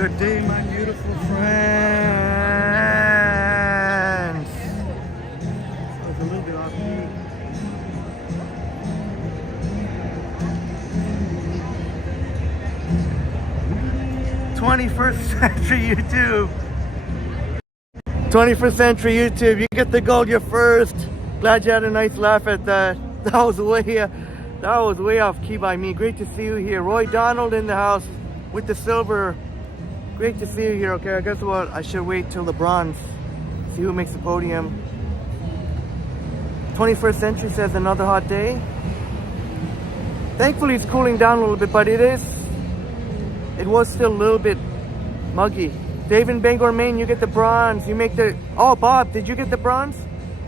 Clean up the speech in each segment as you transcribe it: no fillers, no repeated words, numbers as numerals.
Good day, my beautiful friends. So it's a little bit off key. '21st century YouTube. 21st century YouTube. You get the gold, you're first. Glad you had a nice laugh at that. That was way off key by me. Great to see you here. Roy Donald in the house with the silver. Great to see you here. Okay, I guess what? I should wait till the bronze. See who makes the podium. 21st century says another hot day. Thankfully it's cooling down a little bit, but it was still a little bit muggy. Dave in Bangor, Maine, you get the bronze. You make the, oh Bob, did you get the bronze?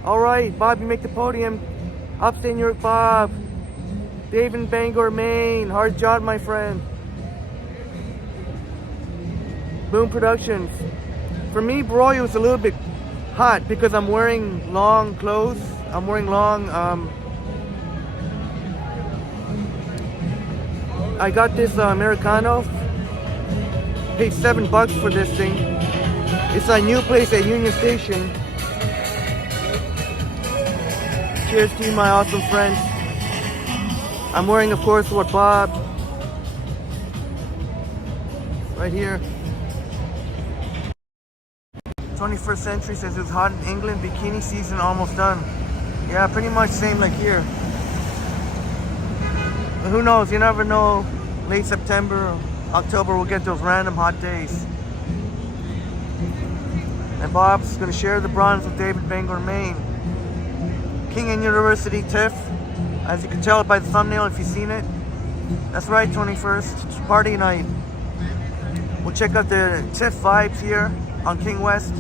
All right, Bob, you make the podium. Upstate New York, Bob. Dave in Bangor, Maine. Hard job, my friend. Boom Productions. For me, Roy, it was a little bit hot because I'm wearing long clothes. I'm wearing long, I got this Americano. Paid $7 for this thing. It's a new place at Union Station. Cheers to you, my awesome friends. I'm wearing, of course, what Bob. Right here. 21st century says it's hot in England. Bikini season almost done. Yeah, pretty much same like here. But who knows? You never know. Late September, October, we'll get those random hot days. And Bob's going to share the bronze with David Bangor, Maine. King and University Tiff. As you can tell by the thumbnail if you've seen it. That's right, 21st. It's party night. We'll check out the Tiff vibes here on King West.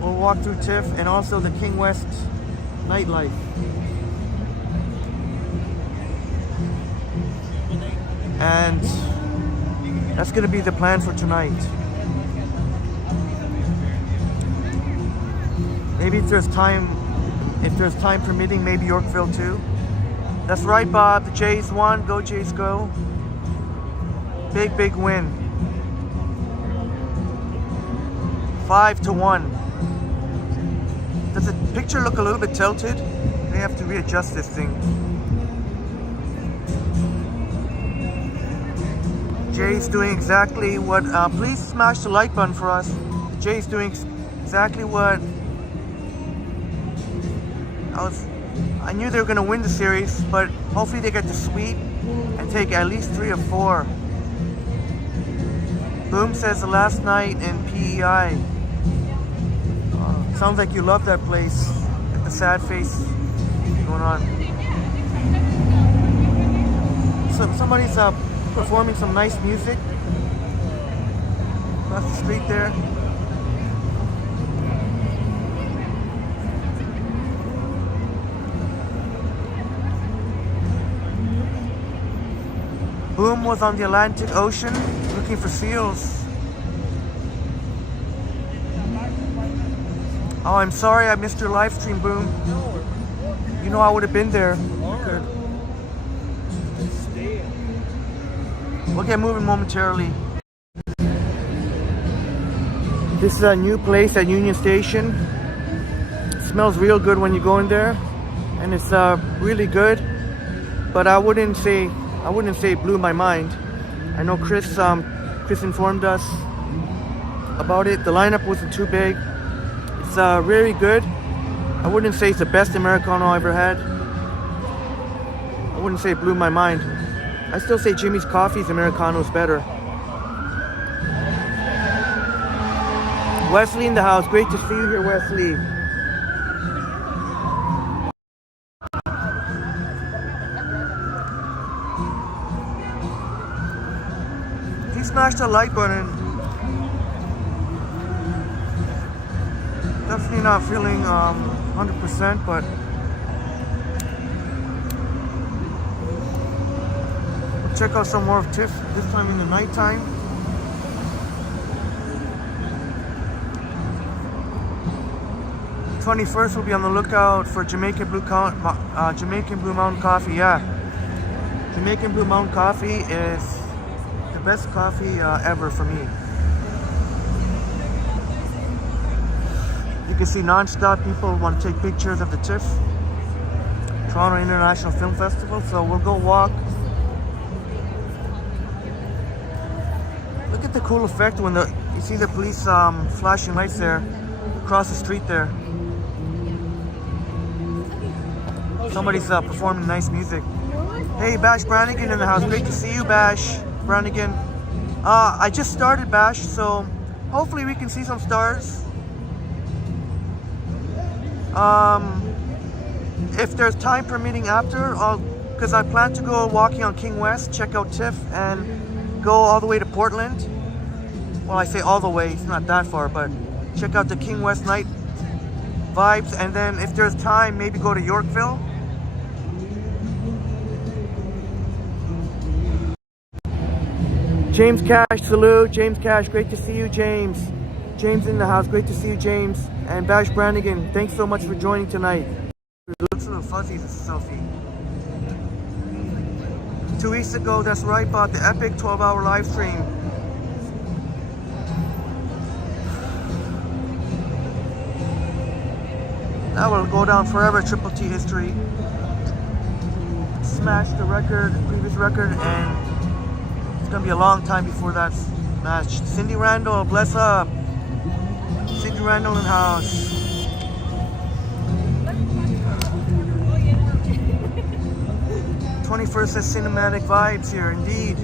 We'll walk through Tiff and also the King West nightlife. And that's going to be the plan for tonight. Maybe if there's time permitting, maybe Yorkville too. That's right, Bob. The Jays won. Go Jays, go. Big win. 5-1. Does the picture look a little bit tilted? They have to readjust this thing. Jay's doing exactly what, please smash the like button for us. Jay's doing exactly what I knew they were going to win the series, but hopefully they get the sweep and take at least 3 or 4. Boom says the last night in PEI. Sounds like you love that place. With the sad face going on. So somebody's performing some nice music across the street there. Boom was on the Atlantic Ocean looking for seals. Oh, I'm sorry I missed your live stream, Boom. You know I would have been there. We'll get moving momentarily. This is a new place at Union Station. It smells real good when you go in there, and it's really good. But I wouldn't say it blew my mind. I know Chris informed us about it. The lineup wasn't too big. It's very good. I wouldn't say it's the best Americano I ever had. I wouldn't say it blew my mind. I still say Jimmy's Coffee's Americano is better. Wesley in the house. Great to see you here, Wesley. If you smash that like button, definitely not feeling 100%, but we'll check out some more of Tiff, this time in the nighttime. The 21st, we'll be on the lookout for Jamaican Blue Mountain Coffee. Yeah, Jamaican Blue Mountain Coffee is the best coffee ever for me. You can see non-stop people want to take pictures of the Tiff, Toronto International Film Festival. So we'll go walk. Look at the cool effect when you see the police flashing lights there across the street there. Somebody's performing nice music. Hey, Bash Brannigan in the house. Great to see you, Bash Brannigan. I just started, Bash, so hopefully we can see some stars. If there's time permitting after, because I plan to go walking on King West, check out Tiff, and go all the way to Portland. Well, I say all the way, it's not that far, but check out the King West night vibes, and then if there's time, maybe go to Yorkville. James Cash, salute. James Cash, great to see you, James. James in the house, great to see you, James. And Bash Brannigan, thanks so much for joining tonight. It looks a little fuzzy, this selfie. 2 weeks ago, that's right, bought the epic 12-hour live stream. That will go down forever, Triple T history. Smashed the record, previous record, and it's gonna be a long time before that's matched. Cindy Randall, bless up. Cindy Randall in house. '21st says cinematic vibes here, indeed.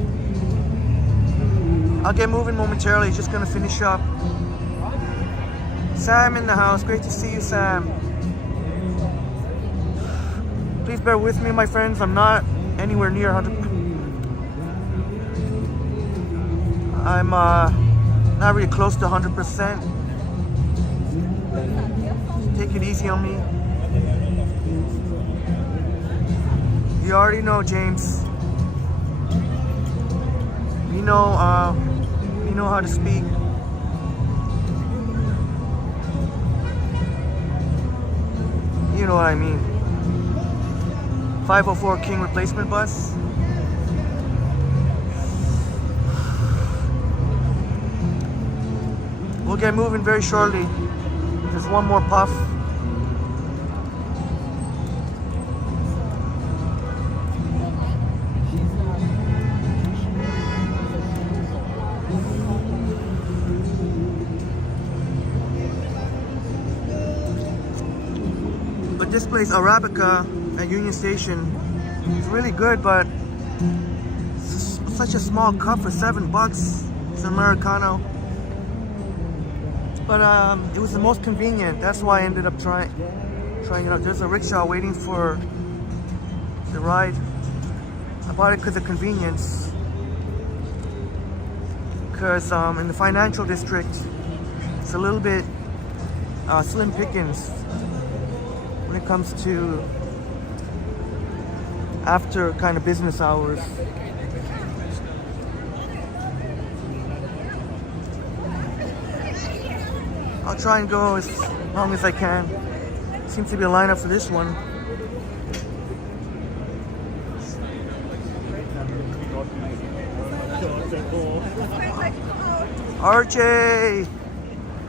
I'll get moving momentarily, just gonna finish up. Sam in the house, great to see you, Sam. Please bear with me, my friends, I'm not anywhere near 100%. I'm not really close to 100%. Take it easy on me. You already know, James. We know how to speak. You know what I mean. 504 King replacement bus. We'll get moving very shortly. There's one more puff. But this place, Arabica at Union Station, is really good, but it's such a small cup for $7. It's an Americano. But it was the most convenient. That's why I ended up trying it out. There's a rickshaw waiting for the ride. I bought it because of convenience. Because in the financial district, it's a little bit slim pickings when it comes to after kind of business hours. I'll try and go as long as I can. Seems to be a lineup for this one. RJ!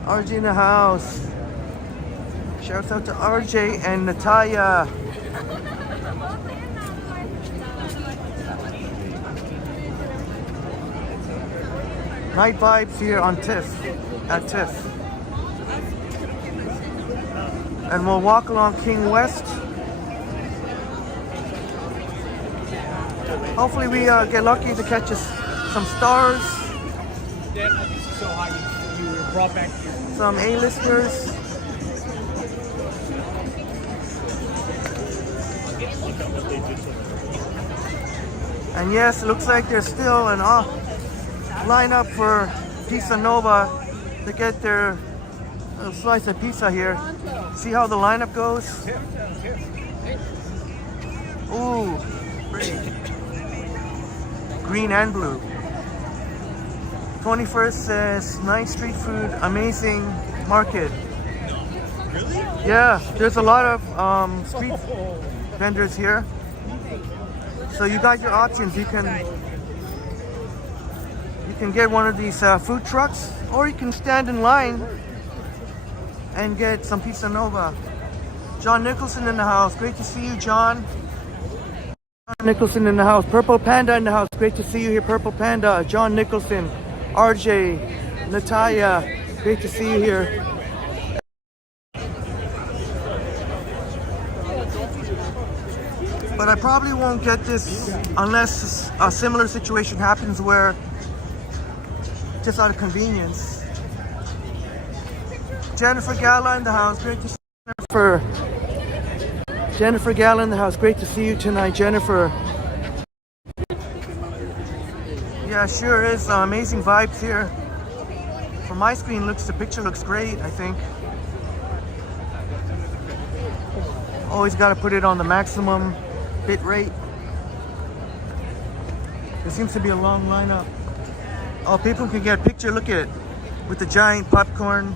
RJ in the house. Shouts out to RJ and Natalia. Night vibes here on Tiff, at Tiff. And we'll walk along King West. Hopefully we get lucky to catch some stars. Some A-listers. And yes, it looks like there's still an lineup for Pizza Nova to get their little slice of pizza here. See how the lineup goes? Ooh, pretty. Green and blue. 21st says nice street food, amazing market. Really? Yeah, there's a lot of street vendors here. So you got your options. You can get one of these food trucks, or you can stand in line and get some pizza nova. John Nicholson in the house. Great to see you, John. John Nicholson in the house. Purple Panda in the house. Great to see you here, Purple Panda. John Nicholson, RJ, Natalia. Great to see you here. But I probably won't get this unless a similar situation happens where, just out of convenience. Jennifer Gala in the house. Great to see you, Jennifer. Jennifer Gala in the house. Great to see you tonight, Jennifer. Yeah, sure is. Amazing vibes here. From my screen, the picture looks great, I think. Always got to put it on the maximum bit rate. There seems to be a long lineup. Oh, people can get a picture, look at it, with the giant popcorn.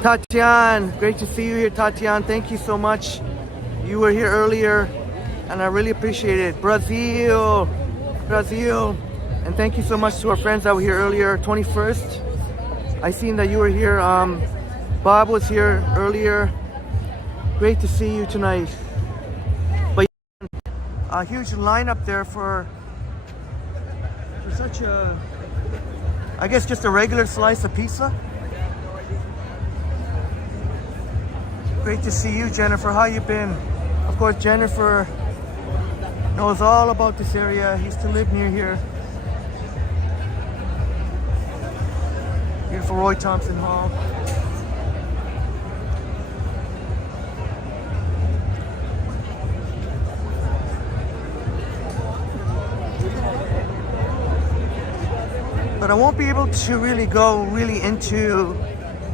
Tatian, great to see you here, Tatian. Thank you so much. You were here earlier, and I really appreciate it. Brazil. And thank you so much to our friends that were here earlier. 21st, I seen that you were here. Bob was here earlier. Great to see you tonight. But a huge lineup there for such a, I guess just a regular slice of pizza. Great to see you, Jennifer. How you been? Of course, Jennifer knows all about this area. He used to live near here. Beautiful Roy Thompson Hall. But I won't be able to really go into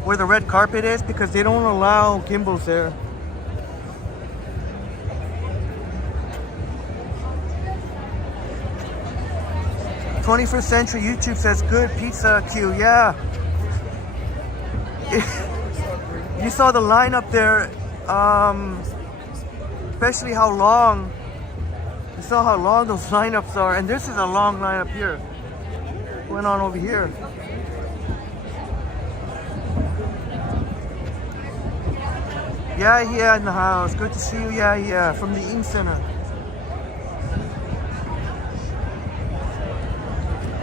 where the red carpet is because they don't allow gimbals there. "21st Century YouTube says good pizza queue." Yeah. You saw the lineup there, especially how long. You saw how long those lineups are, and this is a long lineup here. Going on over here. Yeah, in the house. Good to see you. Yeah, from the Eaton Center.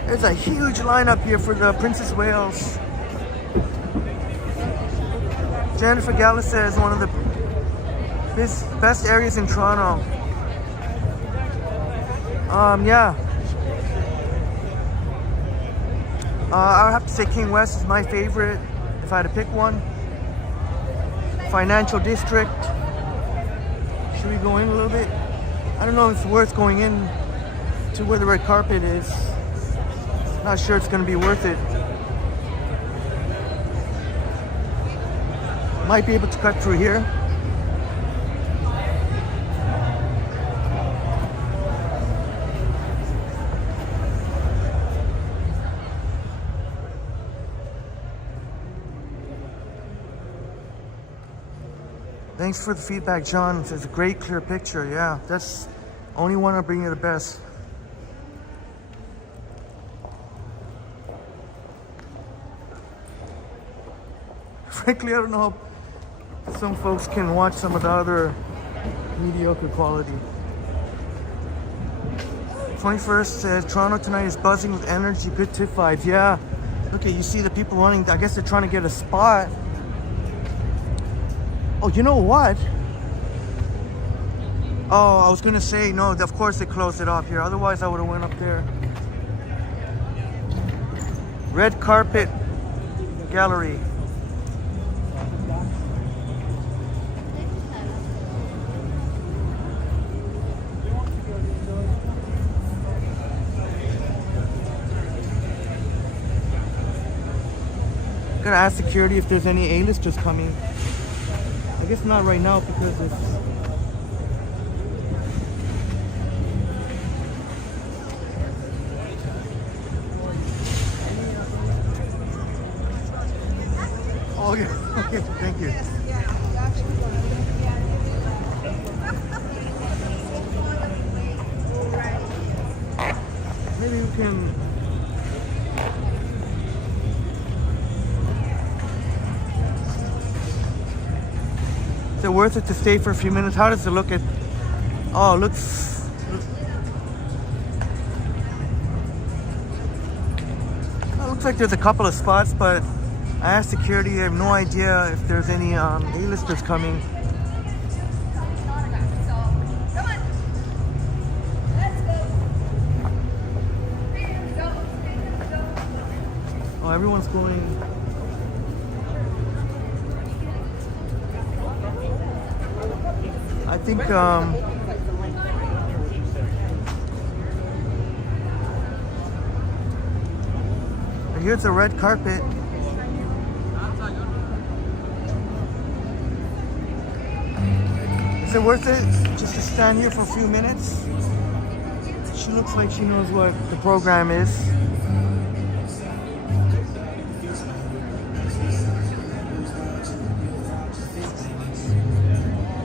There's a huge lineup here for the Princess Wales. Jennifer Gala says one of the best areas in Toronto. Yeah. I would have to say King West is my favorite if I had to pick one. Financial District. Should we go in a little bit? I don't know if it's worth going in to where the red carpet is. Not sure it's going to be worth it. Might be able to cut through here. Thanks for the feedback, John. It's a great clear picture. Yeah, that's only one to bring you the best. Frankly, I don't know how some folks can watch some of the other mediocre quality. 21st says Toronto tonight is buzzing with energy, good Tiff vibes. Yeah, look at, you see the people running. I guess they're trying to get a spot. Oh, you know what? Oh, I was gonna say, no, of course they closed it off here. Otherwise, I would have went up there. Red Carpet Gallery. Gonna ask security if there's any A-listers coming. I guess not right now because it's... Oh, yeah. Okay, thank you. Maybe we can... Is it worth it to stay for a few minutes? How does it look at? Oh, it looks. It looks like there's a couple of spots, but I asked security. I have no idea if there's any A-listers coming. Oh, everyone's going. I think here's a red carpet. Is it worth it just to stand here for a few minutes? She looks like she knows what the program is.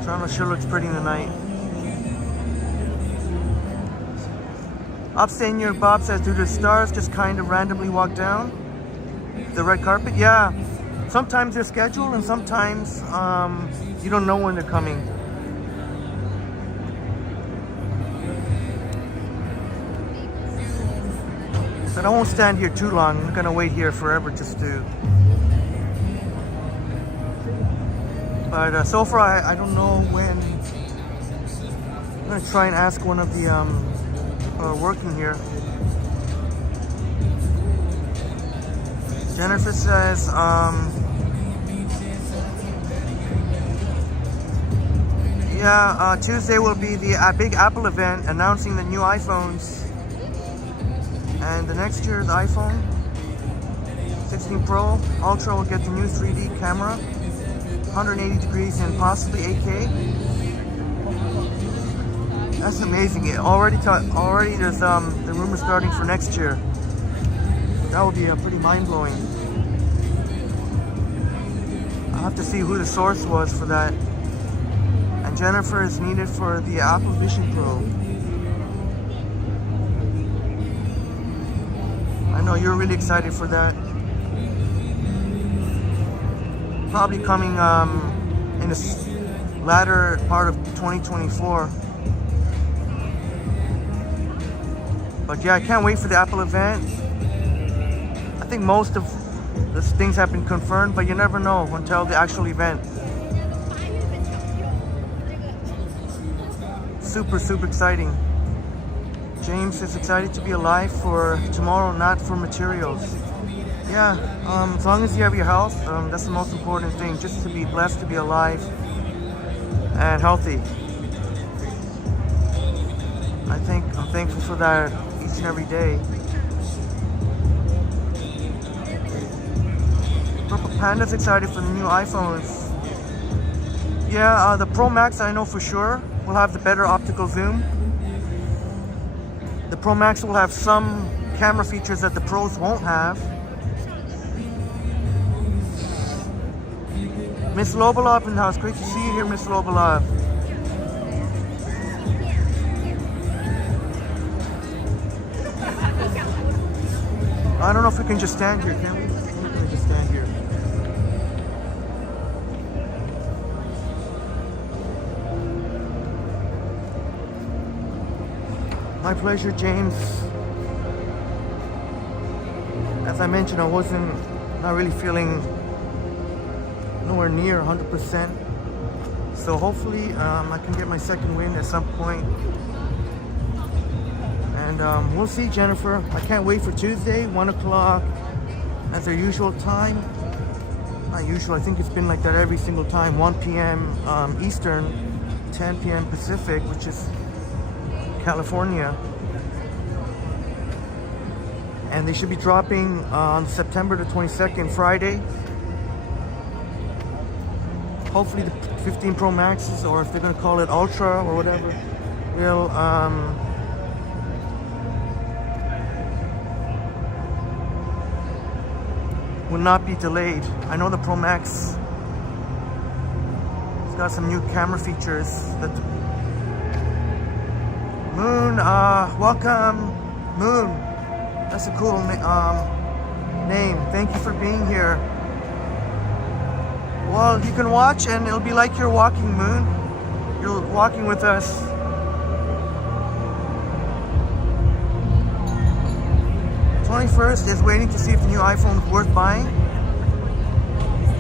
Toronto sure looks pretty in the night. Upstate New York Bob says, do the stars just kind of randomly walk down the red carpet? Yeah. Sometimes they're scheduled and sometimes you don't know when they're coming. But I won't stand here too long. I'm not gonna wait here forever just to. But so far, I don't know when. I'm gonna try and ask one of the working here. Jennifer says, yeah, Tuesday will be the big Apple event announcing the new iPhones. And the next year's iPhone 16 Pro Ultra will get the new 3D camera, 180 degrees and possibly 8K. That's amazing. It already there's the rumor starting for next year. That would be pretty mind-blowing. I'll have to see who the source was for that. And Jennifer is needed for the Apple Vision Pro. I know you're really excited for that. Probably coming in the latter part of 2024. But yeah, I can't wait for the Apple event. I think most of the things have been confirmed, but you never know until the actual event. Super, super exciting. James is excited to be alive for tomorrow, not for materials. Yeah, as long as you have your health, that's the most important thing. Just to be blessed to be alive and healthy. I'm thankful for that each and every day. Purple Panda's excited for the new iPhones. Yeah, the Pro Max I know for sure will have the better optical zoom. The Pro Max will have some camera features that the Pros won't have. Miss Lobalov in the house. Great to see you here, Miss Lobalov. I don't know if we can just stand here, can we? We can just stand here. My pleasure, James. As I mentioned, I wasn't not really feeling nowhere near 100%. So hopefully I can get my second win at some point. And we'll see, Jennifer. I can't wait for Tuesday, 1 o'clock, as our usual time. Not usual, I think it's been like that every single time. 1 p.m. Eastern, 10 p.m. Pacific, which is California. And they should be dropping on September the 22nd, Friday. Hopefully the 15 Pro Maxes, or if they're going to call it Ultra or whatever, will not be delayed. I know the Pro Max has got some new camera features. Moon, welcome, Moon. That's a cool name. Thank you for being here. Well, you can watch and it'll be like you're walking moon. You're walking with us. '21st is waiting to see if the new iPhone is worth buying.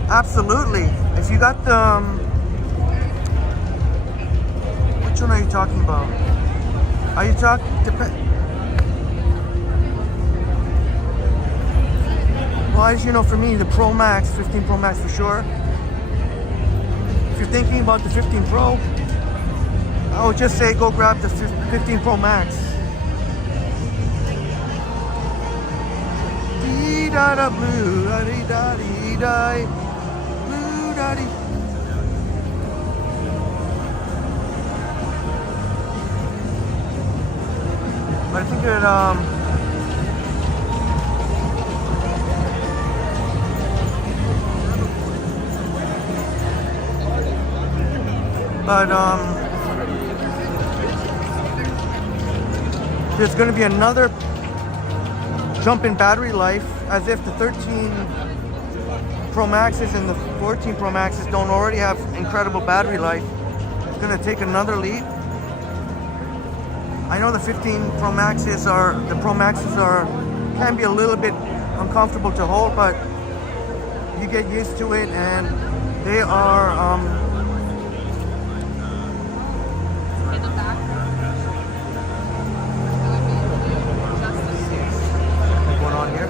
Absolutely. If you got the which one are you talking about? Are you talking? Well, as you know, for me, the Pro Max, 15 Pro Max for sure. If you're thinking about the 15 Pro, I would just say go grab the 15 Pro Max. Dee da da blue da dee da dee da blue da dee. But I think that there's going to be another jump in battery life, as if the 13 Pro Maxes and the 14 Pro Maxes don't already have incredible battery life. It's going to take another leap. I know the 15 Pro Maxes can be a little bit uncomfortable to hold, but you get used to it, and they are going on here.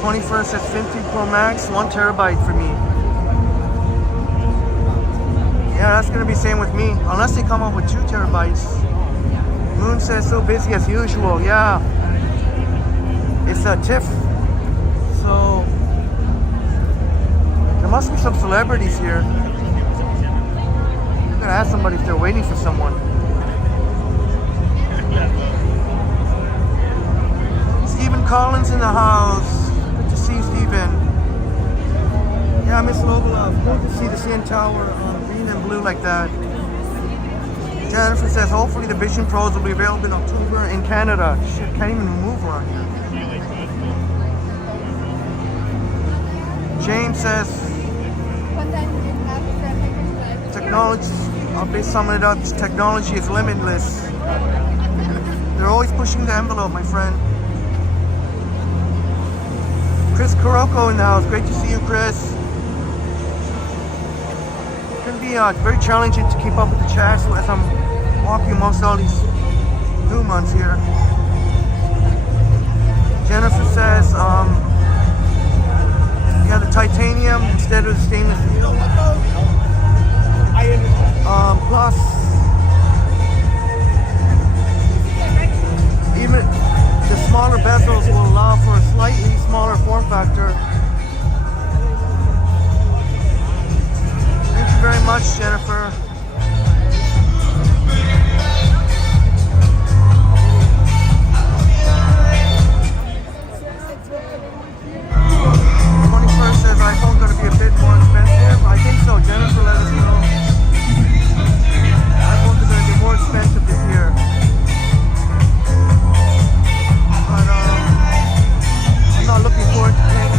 21st says 15 Pro Max, 1 terabyte for me. Yeah, that's gonna be same with me, unless they come up with 2 terabytes. Moon says so busy as usual. Yeah, it's a Tiff. So there must be some celebrities here. I'm gonna ask somebody if they're waiting for someone. Stephen Collins in the house. Good to see you, Stephen. Yeah, Miss Lovelove. Good to see the CN Tower green and blue like that. Jennifer says hopefully the Vision Pros will be available in October in Canada. Shit, can't even move around here. James says technology, I'll be summing it up, technology is limitless. They're always pushing the envelope, my friend. Chris Kuroko in the house. Great to see you, Chris. It can be very challenging to keep up with the chat as I'm walking amongst all these humans here. Jennifer says, yeah, the titanium instead of the stainless steel. Plus, even the smaller bezels will allow for a slightly smaller form factor. Thank you very much, Jennifer. Says iPhone's going to be a bit more expensive. I think so. Jennifer, let us know. iPhones are going to be more expensive this year. But I'm not looking forward to paying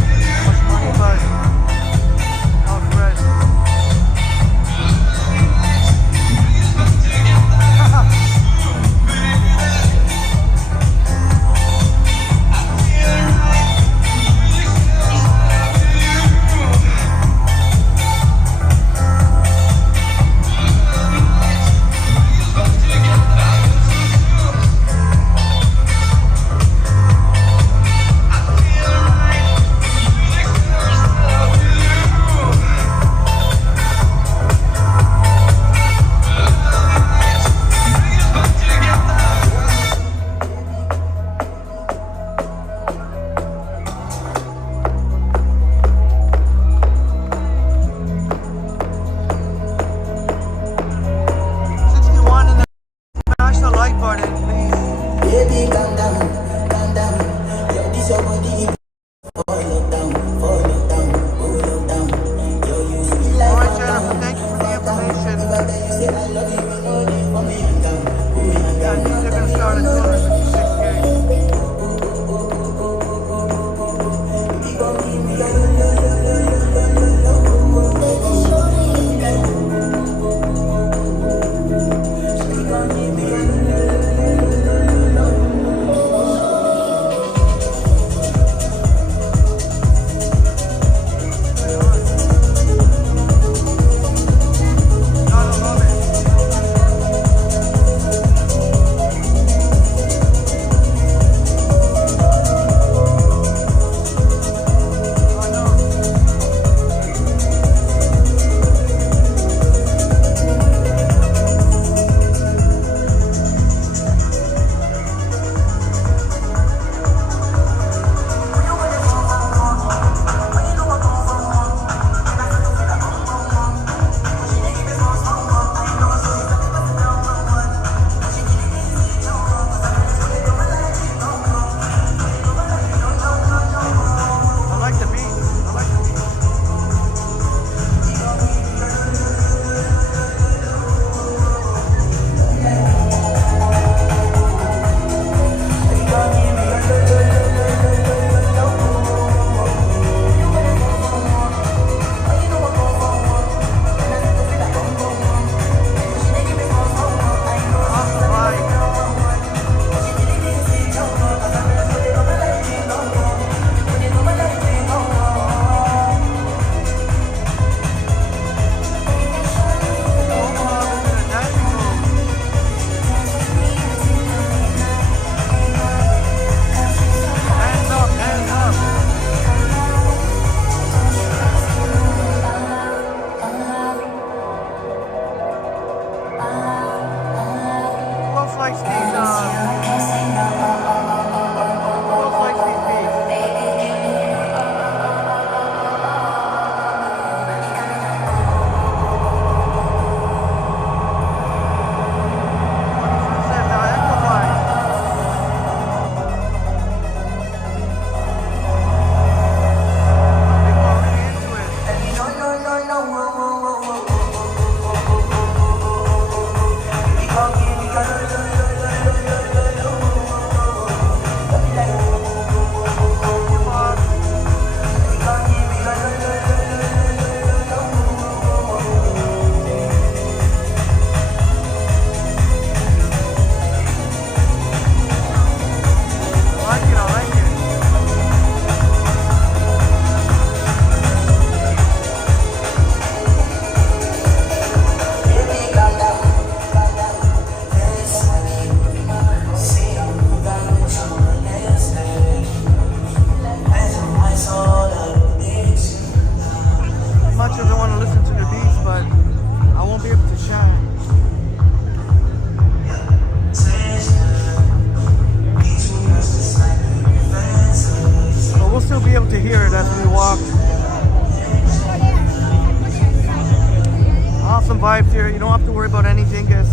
awesome vibes here. You don't have to worry about anything, as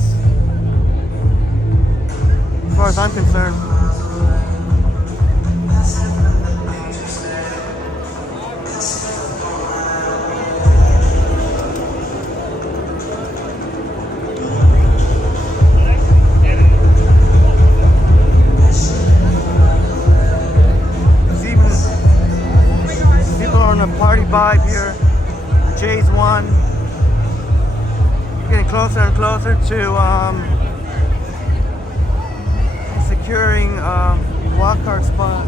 far as I'm concerned. People are on a party vibe here. The Jays won. Getting closer and closer to securing walk card spot.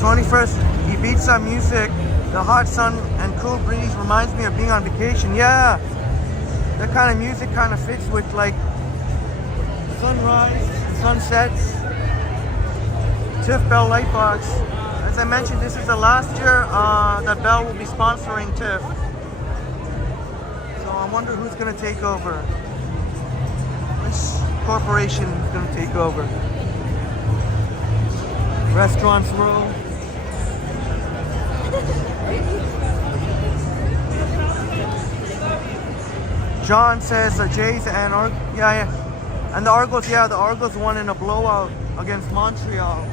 "21st Ibiza music, the hot sun and cool breeze reminds me of being on vacation." Yeah, that kind of music kind of fits with like sunrise, sunsets. Tiff Bell Lightbox. As I mentioned, this is the last year that Bell will be sponsoring Tiff. So I wonder who's going to take over. Which corporation is going to take over? Restaurants Row. John says the Jays and and the Argos. Yeah, the Argos won in a blowout against Montreal.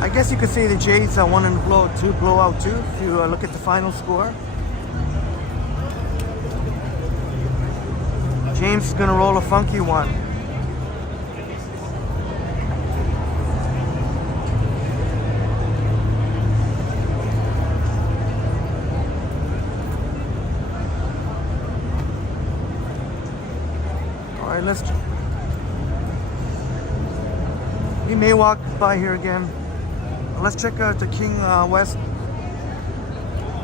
I guess you could say the Jays won in the blowout too, if you look at the final score. James is gonna roll a funky one. All right, we may walk by here again. Let's check out the King West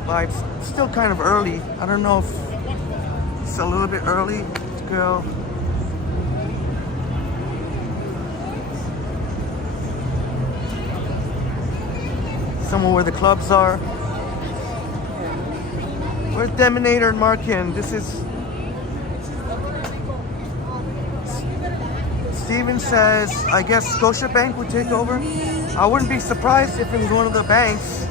vibes. Still kind of early. I don't know if it's a little bit early to go. Somewhere where the clubs are. Where's Deminator and Markin? This is... Steven says, I guess Scotiabank would take over. I wouldn't be surprised if it was one of the banks.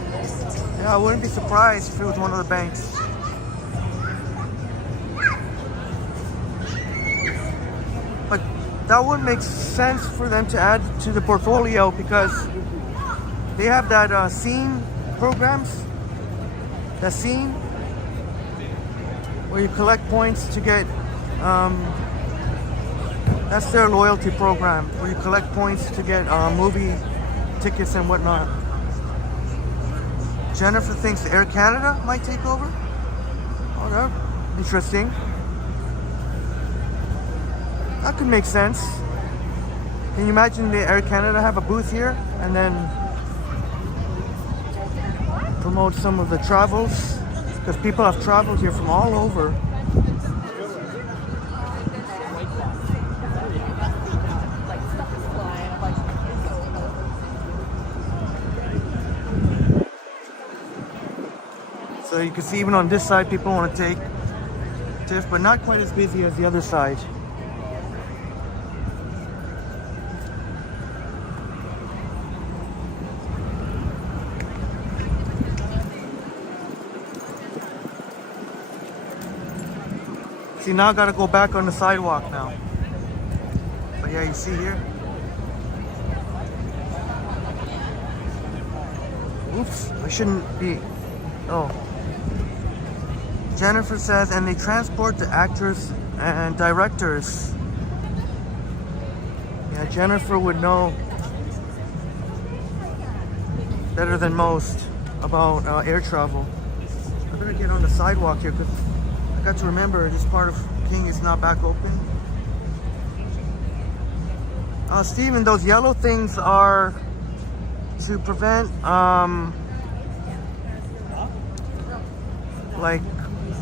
Yeah, I wouldn't be surprised if it was one of the banks. But that would make sense for them to add to the portfolio because they have that scene programs. That scene where you collect points to get that's their loyalty program, where you collect points to get movie tickets and whatnot. Jennifer thinks Air Canada might take over. Oh, that's interesting. That could make sense. Can you imagine the Air Canada have a booth here and then promote some of the travels? Because people have traveled here from all over. So you can see even on this side people want to take Tiff, but not quite as busy as the other side. See, now I gotta go back on the sidewalk now. But yeah, you see here. Oops, I shouldn't be. Oh. Jennifer says, and they transport the actors and directors. Yeah, Jennifer would know better than most about air travel. I better get on the sidewalk here because I got to remember this part of King is not back open. Steven, those yellow things are to prevent like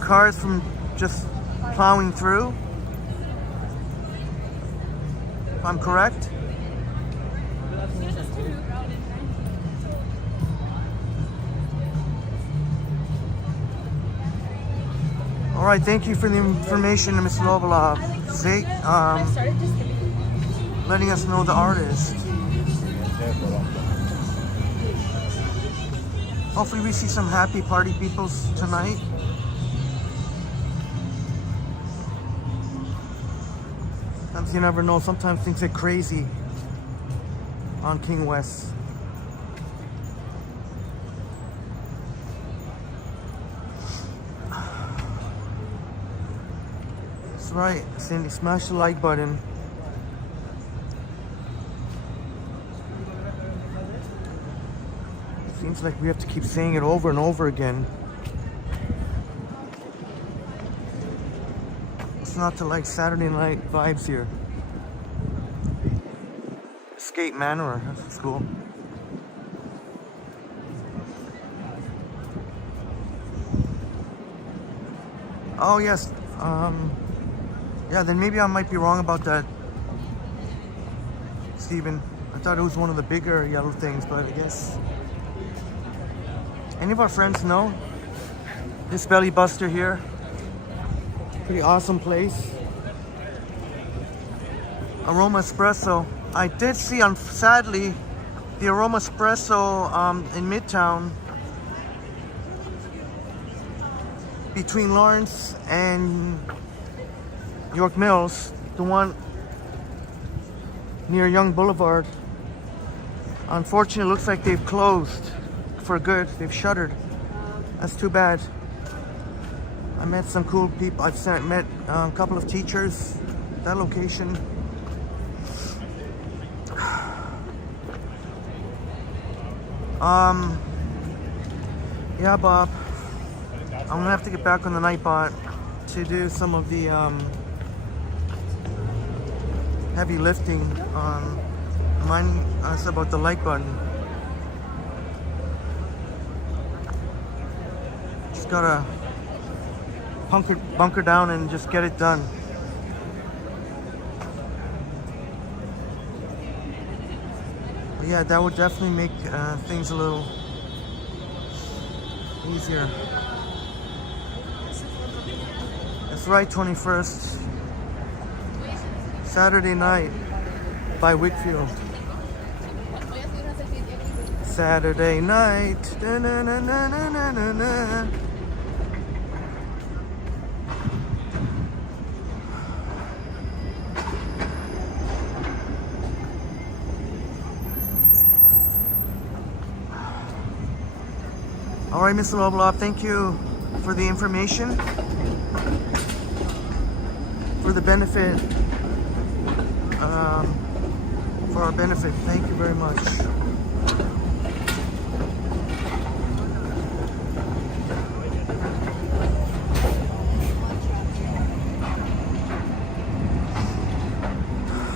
cars from just plowing through, if I'm correct. All right, thank you for the information, Ms. Lovelov. Letting us know the artist. Hopefully we see some happy party peoples tonight. Sometimes you never know. Sometimes things get crazy on King West. That's right, Cindy. Smash the like button. Seems like we have to keep saying it over and over again. It's not to like Saturday night vibes here. Skate Manor, that's cool. Oh yes, yeah, then maybe I might be wrong about that, Steven. I thought it was one of the bigger yellow things, but I guess. Any of our friends know this Belly Buster here? Pretty awesome place. Aroma Espresso. I did see sadly, the Aroma Espresso in Midtown between Lawrence and York Mills, the one near Young Boulevard. Unfortunately, it looks like they've closed for good. They've shuttered. That's too bad. I met some cool people. I've met a couple of teachers at that location. Yeah, Bob. I'm gonna have to get back on the Nightbot to do some of the heavy lifting. Reminding us about the like button. Just gotta bunker down and just get it done. But yeah, that would definitely make things a little easier. That's right, 21st. Saturday night by Whitfield. Saturday night. Da, na, na, na, na, na, na, na. All right, Mr. Lovelov, thank you for the information, for the benefit, for our benefit. Thank you very much.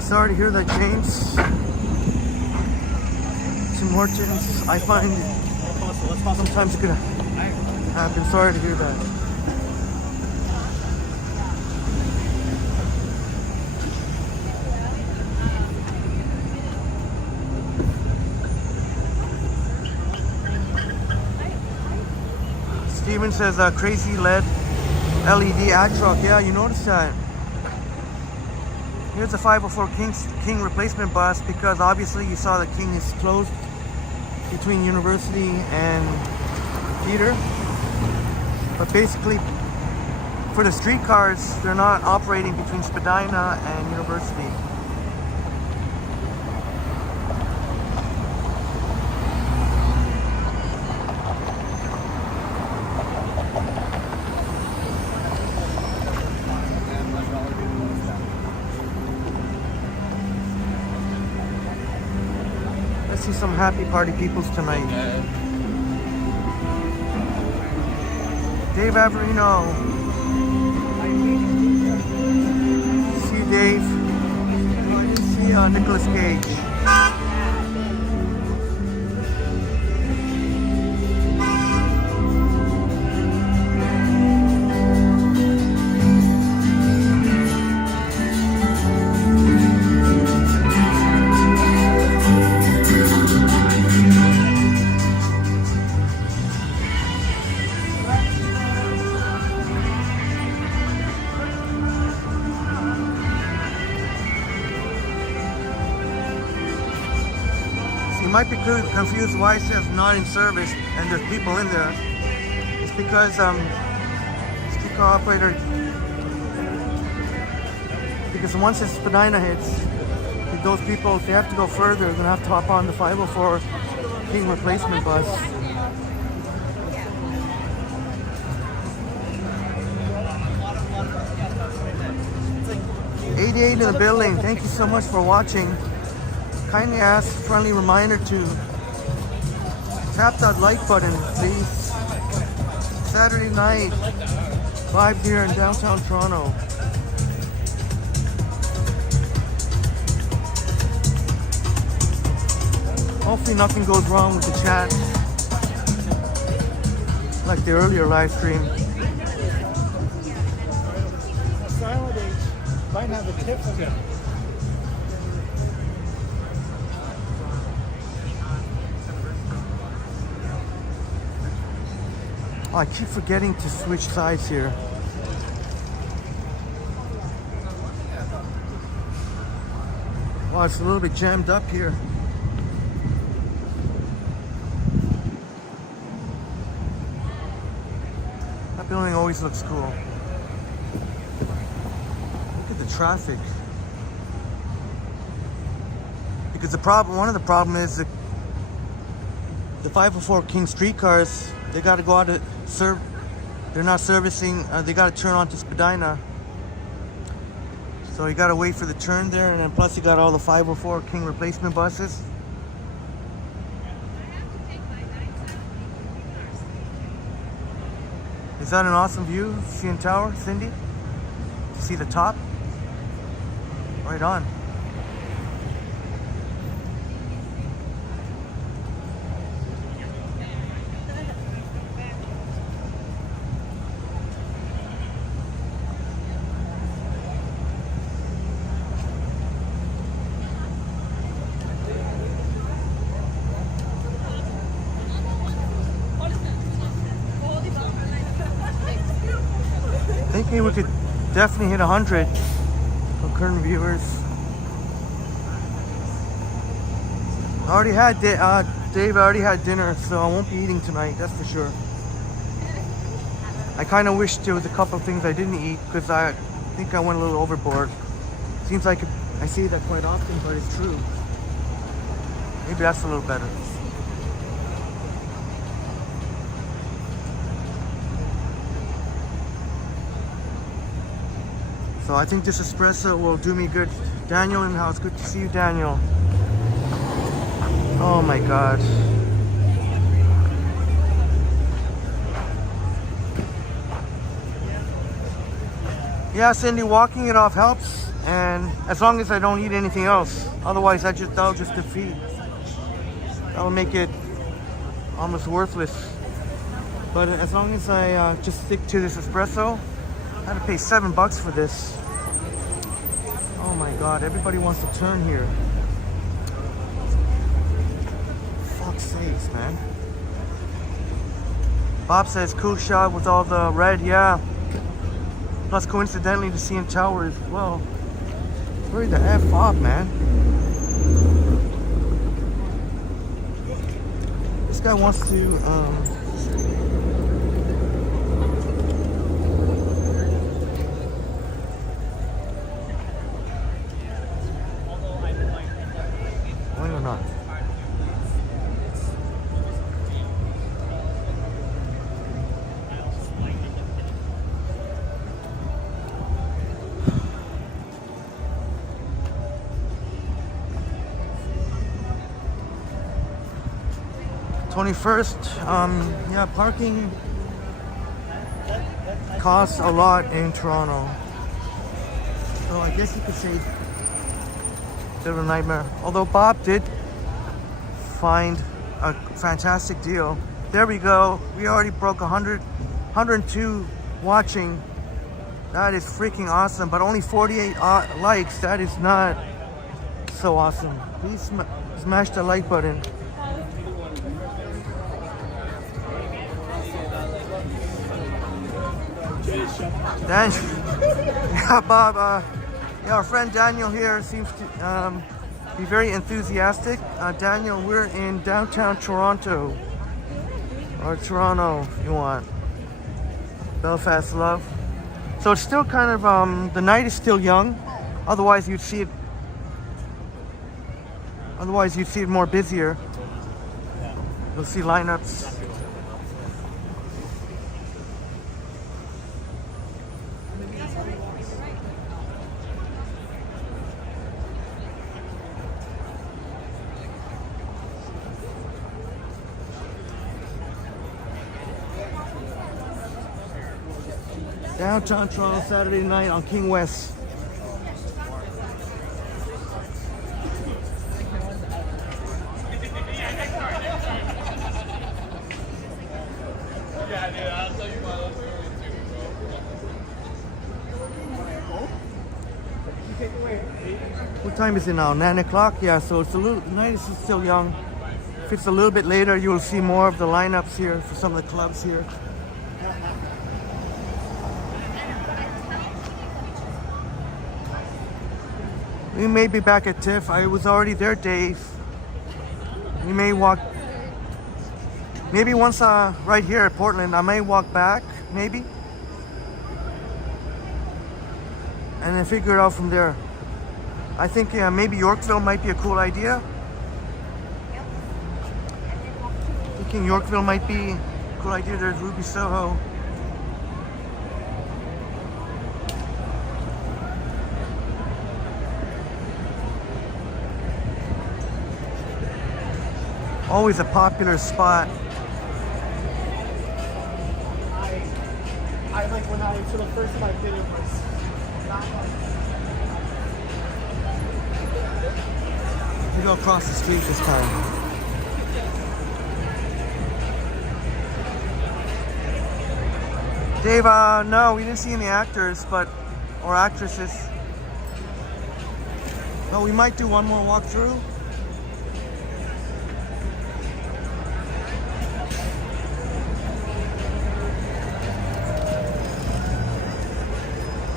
Sorry to hear that, James. Tim Hortons, I find sometimes it could happen. Sorry to hear that. Steven says crazy LED ad truck. Yeah, you noticed that. Here's a 504 King replacement bus, because obviously you saw the King is closed between University and Peter. But basically, for the streetcars, they're not operating between Spadina and University. Let's see some happy party peoples tonight. Dave Averino. See you, Dave. I didn't see Nicolas Cage. might be confused why it says not in service and there's people in there. It's because Streetcar operator, because once the Spadina hits, those people, if they have to go further, they're gonna have to hop on the 504 King replacement bus. 88 in the building. Thank you so much for watching. Kindly ask, friendly reminder to tap that like button, please. Saturday night, vibe here in downtown Toronto. Hopefully nothing goes wrong with the chat, like the earlier live stream. Silent H might have a Tiff in it. Oh, I keep forgetting to switch sides here. Oh, it's a little bit jammed up here. That building always looks cool. Look at the traffic. Because one of the problem is the 504 King streetcars, they got to go out to serve. They're not servicing. They got to turn on to Spadina. So you got to wait for the turn there, and then plus you got all the 504 King replacement buses. Is that an awesome view, CN Tower, Cindy? To see the top? Right on. Thinking we could definitely hit 100 concurrent viewers. I already had Dave. I already had dinner, so I won't be eating tonight. That's for sure. I kind of wish there was a couple of things I didn't eat because I think I went a little overboard. Seems like I say that quite often, but it's true. Maybe that's a little better. So I think this espresso will do me good. Daniel in the house. Good to see you, Daniel. Oh my God. Yeah, Cindy, walking it off helps, and as long as I don't eat anything else. Otherwise, that'll just defeat. That'll make it almost worthless. But as long as I just stick to this espresso, I had to pay $7 for this. Oh my God, everybody wants to turn here. Fuck's sakes, man. Bob says, cool shot with all the red, yeah. Plus, coincidentally, the CN Tower as well. Hurry the F up, man. This guy wants to, why or not? Yeah, parking costs a lot in Toronto. So I guess you could say it's a bit of a nightmare. Although Bob did find a fantastic deal. There we go. We already broke 102 watching. That is freaking awesome. But only 48 likes. That is not so awesome. Please smash the like button. Dan, yeah, Bob. Yeah, our friend Daniel here seems to Be very enthusiastic. Daniel, we're in downtown Toronto. Or Toronto, if you want. Belfast love. So it's still kind of, the night is still young. Otherwise you'd see it more busier. You'll see lineups. Downtown Toronto, Saturday night on King West. What time is it now? 9 o'clock? Yeah, so it's a little, the night is still young. If it's a little bit later, you'll see more of the lineups here for some of the clubs here. We may be back at Tiff. I was already there, Dave. We may walk, maybe once right here at Portland, I may walk back, maybe. And then figure it out from there. I think maybe Yorkville might be a cool idea. Thinking Yorkville might be a cool idea. There's Ruby Soho. Always a popular spot. I like when I for the first time I did it was not like. We go across the street this time. Dave, no, we didn't see any actors, or actresses. But we might do one more walkthrough.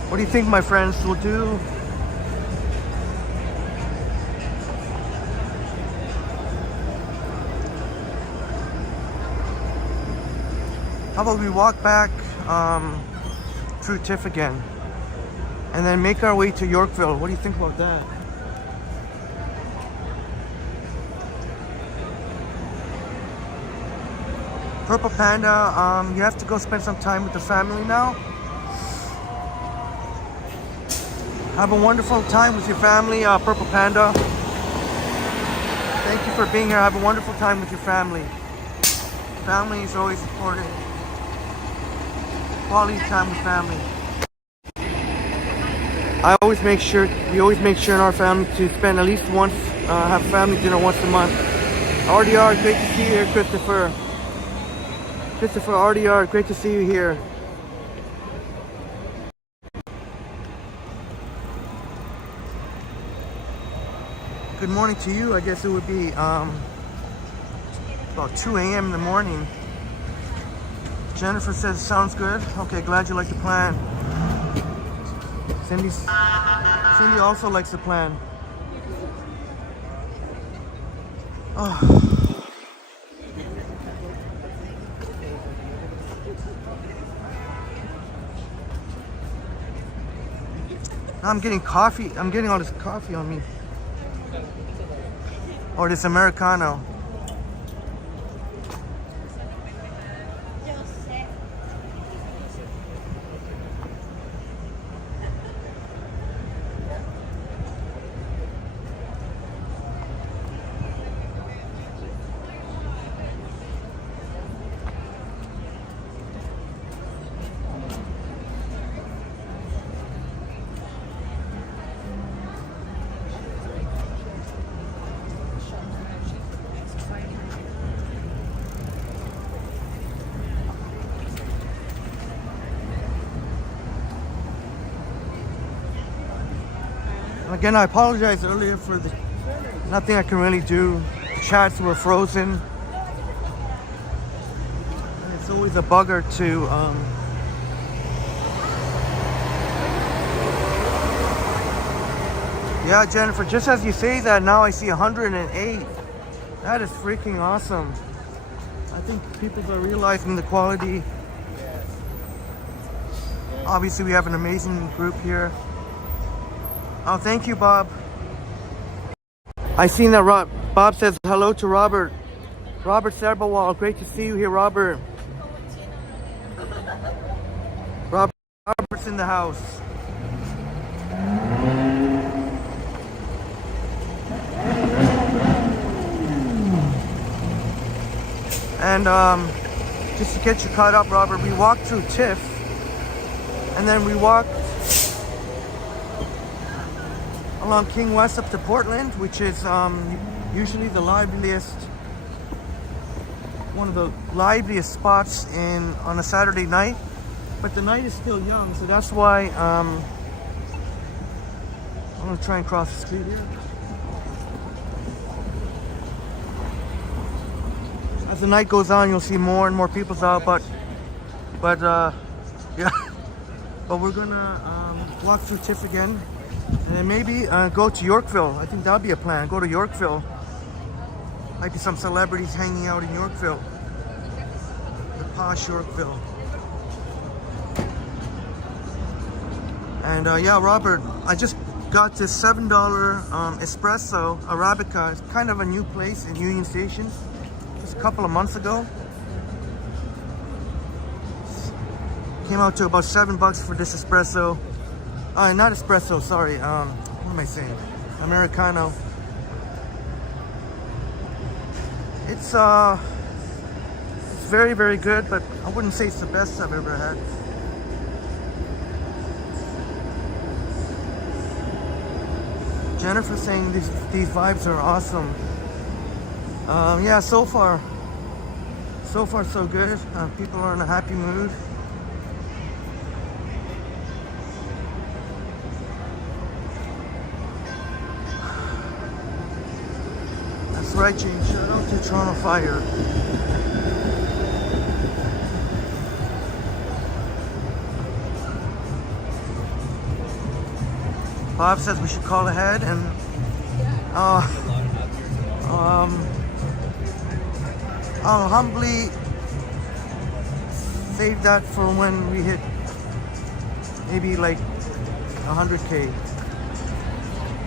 What do you think, my friends? We'll do. How about we walk back through Tiff again and then make our way to Yorkville? What do you think about that? Purple Panda, you have to go spend some time with the family now. Have a wonderful time with your family, Purple Panda. Thank you for being here. Have a wonderful time with your family. Family is always important. Quality time with family. We always make sure in our family to spend at least once, have family dinner once a month. RDR, great to see you here, Christopher. Christopher, RDR, great to see you here. Good morning to you. I guess it would be about 2 a.m. in the morning. Jennifer says, sounds good. Okay, glad you like the plan. Cindy also likes the plan. Oh. Now I'm getting coffee. I'm getting all this coffee on me. Or this Americano. Again, I apologize earlier for the nothing I can really do. Chats were frozen. And it's always a bugger to Yeah, Jennifer, just as you say that, now I see 108. That is freaking awesome. I think people are realizing the quality. Obviously, we have an amazing group here. Oh, thank you, Bob. I seen that Bob says hello to Robert. Robert Serbawal, great to see you here, Robert. Robert's in the house. And just to get you caught up, Robert, we walked through Tiff, and then we walked along King West up to Portland, which is usually the liveliest, one of the liveliest spots on a Saturday night. But the night is still young, so that's why I'm gonna try and cross the street here. As the night goes on, you'll see more and more people out, but yeah. But we're gonna walk through Tiff again, and then maybe go to Yorkville. I think that'll be a plan. Go to Yorkville. Might be some celebrities hanging out in Yorkville. The posh Yorkville. And yeah, Robert, I just got this $7 espresso Arabica. It's kind of a new place in Union Station. Just a couple of months ago. Came out to about $7 for this espresso. Not espresso, sorry. What am I saying? Americano. It's very, very good, but I wouldn't say it's the best I've ever had. Jennifer saying these vibes are awesome. Yeah, so far so good. People are in a happy mood. That's right, James. Shout out to Toronto Fire. Bob says we should call ahead, and I'll humbly save that for when we hit maybe like 100K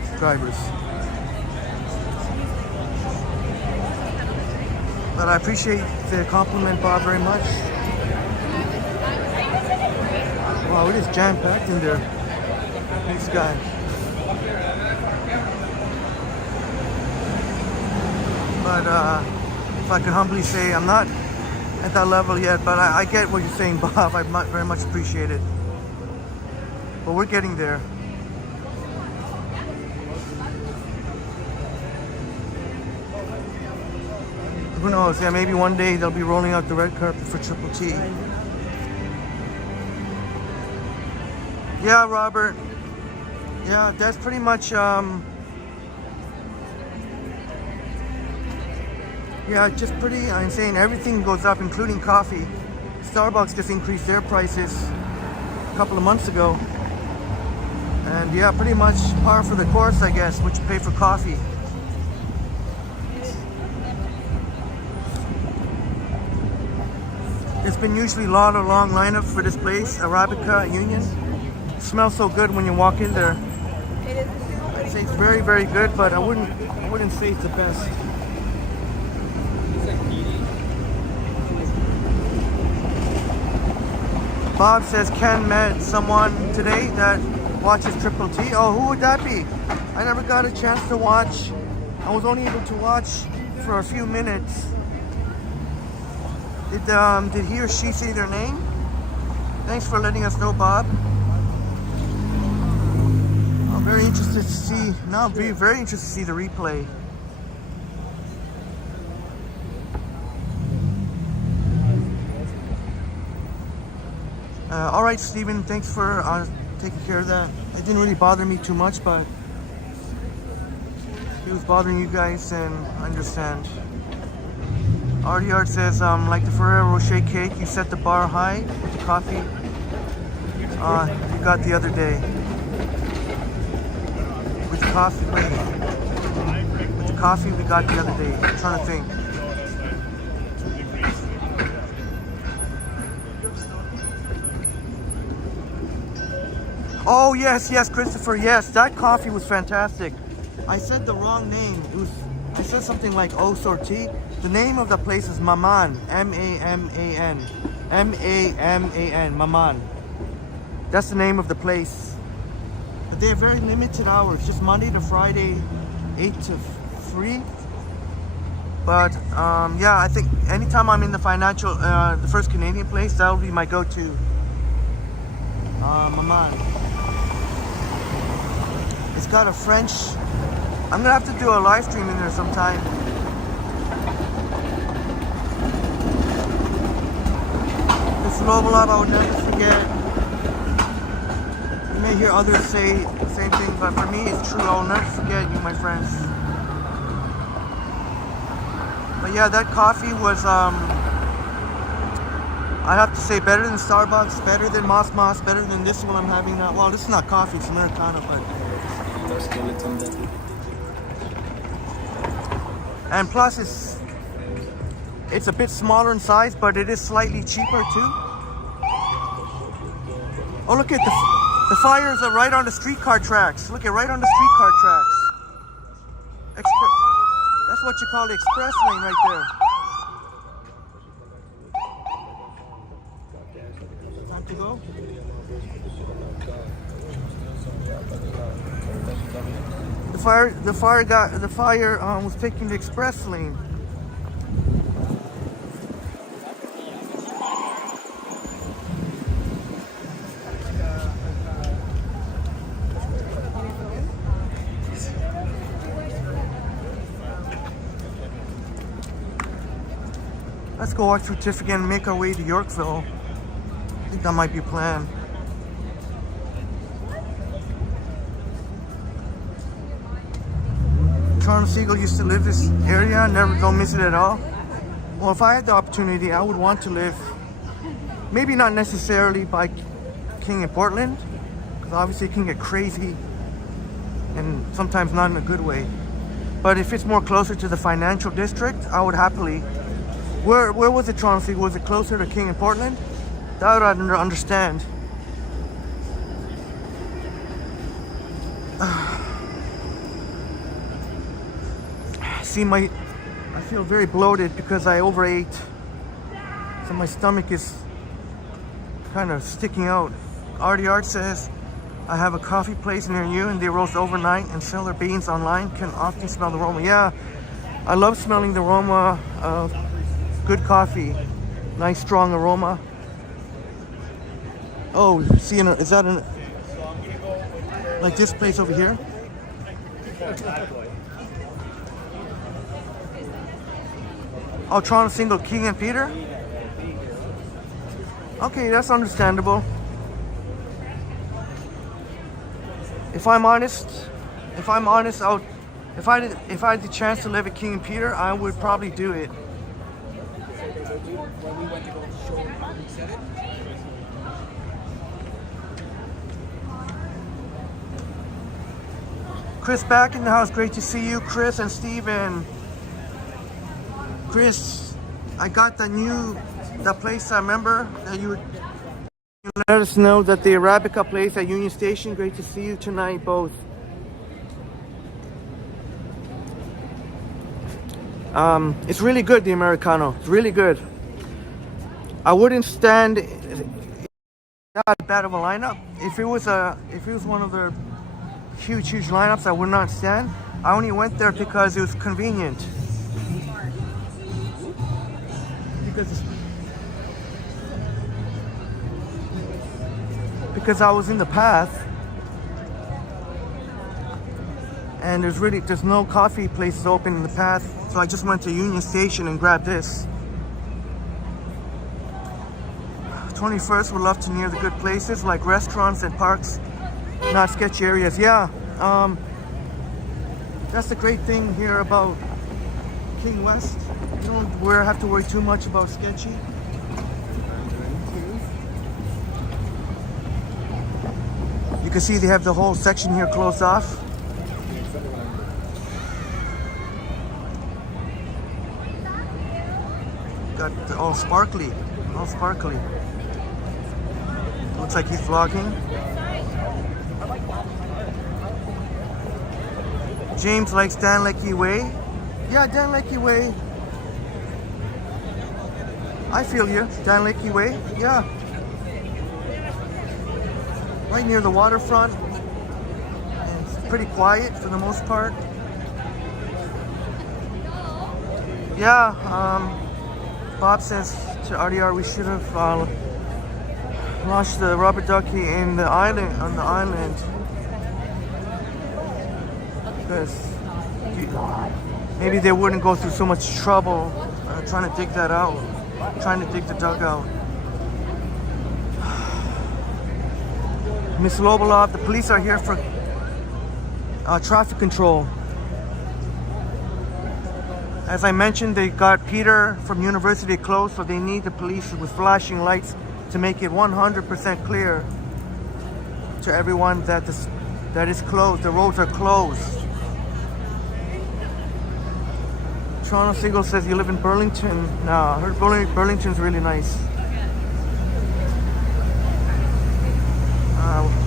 subscribers. But I appreciate the compliment, Bob, very much. Wow, it is jam-packed in there. Thanks, guy. But if I could humbly say, I'm not at that level yet, but I get what you're saying, Bob. I very much appreciate it. But we're getting there. Who knows? Yeah, maybe one day they'll be rolling out the red carpet for Triple T. Yeah, Robert. Yeah, that's pretty much, yeah, just pretty insane. Everything goes up, including coffee. Starbucks just increased their prices a couple of months ago. And yeah, pretty much par for the course, I guess, what you pay for coffee. There's been usually a lot of long lineups for this place, Arabica Union. It smells so good when you walk in there. I'd say it's very, very good, but I wouldn't say it's the best. Bob says Ken met someone today that watches Triple T. Oh, who would that be? I never got a chance to watch. I was only able to watch for a few minutes. Did he or she say their name? Thanks for letting us know, Bob. I'm very interested to see. Now I'm very interested to see the replay. All right, Steven, thanks for taking care of that. It didn't really bother me too much, but it was bothering you guys, and I understand. Artie Art says, like the Ferrero Rocher cake, you set the bar high with the coffee you got the other day. With coffee? Wait. The coffee we got the other day. I'm trying to think. Oh yes, yes, Christopher. Yes, that coffee was fantastic. I said the wrong name. I said something like O Sorti. The name of the place is Maman. M-A-M-A-N. M-A-M-A-N. Maman. That's the name of the place. But they have very limited hours, just Monday to Friday, 8 to 3. But yeah, I think anytime I'm in the financial, the first Canadian place, that will be my go-to. Maman. It's got a French. I'm gonna have to do a live stream in there sometime. This Lobolab I would never forget. You may hear others say the same thing, but for me it's true. I'll never forget you, my friends. But yeah, that coffee was I have to say better than Starbucks, better than Mas, better than this one I'm having now. Well, this is not coffee, it's Americano, but. And plus it's a bit smaller in size, but it is slightly cheaper too. Oh, look at the fires are right on the streetcar tracks. Look at right on the streetcar tracks. That's what you call the express lane right there. Time to go? The fire was taking the express lane. Let's go walk through Tiff again and make our way to Yorkville. I think that might be a plan. Charles Siegel used to live this area, don't miss it at all. Well, if I had the opportunity, I would want to live, maybe not necessarily by King and Portland, because obviously it can get crazy and sometimes not in a good way. But if it's more closer to the financial district, I would happily. Where was it, Charles Siegel? Was it closer to King and Portland? That would I understand. See, I feel very bloated because I overate, so my stomach is kind of sticking out. Artie Art says, I have a coffee place near you and they roast overnight and sell their beans online. Can often smell the aroma. Yeah, I love smelling the aroma of good coffee. Nice strong aroma. Oh, see, is that like this place over here? Oh, Toronto single King and Peter? Okay, that's understandable. If I'm honest, if I had the chance to live at King and Peter, I would probably do it. Chris back in the house. Great to see you, Chris and Steven. Chris, I got that place I remember that you let us know that the Arabica place at Union Station. Great to see you tonight, both. It's really good, the Americano. It's really good. I wouldn't stand that bad of a lineup. If it was one of the huge lineups, I would not stand. I only went there because it was convenient. Because I was in the path and there's no coffee places open in the path, so I just went to Union Station and grabbed this. 21st would love to near the good places like restaurants and parks, not sketchy areas. Yeah, that's the great thing here about King West. You don't have to worry too much about sketchy. You can see they have the whole section here closed off. Got all sparkly, all sparkly. Looks like he's vlogging. James likes Dan Leckie Way. Yeah, Dan Leckie Way. I feel you, Dan Leckie Way. Yeah. Right near the waterfront. And it's pretty quiet for the most part. Yeah, Bob says to RDR we should have launched the rubber ducky in the island, on the island. Because maybe they wouldn't go through so much trouble trying to dig that out, trying to dig the dugout. Miss Lobolov, the police are here for traffic control. As I mentioned, they got Peter from university closed, so they need the police with flashing lights to make it 100% clear to everyone that that is closed. The roads are closed. Toronto Seagull says you live in Burlington. Nah, I heard Burlington's really nice.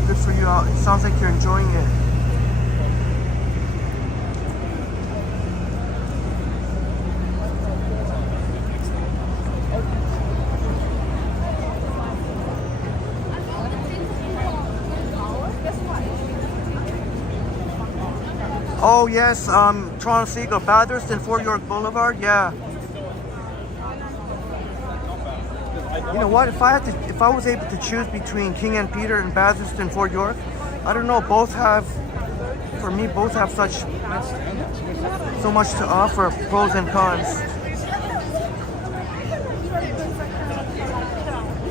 Good for you. It sounds like you're enjoying it. Oh yes, Toronto Seagull, Bathurst and Fort York Boulevard. Yeah. You know what? If I was able to choose between King and Peter and Bathurst and Fort York, I don't know. Both have so much to offer, pros and cons.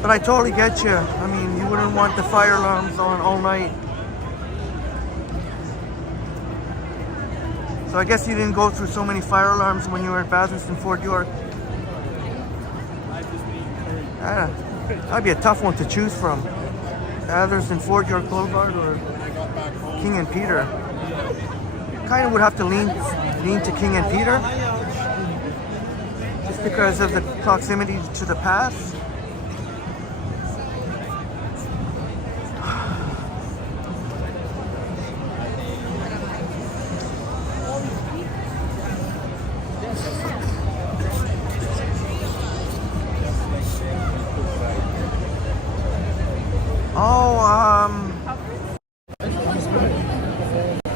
But I totally get you. I mean, you wouldn't want the fire alarms on all night. So I guess you didn't go through so many fire alarms when you were at Bathurst and Fort York. That'd be a tough one to choose from. Bathurst and Fort York Boulevard or King and Peter. Kind of would have to lean to King and Peter. Just because of the proximity to the path.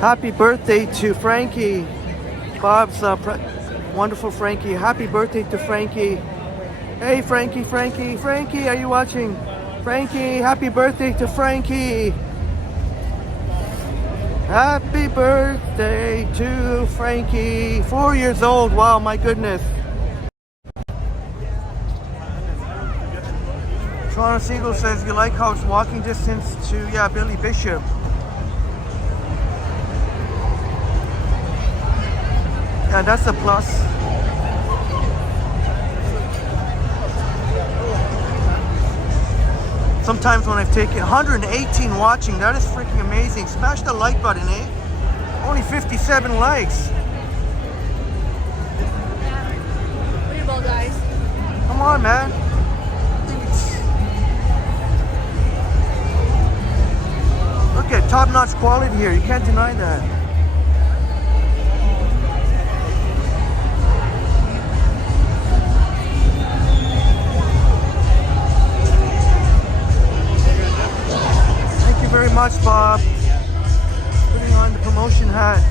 Happy birthday to Frankie. Bob's wonderful Frankie. Happy birthday to Frankie. Hey Frankie, are you watching? Frankie, happy birthday to Frankie. Happy birthday to Frankie. 4 years old, wow, my goodness. Toronto Seagull says you like how it's walking distance to, yeah, Billy Bishop. Yeah, that's a plus. Sometimes when I've taken 118 watching, that is freaking amazing. Smash the like button, eh? Only 57 likes. Unbelievable, guys. Come on, man. Look at top-notch quality here. You can't deny that. Very much, Bob. Putting on the promotion hat.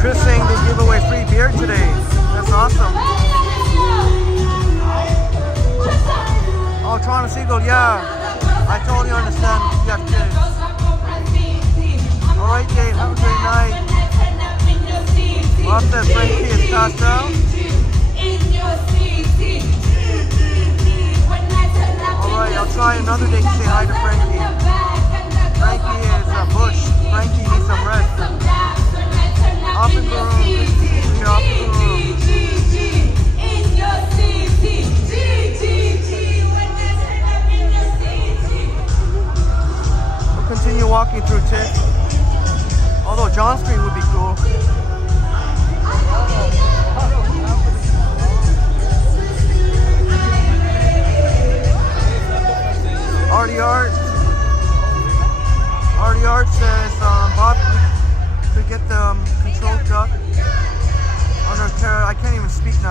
Chris saying they give away free beer today. That's awesome. Oh, Toronto Seagull, yeah. I totally understand you have kids. Alright, Dave, have a great night. Love that Frankie is passed out. Alright, I'll try another day to say hi to Frankie. Frankie is a bush. Frankie needs some rest. Up in the room. Up in the room.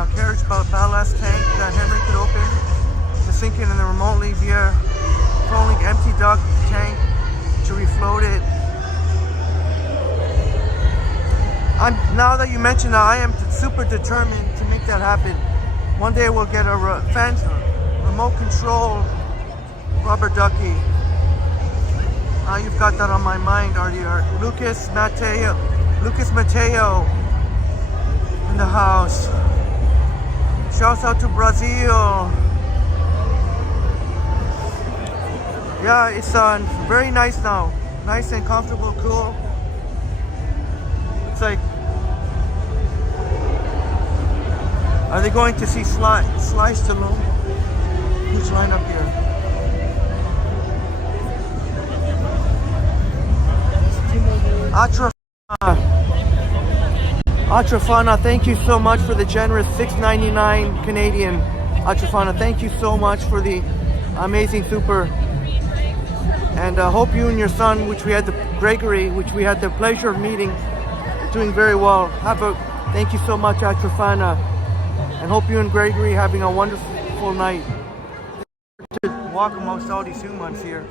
carriage ballast tank that Henry could open to sink it in the remotely via flowing empty duct tank to refloat it. Now that you mention that, I am super determined to make that happen. One day we'll get a remote control rubber ducky. You've got that on my mind, RDR. Lucas Mateo in the house. Shouts out to Brazil. Yeah, it's very nice now. Nice and comfortable, cool. It's like, are they going to see Sly Stallone? Huge line up here. Atrafana, thank you so much for the generous $6.99 Canadian. Atrafana, thank you so much for the amazing super. And hope you and your son, Gregory, which we had the pleasure of meeting, doing very well. Thank you so much, Atrafana. And hope you and Gregory having a wonderful night. To walk amongst all these humans here.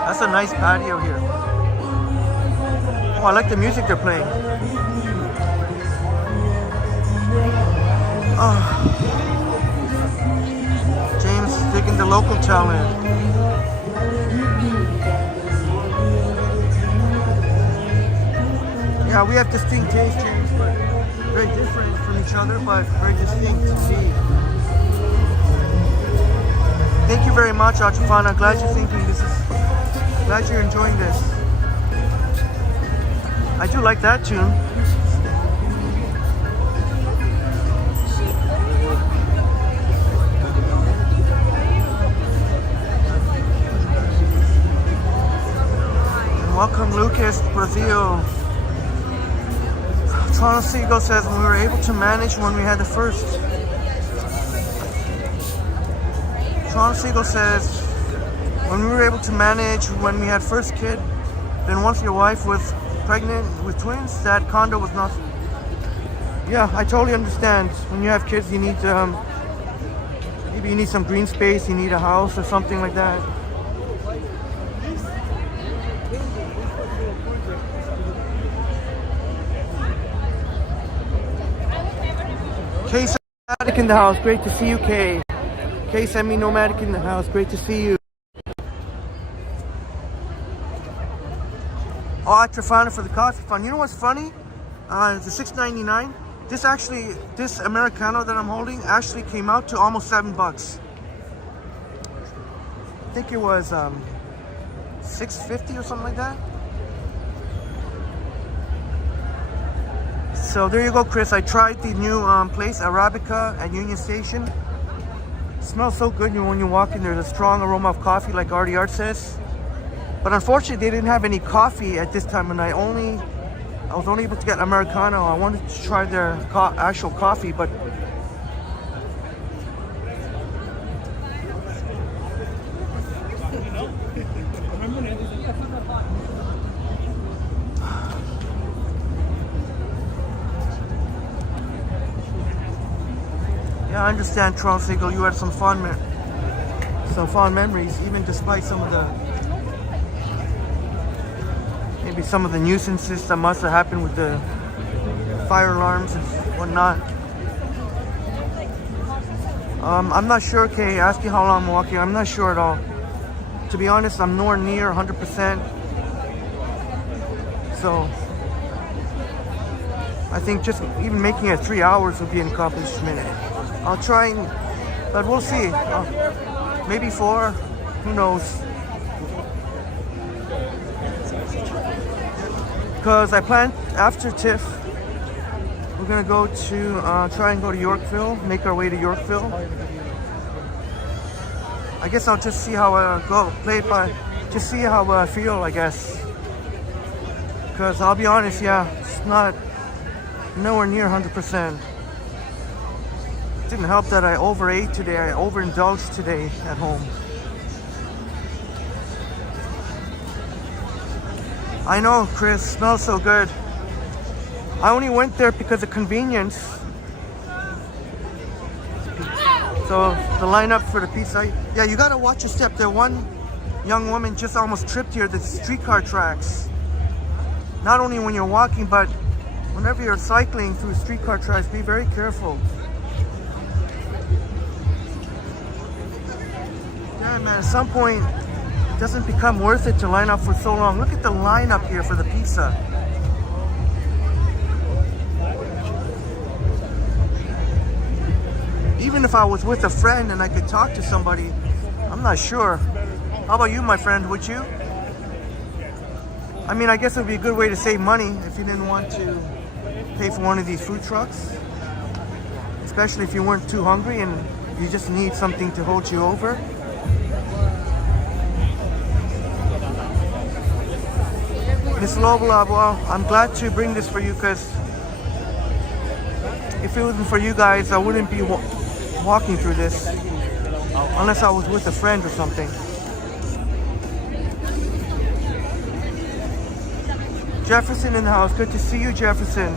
That's a nice patio here. Oh, I like the music they're playing. Oh. James digging the local talent. Yeah, we have distinct tastes, James, but very different from each other, but very distinct to see. Thank you very much, Achifana. Glad you're thinking this is. Glad you're enjoying this. I do like that tune. And welcome, Lucas, Brazil. Toronto Seagull says we were able to manage when we had the first. Toronto Seagull says when we were able to manage when we had first kid, then once your wife was pregnant with twins, that condo was not. Yeah, I totally understand. When you have kids, you need maybe you need some green space, you need a house or something like that. Kay Nomadic in the house, great to see you, Kay. Kay Semi-Nomadic in the house, great to see you. Oh, Trafana for the coffee fund. You know what's funny? The $6.99. This Americano that I'm holding actually came out to almost $7. I think it was $6.50 or something like that. So there you go, Chris. I tried the new place, Arabica at Union Station. It smells so good when you walk in. There's a strong aroma of coffee, like RDR says. But unfortunately, they didn't have any coffee at this time, and I was only able to get Americano. I wanted to try their actual coffee, but yeah, I understand, Charles Siegel. You had some fond memories, even despite some of the nuisances that must have happened with the fire alarms and whatnot. I'm not sure, Kay. Asking how long I'm walking, I'm not sure at all. To be honest, I'm nowhere near 100%. So I think just even making it 3 hours would be an accomplishment. I'll try, but we'll see. Maybe 4. Who knows? Because I plan after Tiff, we're gonna go to try and go to Yorkville, make our way to Yorkville. I guess I'll just see how I just see how I feel, I guess. Because I'll be honest, yeah, it's not nowhere near 100%. It didn't help that I overate today, I overindulged today at home. I know, Chris. Smells so good. I only went there because of convenience. So the lineup for the pizza. Yeah, you gotta watch your step. There, one young woman just almost tripped here. The streetcar tracks. Not only when you're walking, but whenever you're cycling through streetcar tracks, be very careful. Yeah, man. At some point, it doesn't become worth it to line up for so long. Look at the lineup here for the pizza. Even if I was with a friend and I could talk to somebody, I'm not sure. How about you, my friend? Would you? I mean, I guess it would be a good way to save money if you didn't want to pay for one of these food trucks. Especially if you weren't too hungry and you just need something to hold you over. Miss Lobla, well, I'm glad to bring this for you because if it wasn't for you guys, I wouldn't be walking through this unless I was with a friend or something. Jefferson in the house, good to see you, Jefferson.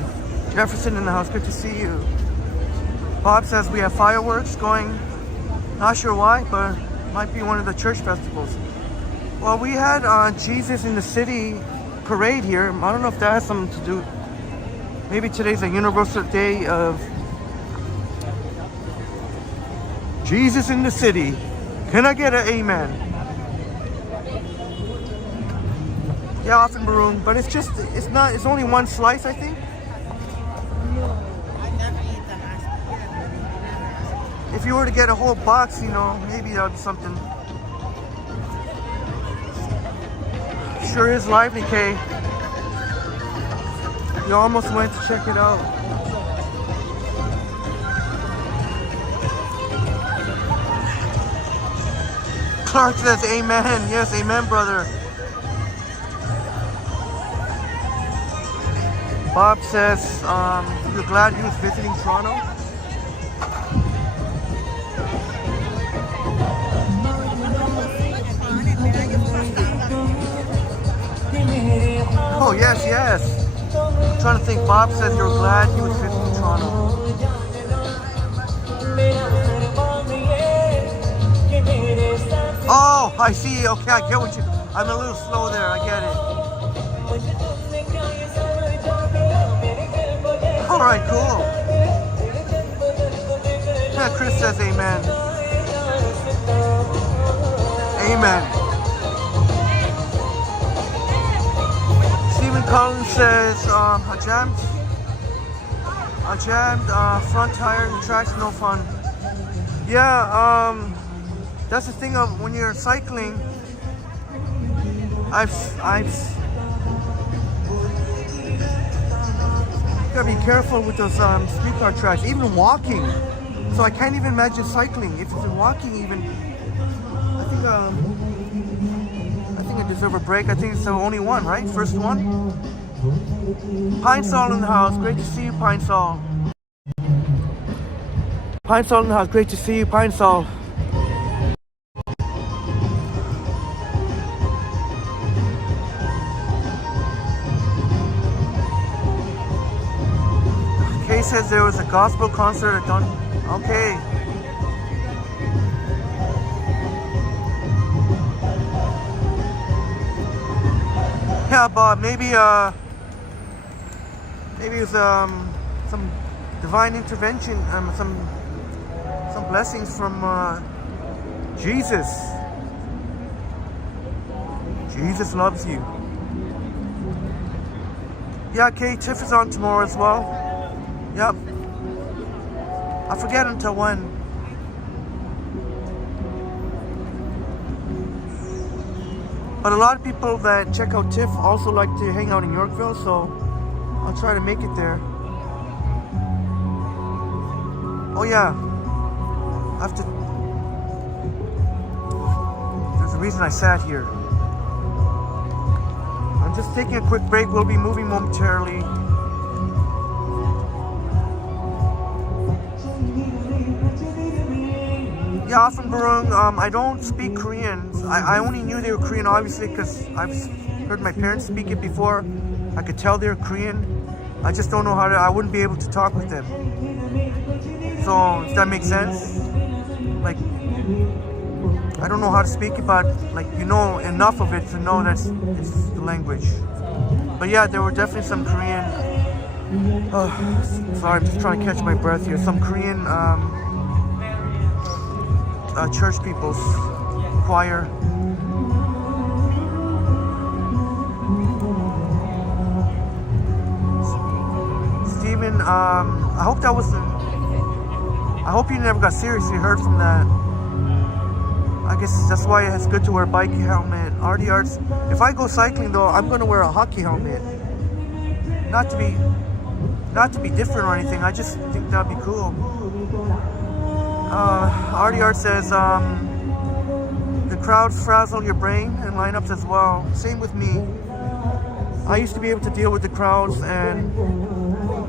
Jefferson in the house, good to see you. Bob says we have fireworks going, not sure why, but might be one of the church festivals. Well, we had Jesus in the City parade here. I don't know if that has something to do. Maybe today's a universal day of Jesus in the city. Can I get an amen? Yeah, often maroon, but it's only one slice, I think. If you were to get a whole box, you know, maybe that would be something. Sure is lively, Kay. You almost went to check it out. Clark says amen. Yes, amen, brother. Bob says you're glad he was visiting Toronto. Oh, yes, yes. I'm trying to think. Bob says you're glad he was visiting Toronto. Oh, I see. Okay, I get what you... I'm a little slow there. I get it. All right, cool. Yeah, Chris says amen. Amen. Stephen Collins says, a jammed front tire in the tracks, no fun. Yeah, that's the thing of when you're cycling. I've you gotta be careful with those streetcar tracks, even walking. So I can't even imagine cycling. If you're walking, even, I think I deserve a break. I think it's the only one, right? First one. Pine Sol in the house. Great to see you, Pine Sol. Pine Sol in the house. Great to see you, Pine Sol. Kay says there was a gospel concert at Don. Okay. Yeah, Bob. Maybe it was some divine intervention, some blessings from Jesus. Jesus loves you. Yeah, Kay, Tiff is on tomorrow as well. Yep. I forget until when. But a lot of people that check out Tiff also like to hang out in Yorkville, so I'll try to make it there. Oh yeah. I have to... There's a reason I sat here. I'm just taking a quick break. We'll be moving momentarily. Yeah, from Barung. I don't speak Korean. I only knew they were Korean, obviously, because I've heard my parents speak it before. I could tell they're Korean. I just don't know how to, I wouldn't be able to talk with them. So, does that make sense? Like, I don't know how to speak it, but like, you know enough of it to know that it's the language. But yeah, there were definitely some Korean, sorry, I'm just trying to catch my breath here. Some Korean church people's choir. Steven, I hope that wasn't, I hope you never got seriously hurt from that. I guess that's why it's good to wear a bike helmet. RDRs. If I go cycling though, I'm gonna wear a hockey helmet. Not to be different or anything. I just think that'd be cool. RDR says the crowds frazzle your brain and lineups as well. Same with me. I used to be able to deal with the crowds, and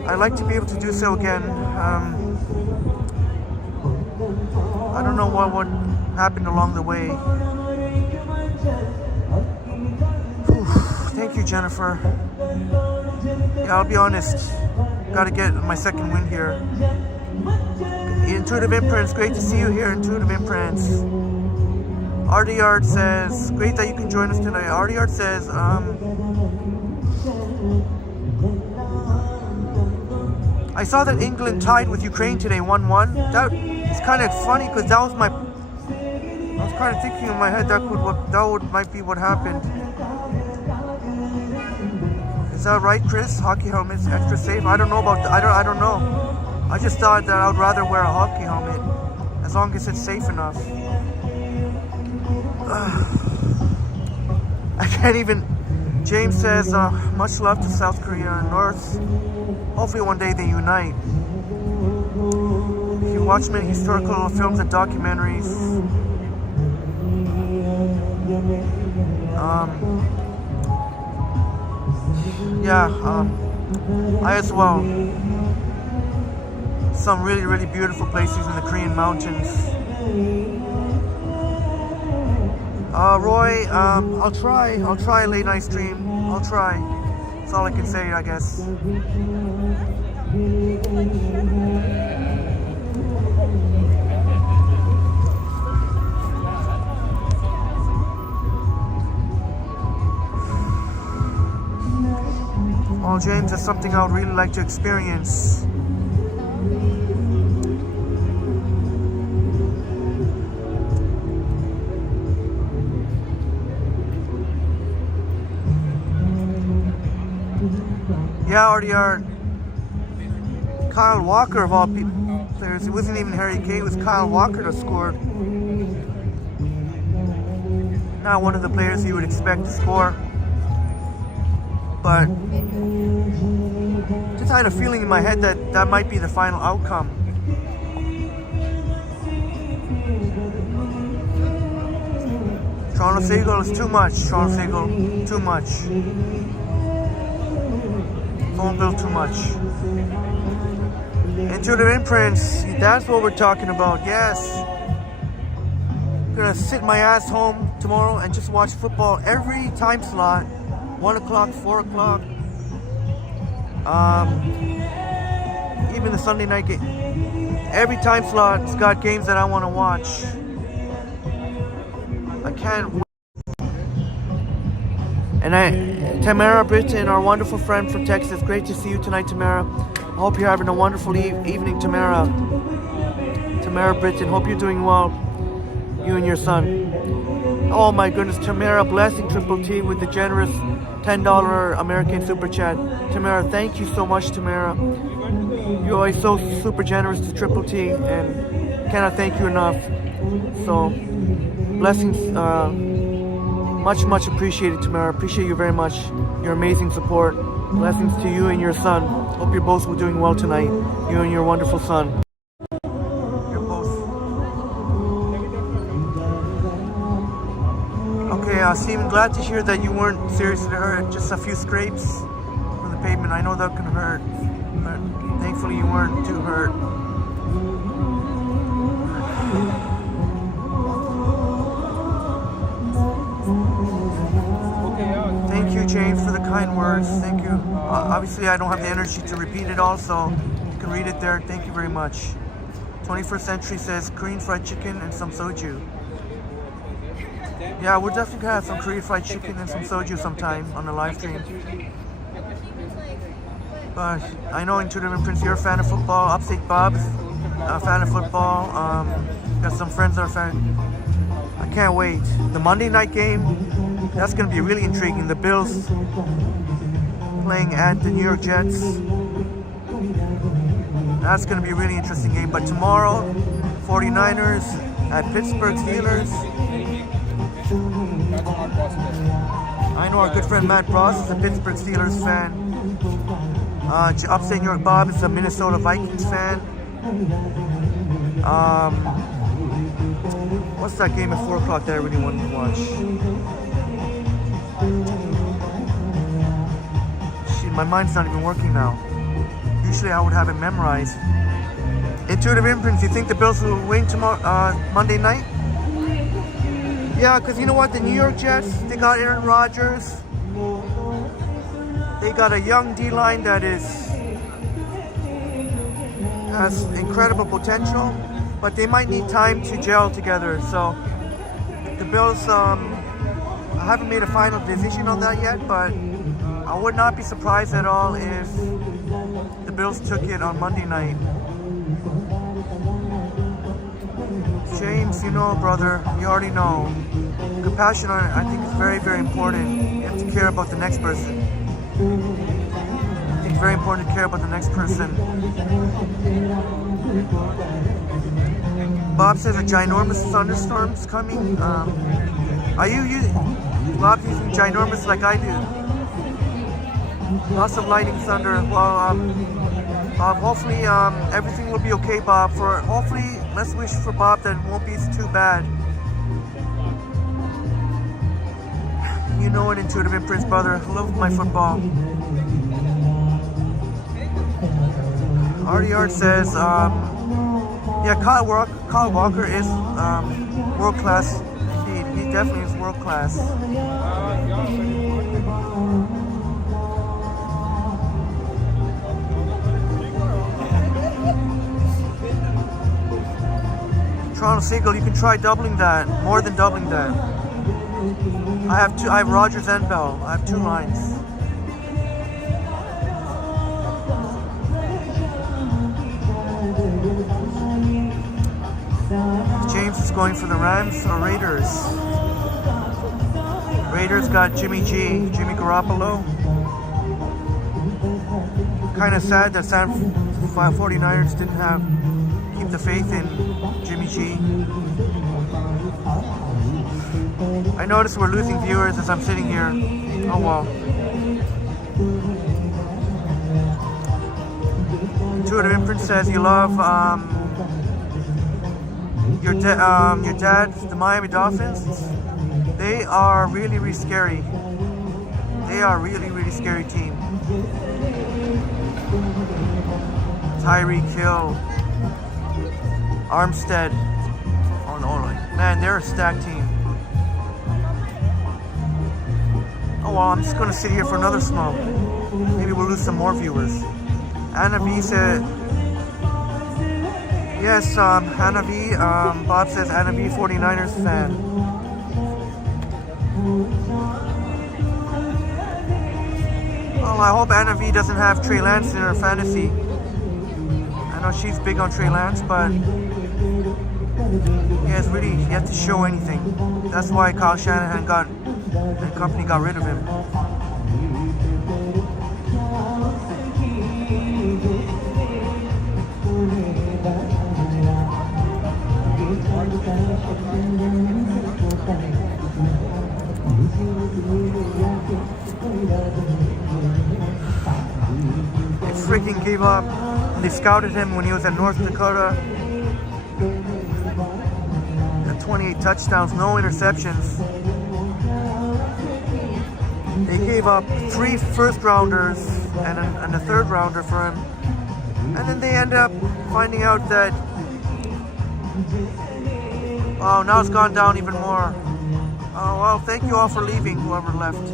I like to be able to do so again. I don't know what happened along the way. Whew, thank you, Jennifer. Yeah, I'll be honest. Gotta get my second win here. Intuitive Imprints, great to see you here, Intuitive Imprints. RDR says, great that you can join us tonight. RDR says, I saw that England tied with Ukraine today, 1-1. That is kind of funny because that was I was kind of thinking in my head that might be what happened. Is that right, Chris? Hockey helmets extra safe? I don't know about that. I don't know. I just thought that I would rather wear a hockey helmet as long as it's safe enough. I can't even. James says, much love to South Korea and North. Hopefully one day they unite. If you watch many historical films and documentaries, I as well. Some really, really beautiful places in the Korean mountains. Roy, I'll try a late night stream. I'll try. That's all I can say, I guess. Well, James, that's something I would really like to experience. Yeah, RDR. Kyle Walker of all players. It wasn't even Harry Kane. It was Kyle Walker that scored. Not one of the players you would expect to score. But just had a feeling in my head that that might be the final outcome. Toronto Seagull is too much. Toronto Seagull, too much. Phone bill, too much. Intuitive Imprints, that's what we're talking about. Yes. I'm gonna sit my ass home tomorrow and just watch football every time slot. 1 o'clock, 4 o'clock. Even the Sunday night game. Every time slot's got games that I want to watch. I can't wait. And Tamara Britton, our wonderful friend from Texas. Great to see you tonight, Tamara. I hope you're having a wonderful evening, Tamara. Tamara Britton, hope you're doing well. You and your son. Oh my goodness, Tamara blessing Triple T with the generous $10 American Super Chat. Tamara, thank you so much, Tamara. You're always so super generous to Triple T, and cannot thank you enough. So, blessings, much appreciated, Tamara. Appreciate you very much. Your amazing support. Blessings to you and your son. Hope you're both doing well tonight. You and your wonderful son. Stephen, glad to hear that you weren't seriously hurt. Just a few scrapes from the pavement. I know that can hurt, but thankfully you weren't too hurt. Thank James, for the kind words. Thank you. Obviously, I don't have the energy to repeat it all, so you can read it there. Thank you very much. 21st Century says Korean fried chicken and some soju. Yeah, we'll definitely have some Korean fried chicken and some soju sometime on the live stream. But I know Intuitive Imprints, you're a fan of football. Upstate Bob's a fan of football. Got some friends that are fan. I can't wait. The Monday night game, that's going to be really intriguing. The Bills playing at the New York Jets. That's going to be a really interesting game. But tomorrow, 49ers at Pittsburgh Steelers. I know our good friend Matt Ross is a Pittsburgh Steelers fan. Upstate New York Bob is a Minnesota Vikings fan. What's that game at 4 o'clock that I really wanted to watch? Shit, my mind's not even working now. Usually I would have it memorized. Intuitive Imprints, you think the Bills will win tomorrow, Monday night? Yeah, because you know what? The New York Jets, they got Aaron Rodgers. They got a young D-line that has incredible potential, but they might need time to gel together. So the Bills, I haven't made a final decision on that yet, but I would not be surprised at all if the Bills took it on Monday night. James, you know, brother, you already know. Compassion, I think, is very, very important. You have to care about the next person. I think it's very important to care about the next person. Bob says a ginormous thunderstorm's coming. Are you Bob's using ginormous like I do? Lots of lightning, thunder. Well, Bob, hopefully everything will be okay, Bob. Hopefully, let's wish for Bob that it won't be too bad. You know it, Intuitive Imprints, brother. I love my football. RDR says, yeah, Kyle Walker is world class. Indeed, he definitely is world class. Toronto Seagull, you can try doubling that, more than doubling that. I have Rogers and Bell. I have 2 lines. James is going for the Rams or Raiders. Raiders got Jimmy Garoppolo. Kind of sad that 49ers didn't keep the faith in Jimmy G. I notice we're losing viewers as I'm sitting here. Oh well. Intuitive Imprint says you love your dad, the Miami Dolphins. They are really, really scary. They are a really, really scary team. Tyreek Hill, Armstead. Oh no, man, they're a stacked team. Oh well, I'm just gonna sit here for another smoke. Maybe we'll lose some more viewers. Anna V said, yes, Anna V, Bob says Anna V 49ers fan. Well, I hope Anna V doesn't have Trey Lance in her fantasy. I know she's big on Trey Lance, but he has yet to show anything. That's why Kyle Shanahan the company got rid of him. They freaking gave up. They scouted him when he was at North Dakota. 28 touchdowns, no interceptions. They gave up 3 first-rounders and a third-rounder for him. And then they ended up finding out that, oh, now it's gone down even more. Oh, well, thank you all for leaving, whoever left.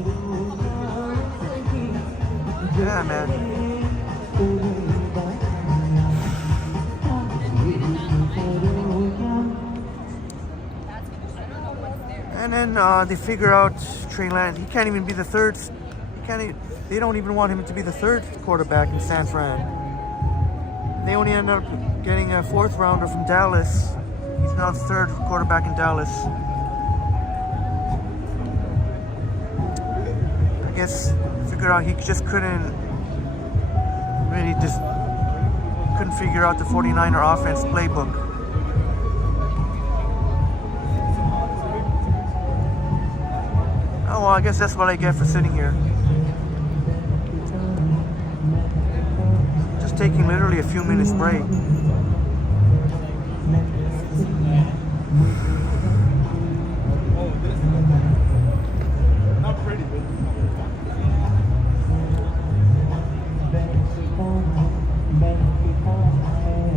Yeah, man. And then they figure out Trey Lance. He can't even be the third. He can't. They don't even want him to be the third quarterback in San Fran. They only end up getting a fourth rounder from Dallas. He's now the third quarterback in Dallas. I guess figured out he just couldn't figure out the 49er offense playbook. Oh well, I guess that's what I get for sitting here. Just taking literally a few minutes break. Not pretty, but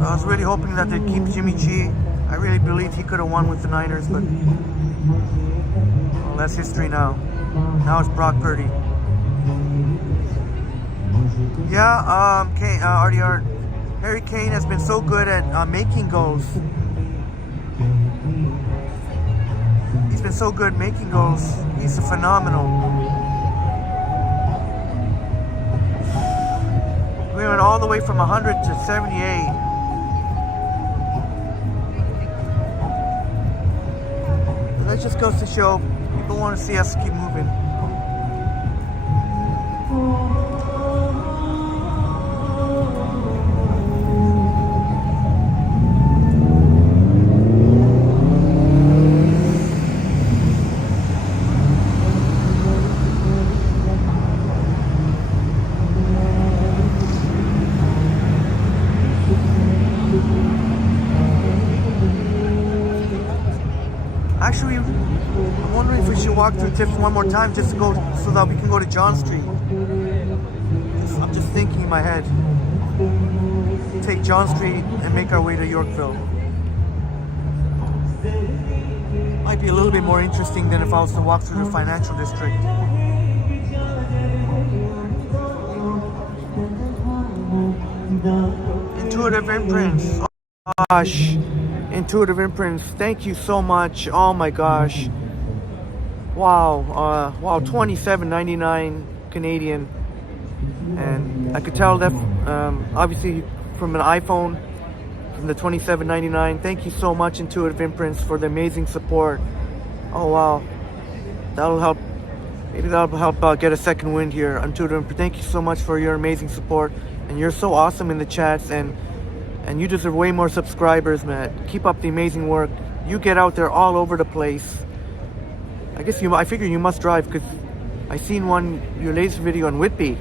I was really hoping that they'd keep Jimmy G. I really believed he could have won with the Niners, but well, that's history now. Now it's Brock Purdy. Yeah, Harry Kane has been so good at making goals. He's been so good making goals. He's phenomenal. We went all the way from 100 to 78. That just goes to show people want to see us keep moving. Actually, I'm wondering if we should walk through Tiff one more time just to go so that we can go to John Street. I'm just thinking in my head. Take John Street and make our way to Yorkville. Might be a little bit more interesting than if I was to walk through the financial district. Intuitive Imprints. Oh gosh. Intuitive Imprints, thank you so much. Oh my gosh. Wow. Wow, $27.99 Canadian. And I could tell that obviously from an iPhone, from the $27.99. Thank you so much, Intuitive Imprints, for the amazing support. Oh wow. That'll help. Maybe that'll help get a second wind here. Intuitive Imprints, thank you so much for your amazing support. And you're so awesome in the chats, and you deserve way more subscribers, man. Keep up the amazing work. You get out there all over the place. I figure you must drive because I seen your latest video on Whitby.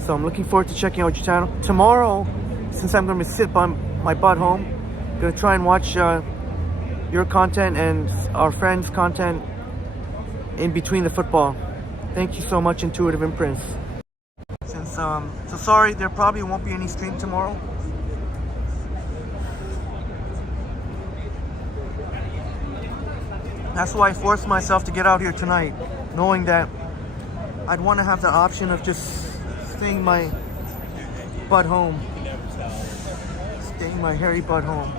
So I'm looking forward to checking out your channel. Tomorrow, since I'm going to sit by my butt home, I'm going to try and watch your content and our friends' content in between the football. Thank you so much, Intuitive Imprints. So sorry, there probably won't be any stream tomorrow. That's why I forced myself to get out here tonight, knowing that I'd want to have the option of just staying my butt home. Staying my hairy butt home.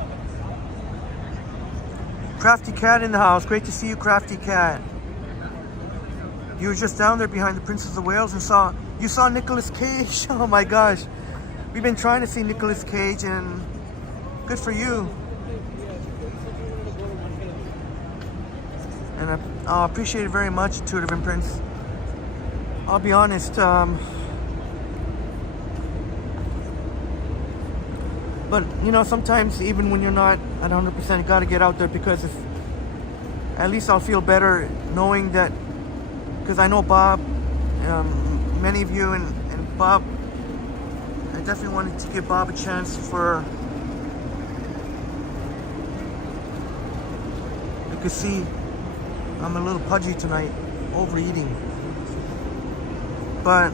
Crafty Cat in the house. Great to see you, Crafty Cat. You were just down there behind the Princess of Wales and you saw Nicolas Cage. Oh my gosh. We've been trying to see Nicolas Cage, and good for you. And I appreciate it very much, Intuitive Imprints. I'll be honest, but you know, sometimes even when you're not at 100%, you gotta get out there, because if at least I'll feel better knowing that, because I know Bob, many of you, and Bob, I definitely wanted to give Bob a chance for, you can see I'm a little pudgy tonight, overeating. But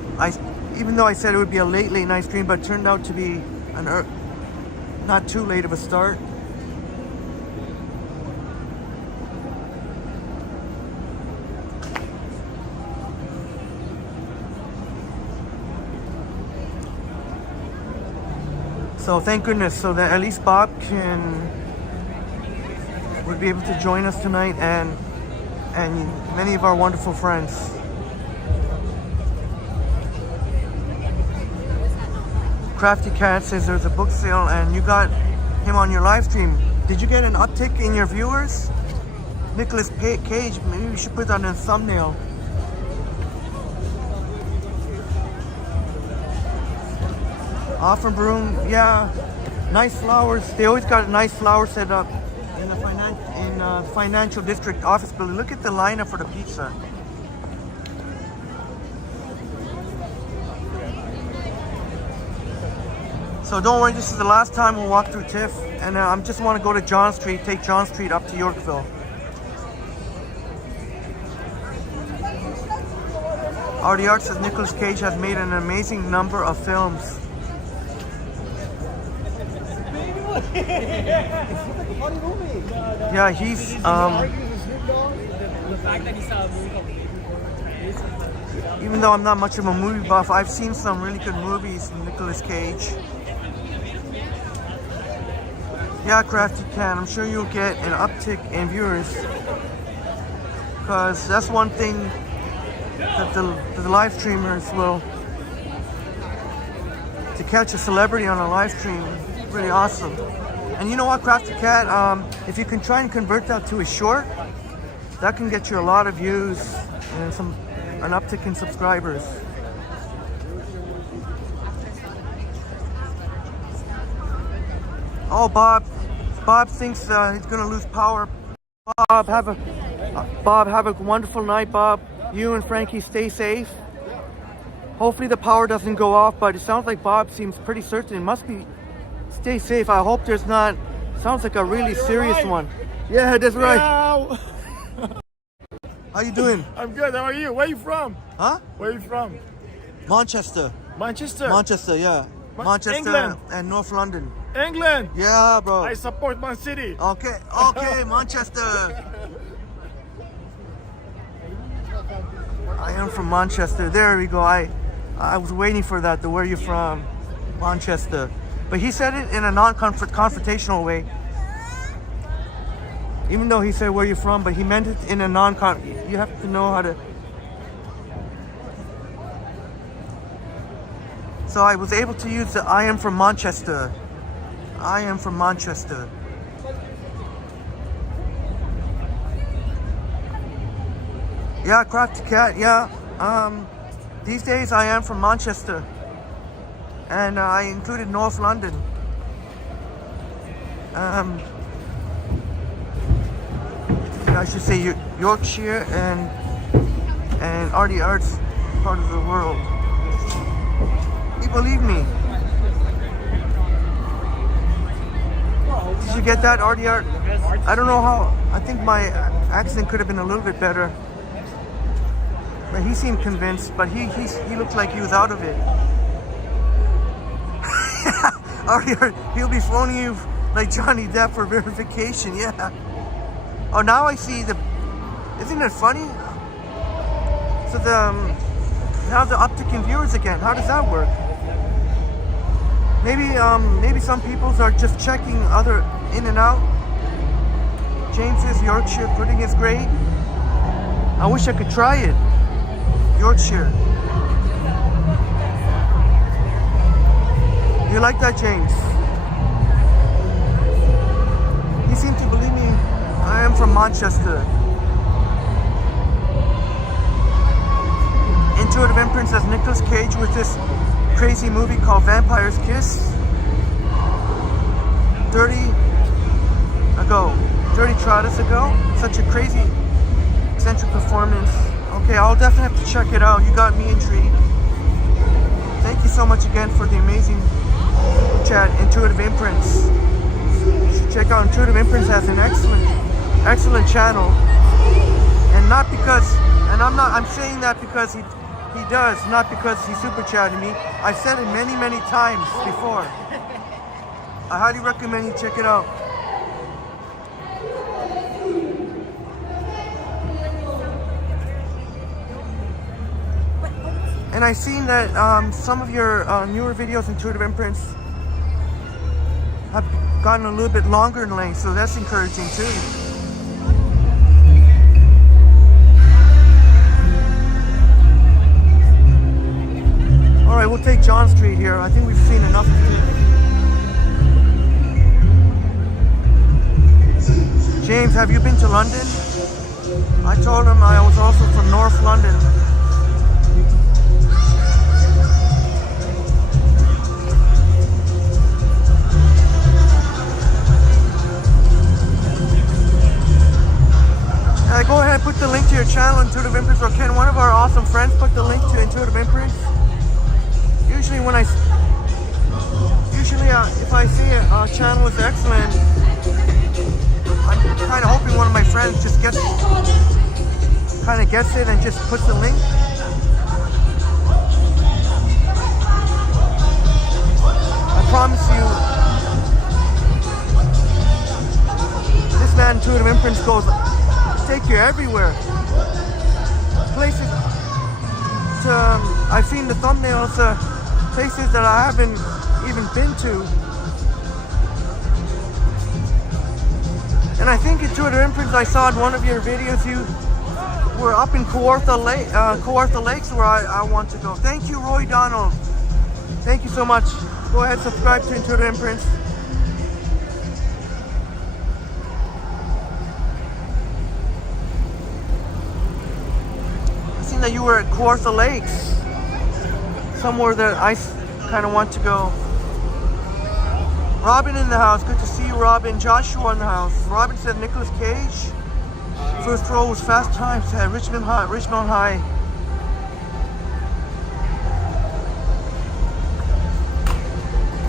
even though I said it would be a late night stream, but it turned out to be not too late of a start. So thank goodness, so that at least Bob would be able to join us tonight, and many of our wonderful friends. Crafty Cat says there's a book sale and you got him on your live stream. Did you get an uptick in your viewers? Nicolas Cage, maybe we should put that in a thumbnail. Offer Broom, yeah, nice flowers. They always got a nice flower set up in the financial district office building. Look at the lineup for the pizza. So don't worry, this is the last time we'll walk through Tiff, and I just want to go to John Street, take John Street up to Yorkville. Artie Art says Nicolas Cage has made an amazing number of films. Yeah, he's even though I'm not much of a movie buff, I've seen some really good movies from Nicolas Cage. Yeah, Crafty Cat, I'm sure you'll get an uptick in viewers, because that's one thing that the live streamers will, to catch a celebrity on a live stream, really awesome. And you know what, Crafty Cat, if you can try and convert that to a short, that can get you a lot of views and an uptick in subscribers. Oh, Bob thinks he's gonna lose power. Bob, have a wonderful night, Bob. You and Frankie stay safe. Hopefully the power doesn't go off, but it sounds like Bob seems pretty certain. It must be. Stay safe. I hope there's not. Sounds like a really serious one. Yeah, that's right. How you doing? I'm good. How are you? Where are you from? Huh? Where are you from? Manchester. Manchester? Manchester, yeah. Manchester England. and North London. England? Yeah, bro. I support Man City. Okay, Manchester. I am from Manchester. There we go. I was waiting for that. The where you from? Manchester. But he said it in a non-confrontational way. Even though he said where you're from, but he meant it in a you have to know how to. So I was able to use the I am from Manchester. I am from Manchester. Yeah, Crafty Cat, yeah. These days I am from Manchester. And I included North London. I should say Yorkshire and Artie Art's part of the world. You believe me? Did you get that, Artie Art? I don't know how. I think my accent could have been a little bit better. But he seemed convinced. But he looked like he was out of it. Artie Art, he'll be phoning you like Johnny Depp for verification. Yeah. Oh, now I see the. Isn't it funny? So now the uptick in viewers again. How does that work? Maybe some people's are just checking other in and out. James says Yorkshire pudding is great. I wish I could try it. Yorkshire. You like that, James? You seem to believe me. I am from Manchester. Intuitive Imprint says Nicolas Cage with this crazy movie called Vampire's Kiss. 30 tries ago. Such a crazy, eccentric performance. Okay, I'll definitely have to check it out. You got me intrigued. Thank you so much again for the amazing chat, Intuitive Imprints. You should check out Intuitive Imprints has an excellent channel. And not because, and I'm saying that because he does, not because he super chatted me. I've said it many times before. I highly recommend you check it out. And I've seen that some of your newer videos, Intuitive Imprints, gotten a little bit longer in length, so that's encouraging too. All right, we'll take John Street here. I think we've seen enough of it. James, have you been to London? I told him I was also from North London. Go ahead and put the link to your channel, Intuitive Imprints, or can one of our awesome friends put the link to Intuitive Imprints? Usually if I see a channel is excellent, I'm kind of hoping one of my friends just gets it and just puts the link. I promise you, this man Intuitive Imprints goes take you everywhere. Places I've seen the thumbnails, places that I haven't even been to. And I think Intuitive Imprints, I saw in one of your videos, you were up in Kawartha Lakes where I want to go. Thank you, Roy Donald. Thank you so much. Go ahead, subscribe to Intuitive Imprints. That you were at Kawartha Lakes, somewhere that I kind of want to go. Robin in the house, good to see you, Robin. Joshua in the house. Robin said Nicolas Cage. First role was Fast Times at Richmond High.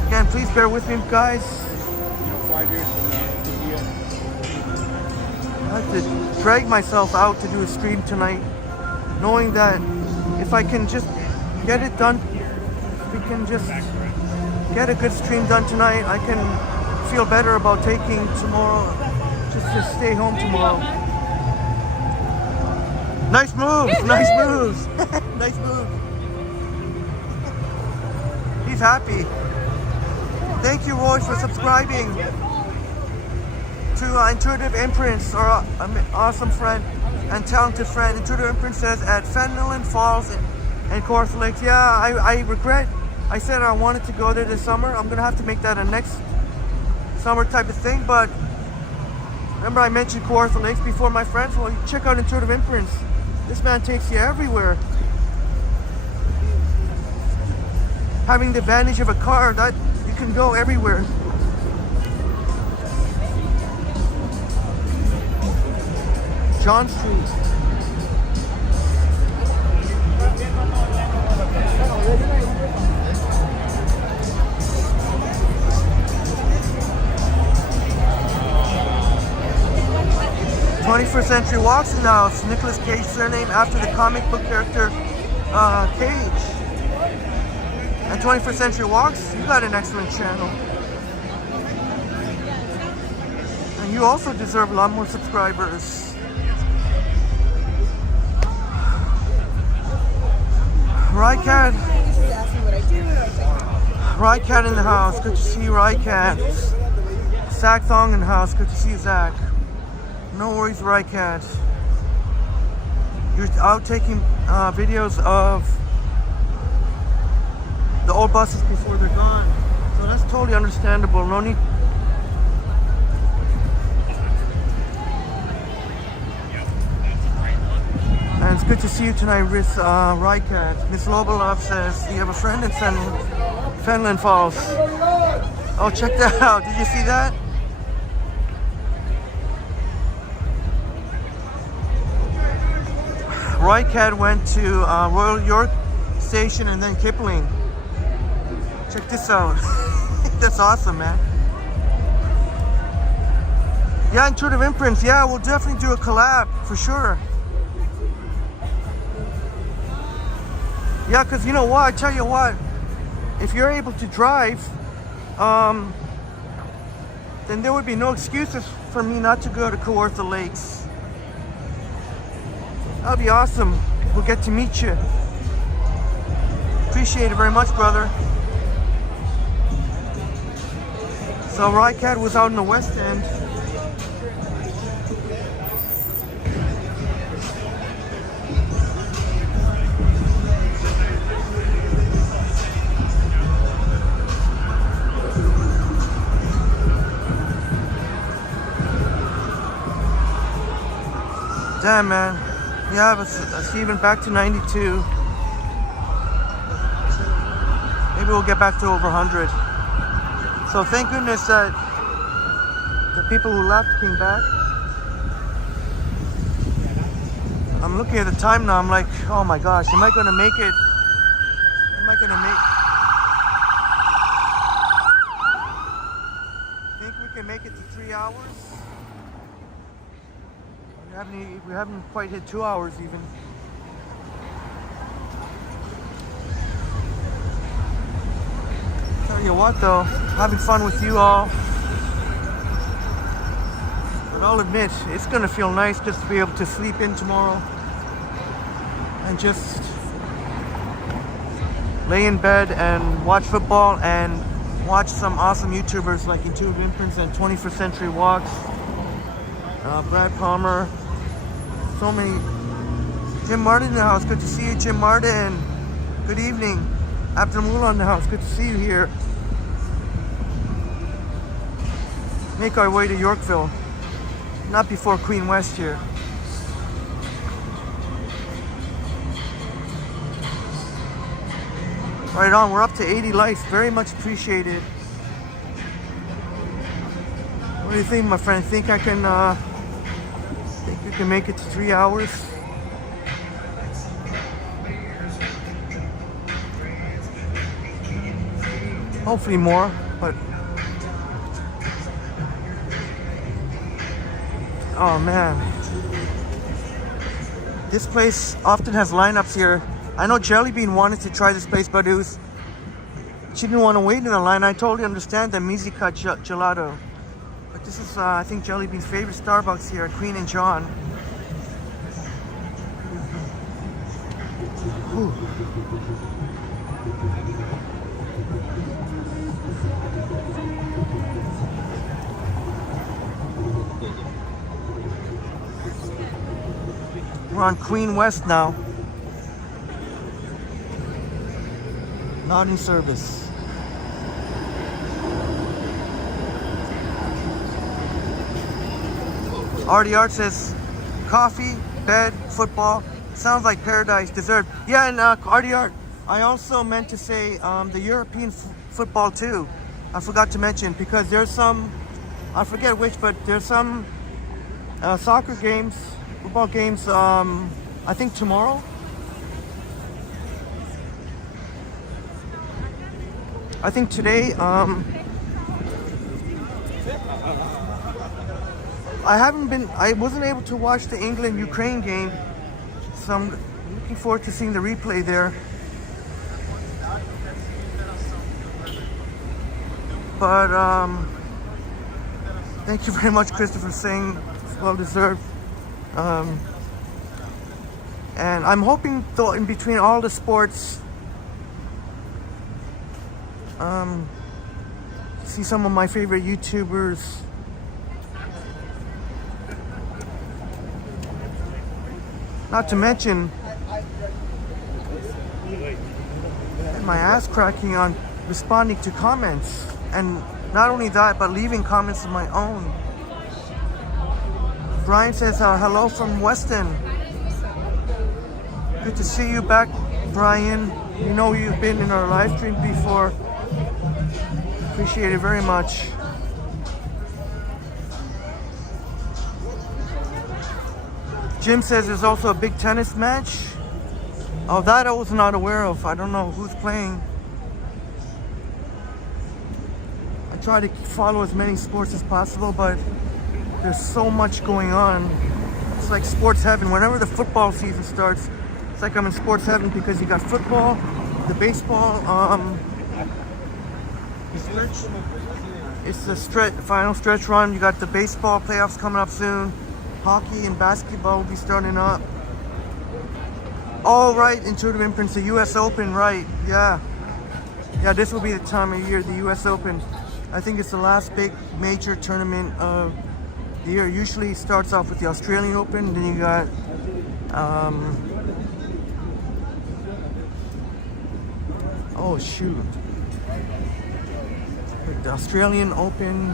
Again, please bear with me, guys. 5 years from now, I have to drag myself out to do a stream tonight, knowing that if I can just get it done, if we can just get a good stream done tonight, I can feel better about taking tomorrow, just to stay home tomorrow. Nice moves, nice moves, nice move. He's happy. Thank you, Roy, for subscribing to Intuitive Imprints, our awesome friend and talented friend. Intuitive Imprints says at Fenelon Falls and Kawartha Lakes. Yeah, I regret. I said I wanted to go there this summer. I'm gonna have to make that a next summer type of thing. But remember, I mentioned Kawartha Lakes before, my friends. Well, check out Intuitive Imprints. This man takes you everywhere. Having the advantage of a car, that you can go everywhere. John Street. "21st Century Walks in the house." Nicolas Cage surname after the comic book character Cage. And 21st Century Walks, you got an excellent channel. And you also deserve a lot more subscribers. Rycat. Rycat in the house. Good to see you, Rycat. Zach Thong in the house. Good to see you, Zach. No worries, Rycat. You're out taking videos of the old buses before they're gone. So that's totally understandable. No need. And it's good to see you tonight, Miss Rycat. Miss Lobalov says, "Do you have a friend in Fenelon Falls?" Oh, check that out. Did you see that? Rycat went to Royal York Station and then Kipling. Check this out. That's awesome, man. Yeah, Intuitive Imprints. Yeah, we'll definitely do a collab for sure. Yeah, because you know what? I tell you what. If you're able to drive, then there would be no excuses for me not to go to Kawartha Lakes. That'll be awesome. We'll get to meet you. Appreciate it very much, brother. So Rycat was out in the West End. Damn, man. Yeah, but it's even back to 92. Maybe we'll get back to over 100. So thank goodness that the people who left came back. I'm looking at the time now. I'm like, oh my gosh, am I gonna make it? Am I gonna make? Think we can make it to 3 hours? We haven't quite hit 2 hours even. Tell you what though, having fun with you all. But I'll admit, it's gonna feel nice just to be able to sleep in tomorrow and just lay in bed and watch football and watch some awesome YouTubers like Intuitive Imprints and 21st Century Walks, Brad Palmer, so many. Jim Martin in the house, good to see you, Jim Martin. Good evening. Abdulmullah in the house, good to see you here. Make our way to Yorkville, not before Queen West here. Right on, we're up to 80 likes, very much appreciated. What do you think, my friend? Think I can, think you can make it to 3 hours? Hopefully more, but oh man, this place often has lineups here. I know Jellybean wanted to try this place, but she didn't want to wait in the line. I totally understand the Mizzica gelato, but this is I think Jellybean's favorite Starbucks here, Queen and John. Whew. We're on Queen West now. Not in service. Artie Art says, coffee, bed, football. Sounds like paradise. Dessert. Yeah, and Artie Art, I also meant to say the European football too. I forgot to mention because there's some, I forget which, but there's some soccer games, football games, I think tomorrow. I think today, I wasn't able to watch the England-Ukraine game, so I'm looking forward to seeing the replay there. But, thank you very much, Christopher, saying it's well deserved. And I'm hoping, though, in between all the sports, see some of my favorite YouTubers. Not to mention, my ass cracking on responding to comments. And not only that, but leaving comments of my own. Brian says, hello from Weston. Good to see you back, Brian. You know you've been in our live stream before. Appreciate it very much. Jim says there's also a big tennis match. Oh, that I was not aware of. I don't know who's playing. I try to follow as many sports as possible, but there's so much going on. It's like sports heaven. Whenever the football season starts, it's like I'm in sports heaven because you got football, the baseball, it's the final stretch run. You got the baseball playoffs coming up soon. Hockey and basketball will be starting up. All right, Intuitive Imprints, the U.S. Open, right? Yeah. Yeah, this will be the time of year, the U.S. Open. I think it's the last big major tournament of the year. Usually starts off with the Australian Open, then you got oh shoot, the Australian Open,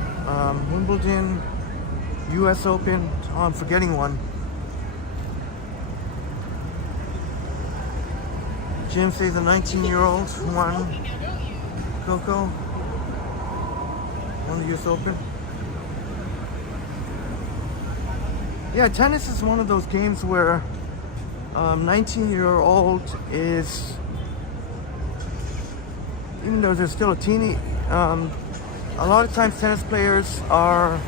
Wimbledon, US Open. Oh, I'm forgetting one. Jim says a 19-year-old won Coco on the US Open. Yeah, tennis is one of those games where 19-year-old is, even though they're still a teeny, a lot of times tennis players are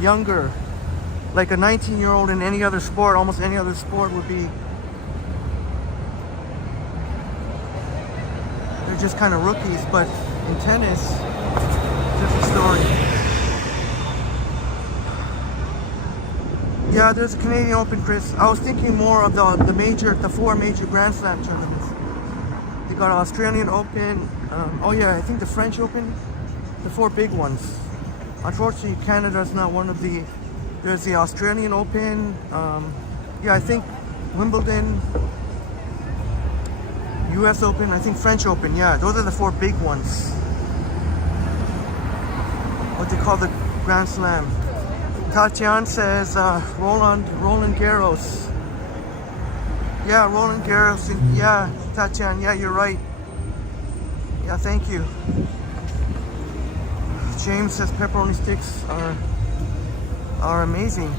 younger. Like a 19-year-old in any other sport, almost any other sport would be, they're just kind of rookies, but in tennis, different story. Yeah, there's a Canadian Open, Chris. I was thinking more of the four major Grand Slam tournaments. They got Australian Open, oh yeah, I think the French Open, the four big ones. Unfortunately, Canada's not one of the, there's the Australian Open, yeah, I think Wimbledon, US Open, I think French Open, yeah, those are the four big ones. What they call the Grand Slam. Tatiana says Roland Garros. Yeah, Roland Garros. Yeah, Tatiana. Yeah, you're right. Yeah, thank you. James says pepperoni sticks are amazing.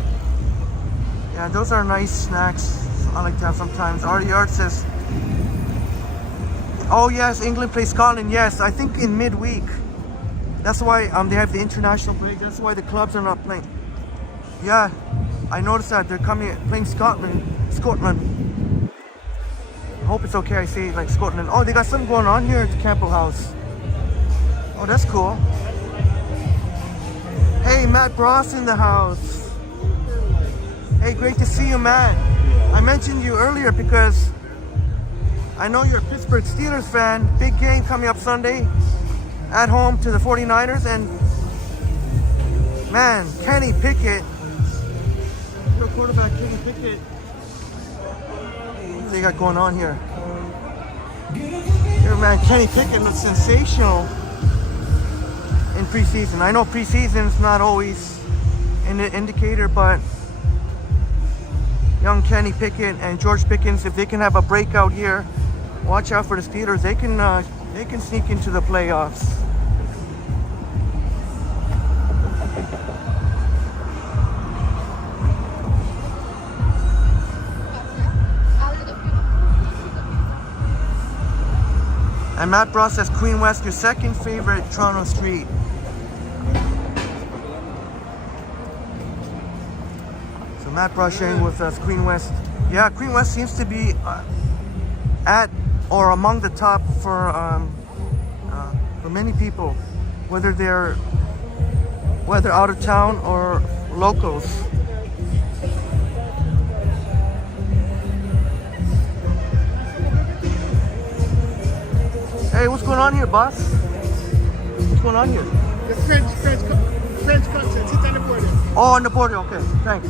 Yeah, those are nice snacks. I like to have sometimes. Artie Art says, oh yes, England plays Scotland. Yes, I think in midweek. That's why they have the international break. That's why the clubs are not playing. Yeah, I noticed that they're playing Scotland. I hope it's okay I say like Scotland. Oh, they got something going on here at the Campbell House. Oh, that's cool. Hey, Matt Bross in the house. Hey, great to see you, Matt. I mentioned you earlier because I know you're a Pittsburgh Steelers fan. Big game coming up Sunday at home to the 49ers. And man, Kenny Pickett, your quarterback Kenny Pickett. What do they got going on here? Here, man, Kenny Pickett looks sensational in preseason. I know preseason's not always an indicator, but young Kenny Pickett and George Pickens, if they can have a breakout year, watch out for the Steelers. They can sneak into the playoffs. And Matt Bross says Queen West, your second favorite Toronto street. So Matt Bross sharing with us Queen West. Yeah, Queen West seems to be at or among the top for many people, whether out of town or locals. Hey, what's going on here, boss? What's going on here? The French concert. Sit on the border. Oh, on the border. Okay, thanks.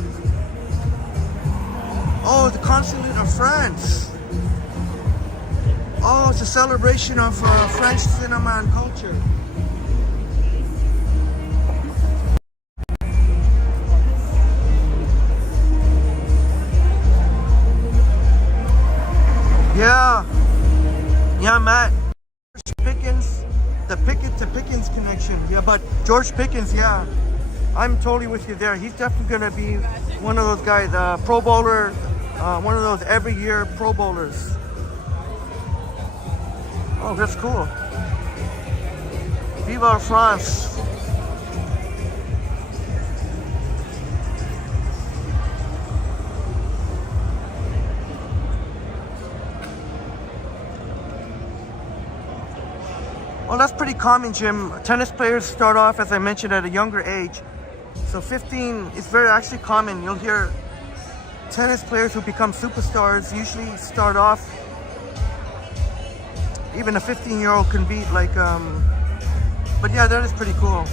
Oh, the consulate of France. Oh, it's a celebration of French cinema and culture. Yeah, Matt. Pickens, the Pickett to Pickens connection. Yeah, but George Pickens, yeah, I'm totally with you there. He's definitely going to be one of those guys, Pro Bowler, one of those every year Pro Bowlers. Oh, that's cool. Viva France. Well, that's pretty common, Jim. Tennis players start off, as I mentioned, at a younger age. So 15 is very actually common. You'll hear tennis players who become superstars usually start off, even a 15-year-old can beat like But yeah, that is pretty cool.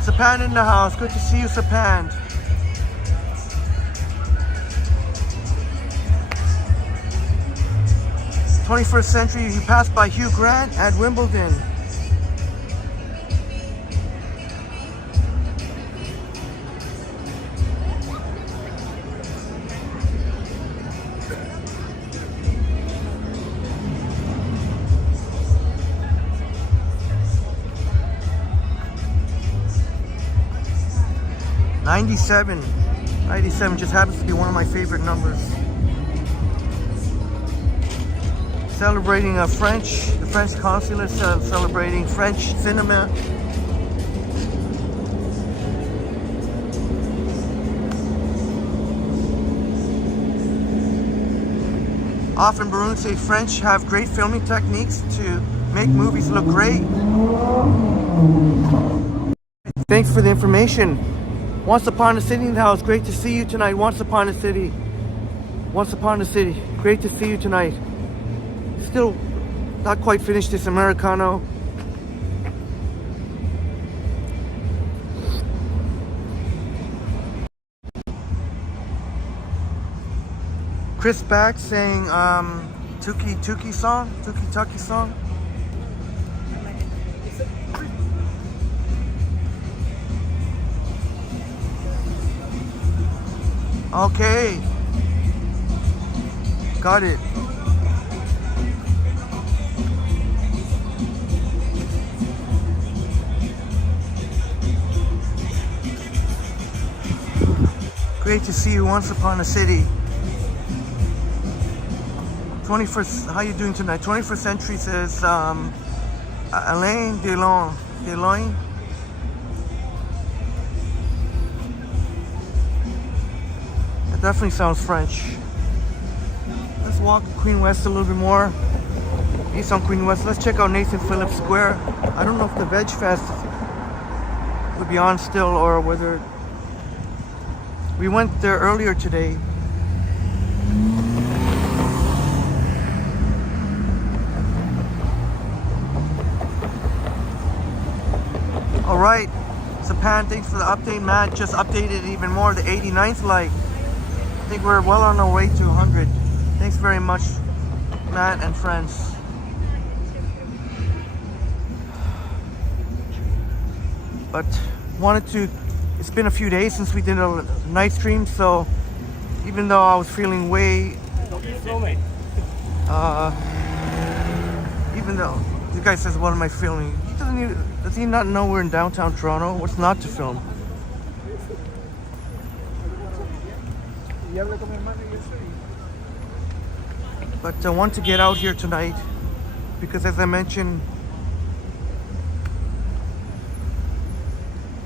Sapan in the house. Good to see you, Sapan. "21st century, you passed by Hugh Grant at Wimbledon." "97. 97 just happens to be one of my favorite numbers. Celebrating the French consulate, celebrating French cinema. Often Maroons say French have great filming techniques to make movies look great. Thanks for the information. Once Upon a City in the house. Great to see you tonight. Once Upon a City. Once Upon a City. Great to see you tonight. Still not quite finished this Americano. Chris back saying Tuki song. Tuki Tucky song. Okay. Got it. Great to see you. Once Upon a City. 21st, how you doing tonight? 21st Century says Alain Delon. It definitely sounds French. Let's walk Queen West a little bit more. East on Queen West. Let's check out Nathan Phillips Square. I don't know if the Veg Fest would be on still or whether we went there earlier today. All right, Sapan, thanks for the update. Matt just updated even more, the 89th like. I think we're well on our way to 100. Thanks very much, Matt and friends. But wanted to, it's been a few days since we did a night stream, so even though I was feeling way, even though the guy says, what am I filming? Does he not know we're in downtown Toronto? What's not to film? But I want to get out here tonight because, as I mentioned,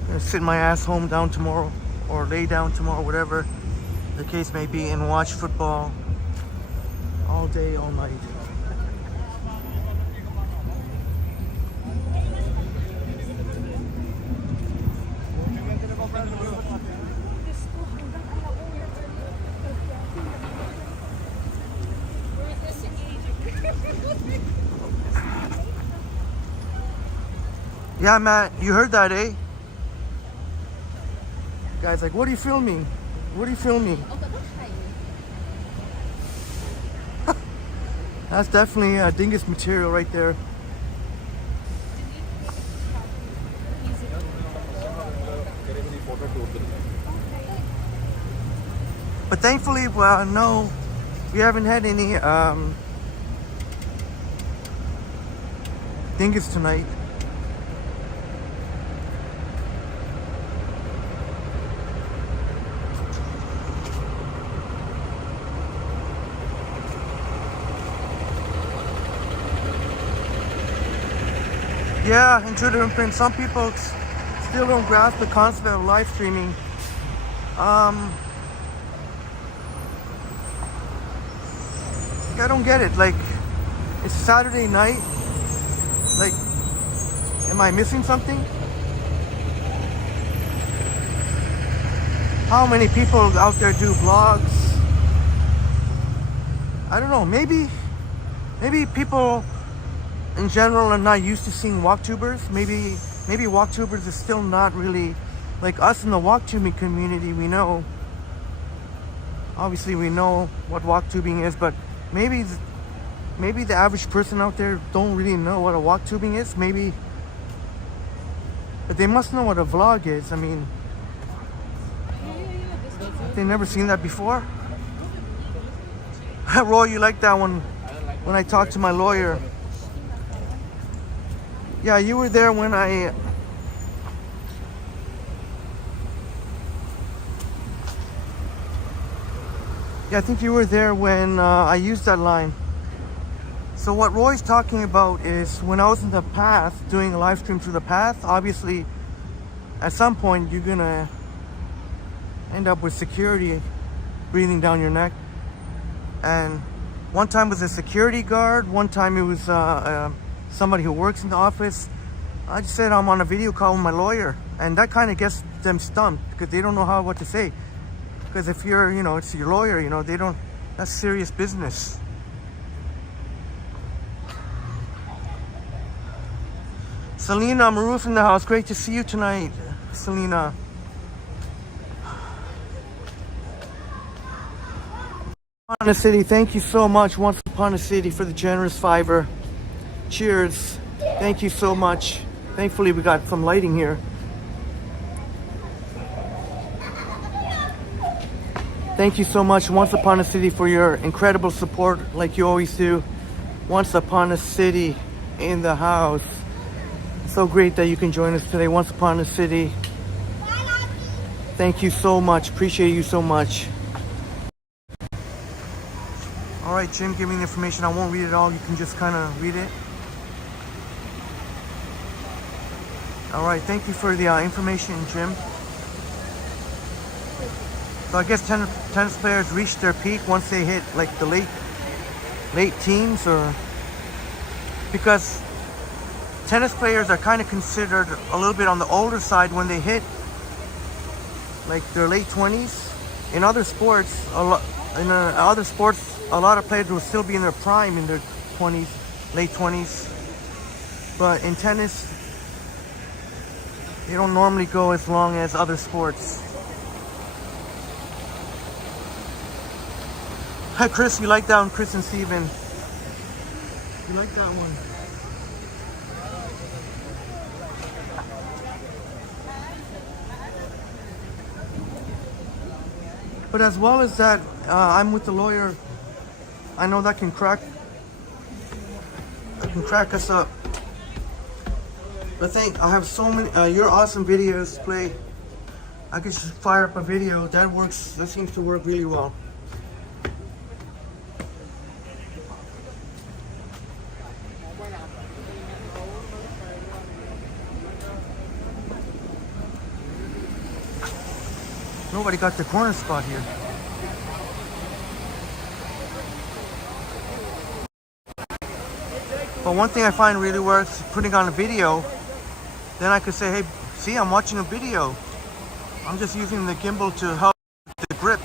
I'm gonna sit my ass home down tomorrow or lay down tomorrow, whatever the case may be, and watch football all day, all night. Yeah, Matt, you heard that, eh? Guy's like, what are you filming? What are you filming? That's definitely dingus material right there. But thankfully, well, no, we haven't had any dingus tonight. Yeah, Intruder Imprint. Some people still don't grasp the concept of live streaming. I don't get it. Like, it's Saturday night. Like, am I missing something? How many people out there do vlogs? I don't know. Maybe people in general are not used to seeing walktubers. Maybe maybe walk tubers is still not really like us in the walk tubing community. We know, obviously, we know what walk tubing is, but maybe the average person out there don't really know what a walk tubing is. Maybe, but they must know what a vlog is. I mean, they never seen that before. Roy, you like that one? When I talked to my lawyer. Yeah, you were there when I. Yeah, I think you were there when I used that line. So what Roy's talking about is when I was in the path, doing a live stream through the path, obviously at some point you're gonna end up with security breathing down your neck. And one time it was a security guard, one time it was somebody who works in the office. I just said I'm on a video call with my lawyer, and that kind of gets them stumped because they don't know what to say. Because if you're, it's your lawyer, they don't, that's serious business. Selena, Maruf in the house. Great to see you tonight, Selena. Upon a City, thank you so much, Once Upon a City, for the generous $5. Cheers. Thank you so much. Thankfully, we got some lighting here. Thank you so much, Once Upon a City, for your incredible support, like you always do. Once Upon a City in the house. So great that you can join us today, Once Upon a City. Thank you so much. Appreciate you so much. All right, Jim, give me the information. I won't read it all. You can just kind of read it. All right, thank you for the information, Jim. So I guess tennis players reach their peak once they hit like the late teens, or because tennis players are kind of considered a little bit on the older side when they hit like their late 20s. In other sports, a lot of players will still be in their prime in their 20s, late 20s. But in tennis, they don't normally go as long as other sports. Hi, Chris, you like that one? Chris and Steven. You like that one? But as well as that, I'm with the lawyer. I know that can crack us up. But I have so many, your awesome videos play. I could just fire up a video. That seems to work really well. Nobody got the corner spot here. But one thing I find really works, putting on a video, then I could say, hey, see, I'm watching a video. I'm just using the gimbal to help the grip.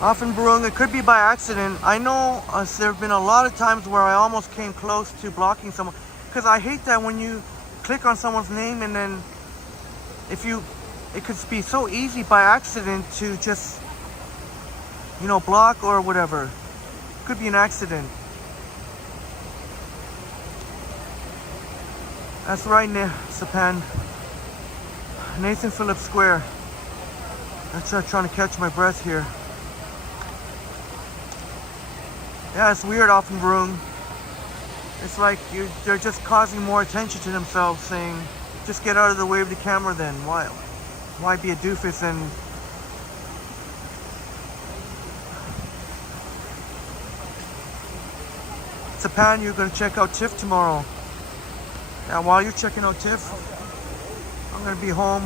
Often, Barung, it could be by accident. I know there have been a lot of times where I almost came close to blocking someone. Because I hate that when you click on someone's name and then it could be so easy by accident to just, block or whatever. Could be an accident. That's right, Sapan. Nathan Phillips Square. I'm trying to catch my breath here. Yeah, it's weird, often, Broom. It's like they're just causing more attention to themselves, saying, just get out of the way of the camera then. Why be a doofus and... Sapan, you're going to check out Tiff tomorrow. Now, while you're checking out Tiff, I'm going to be home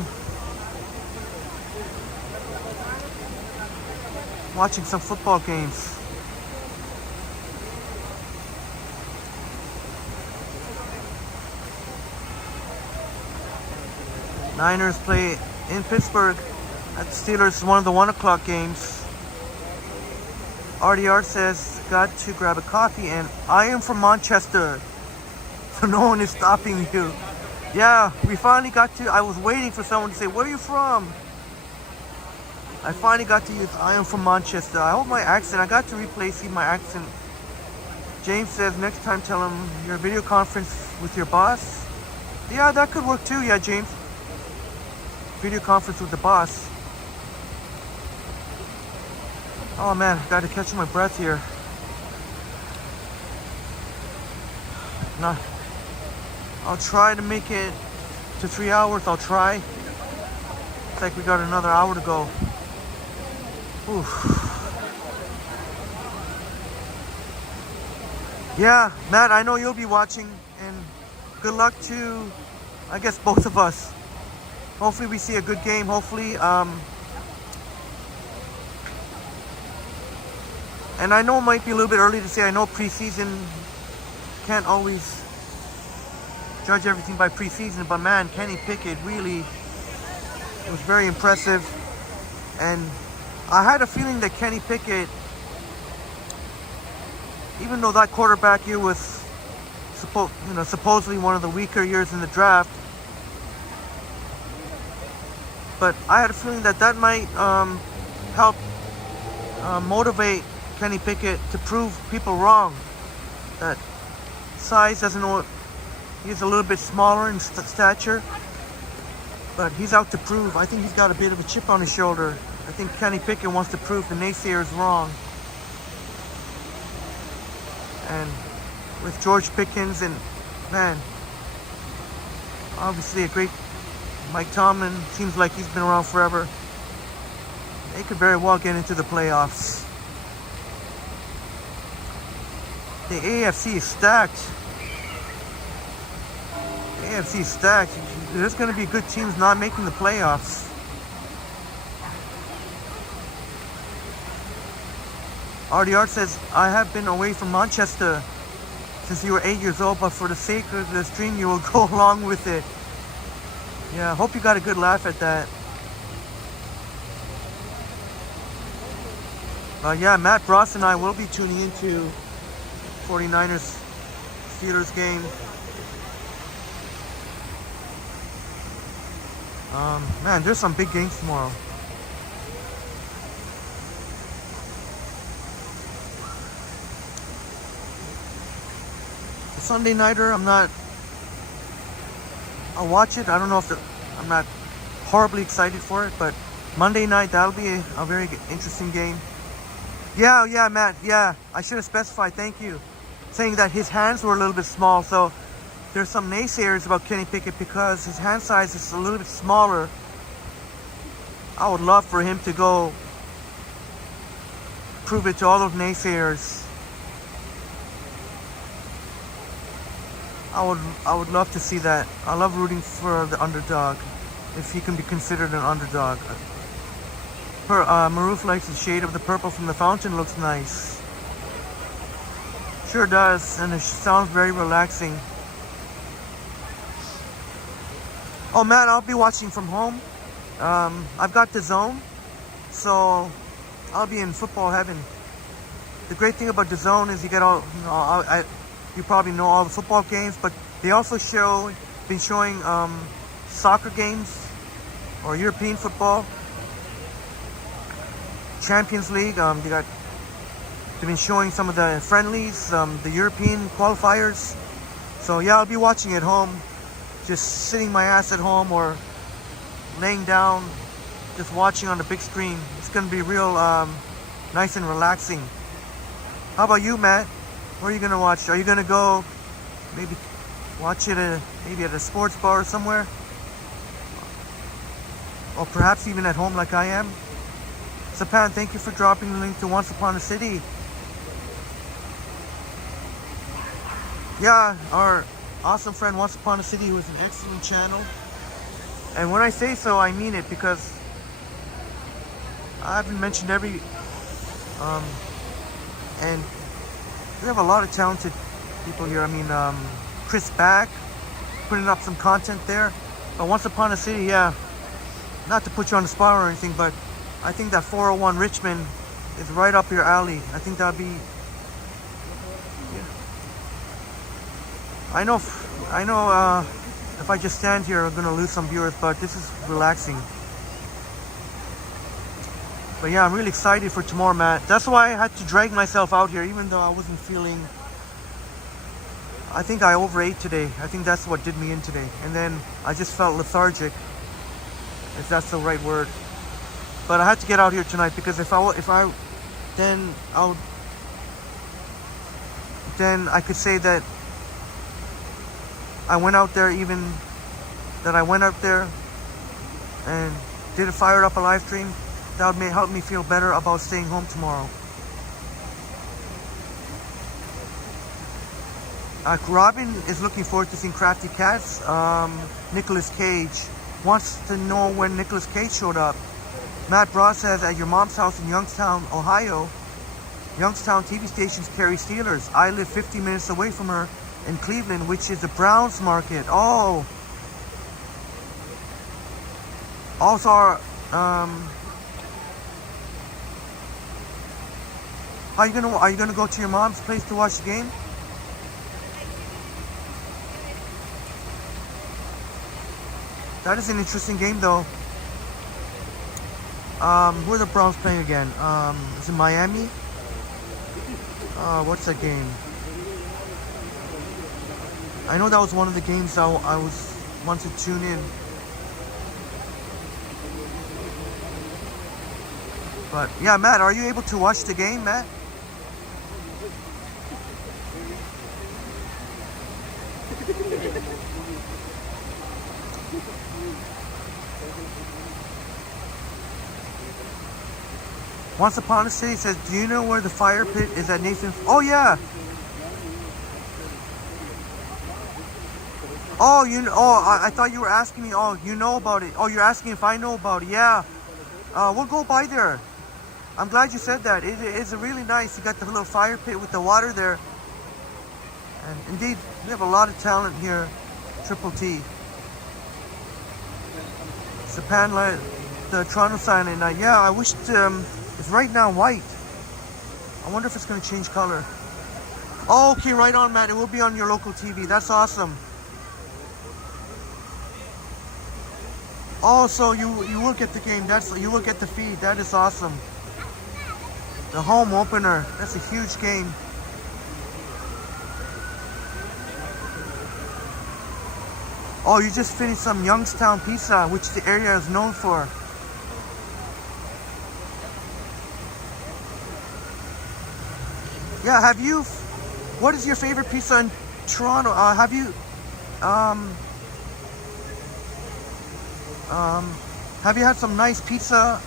watching some football games. Niners play in Pittsburgh at the Steelers, one of the 1 o'clock games. RDR says, got to grab a coffee, and I am from Manchester, so no one is stopping you. Yeah, we finally got to, I was waiting for someone to say, where are you from? I finally got to use, I am from Manchester. I hope my accent, I got to replace my accent. James says, next time tell him your video conference with your boss. Yeah, that could work too, yeah, James. Video conference with the boss. Oh man, got to catch my breath here. Nah, I'll try to make it to 3 hours. I'll try. Looks like we got another hour to go. Oof. Yeah, Matt, I know you'll be watching, and good luck to, I guess, both of us. Hopefully we see a good game. Hopefully, and I know it might be a little bit early to say, I know preseason can't always judge everything by preseason, but man, Kenny Pickett really was very impressive. And I had a feeling that Kenny Pickett, even though that quarterback year was supposedly one of the weaker years in the draft, but I had a feeling that that might help motivate Kenny Pickett to prove people wrong. That size doesn't know. He's a little bit smaller in stature, but he's out to prove. I think he's got a bit of a chip on his shoulder. I think Kenny Pickett wants to prove the naysayers wrong. And with George Pickens and, man, obviously a great Mike Tomlin, seems like he's been around forever. They could very well get into the playoffs. The AFC is stacked. The AFC is stacked. There's going to be good teams not making the playoffs. RDR says, I have been away from Manchester since you were 8 years old, but for the sake of the stream, you will go along with it. Yeah, I hope you got a good laugh at that. Yeah, Matt Bross and I will be tuning into 49ers Steelers game. Man, there's some big games tomorrow. The Sunday Nighter, I'll watch it. I don't know if I'm not horribly excited for it, but Monday night, that'll be a very interesting game. Yeah, Matt, yeah, I should have specified, thank you. Saying that his hands were a little bit small, so there's some naysayers about Kenny Pickett because his hand size is a little bit smaller. I would love for him to go prove it to all those naysayers. I would love to see that. I love rooting for the underdog, if he can be considered an underdog. Maroof likes the shade of the purple from the fountain, looks nice. Sure does, and it sounds very relaxing. Oh Matt, I'll be watching from home. I've got the zone, so I'll be in football heaven. The great thing about the zone is you get all, you probably know all the football games, but they also been showing soccer games or European football, Champions League. They've been showing some of the friendlies, the European qualifiers. So yeah, I'll be watching at home, just sitting my ass at home or laying down, just watching on the big screen. It's gonna be real nice and relaxing. How about you, Matt? Where are you gonna watch? Are you gonna go maybe watch it maybe at a sports bar or somewhere? Or perhaps even at home like I am? Sapan, thank you for dropping the link to Once Upon a City. Yeah, our awesome friend Once Upon a City was an excellent channel. And when I say so, I mean it, because I haven't mentioned every... and we have a lot of talented people here. I mean, Chris Back, putting up some content there. But Once Upon a City, yeah, not to put you on the spot or anything, but I think that 401 Richmond is right up your alley. I think that'd be. Yeah. I know. If I just stand here, I'm gonna lose some viewers, but this is relaxing. But yeah, I'm really excited for tomorrow, Matt. That's why I had to drag myself out here, even though I wasn't feeling. I think I overate today. I think that's what did me in today. And then I just felt lethargic, if that's the right word. But I had to get out here tonight because then I could say that I went out there and did fire up a live stream. That would help me feel better about staying home tomorrow. Robin is looking forward to seeing Crafty Cats. Nicolas Cage wants to know when Nicolas Cage showed up. Matt Bra says at your mom's house in Youngstown, Ohio, Youngstown TV stations carry Steelers. I live 50 minutes away from her in Cleveland, which is the Browns market. Oh. Also, are you gonna go to your mom's place to watch the game? That is an interesting game, though. Who are the Browns playing again? Is it Miami? What's that game? I know that was one of the games I wanted to tune in. But yeah, Matt, are you able to watch the game, Matt? Once Upon a City says, do you know where the fire pit is at Nathan's? Oh, yeah. Oh, I thought you were asking me. Oh, you know about it. Oh, you're asking if I know about it. Yeah. We'll go by there. I'm glad you said that. It's really nice. You got the little fire pit with the water there. And indeed, we have a lot of talent here. Triple T. Japan light, the Toronto sign. And yeah, I wish it's right now white. I wonder if it's going to change color. Oh, okay, right on, Matt. It will be on your local TV. That's awesome. Oh, so you will get the game. You will get the feed. That is awesome. The home opener. That's a huge game. Oh, you just finished some Youngstown pizza, which the area is known for. Yeah, what is your favorite pizza in Toronto? Have you had some nice pizza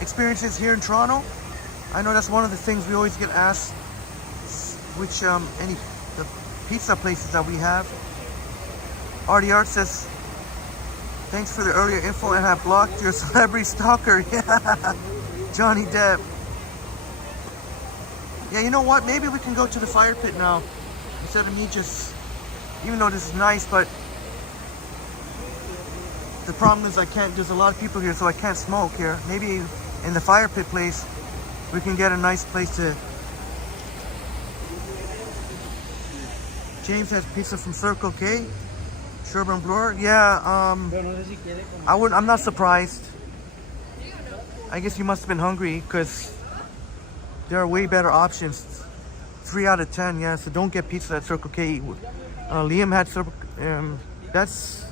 experiences here in Toronto? I know that's one of the things we always get asked, which the pizza places that we have. Artie Art says, thanks for the earlier info and have blocked your celebrity stalker. Yeah, Johnny Depp. Yeah, you know what? Maybe we can go to the fire pit now instead of me just, even though this is nice, but the problem is there's a lot of people here, so I can't smoke here. Maybe in the fire pit place, we can get a nice place to. James has pizza from Circle K. Sherburne Bloor. Yeah, I'm not surprised. I guess you must have been hungry because there are way better options. 3 out of 10, yeah, so don't get pizza at Circle K. Liam had Circle that's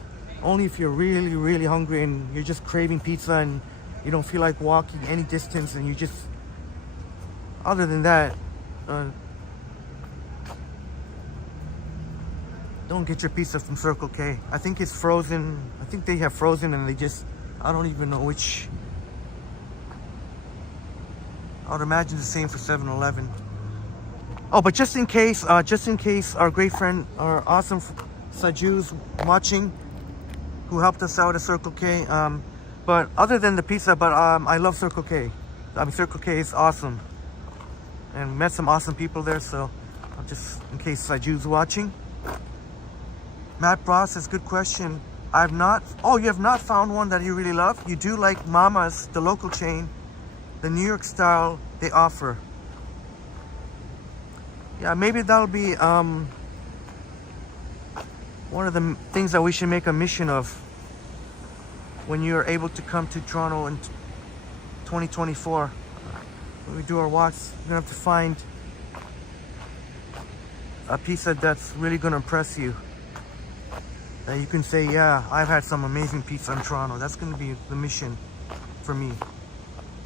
only if you're really, really hungry and you're just craving pizza and you don't feel like walking any distance and you just, other than that, don't get your pizza from Circle K. I think it's frozen. I think they have frozen and I don't even know which. I would imagine the same for 7-Eleven. Oh, but just in case our great friend, our awesome Saju's watching, who helped us out at Circle K. But other than the pizza, I love Circle K. I mean, Circle K is awesome. And met some awesome people there, so just in case Saju's watching. Matt Bross says, good question. You have not found one that you really love? You do like Mama's, the local chain. the New York style they offer. Yeah, maybe that'll be one of the things that we should make a mission of when you're able to come to Toronto in 2024. When we do our walks, we're gonna have to find a pizza that's really gonna impress you. That you can say, yeah, I've had some amazing pizza in Toronto. That's gonna be the mission for me.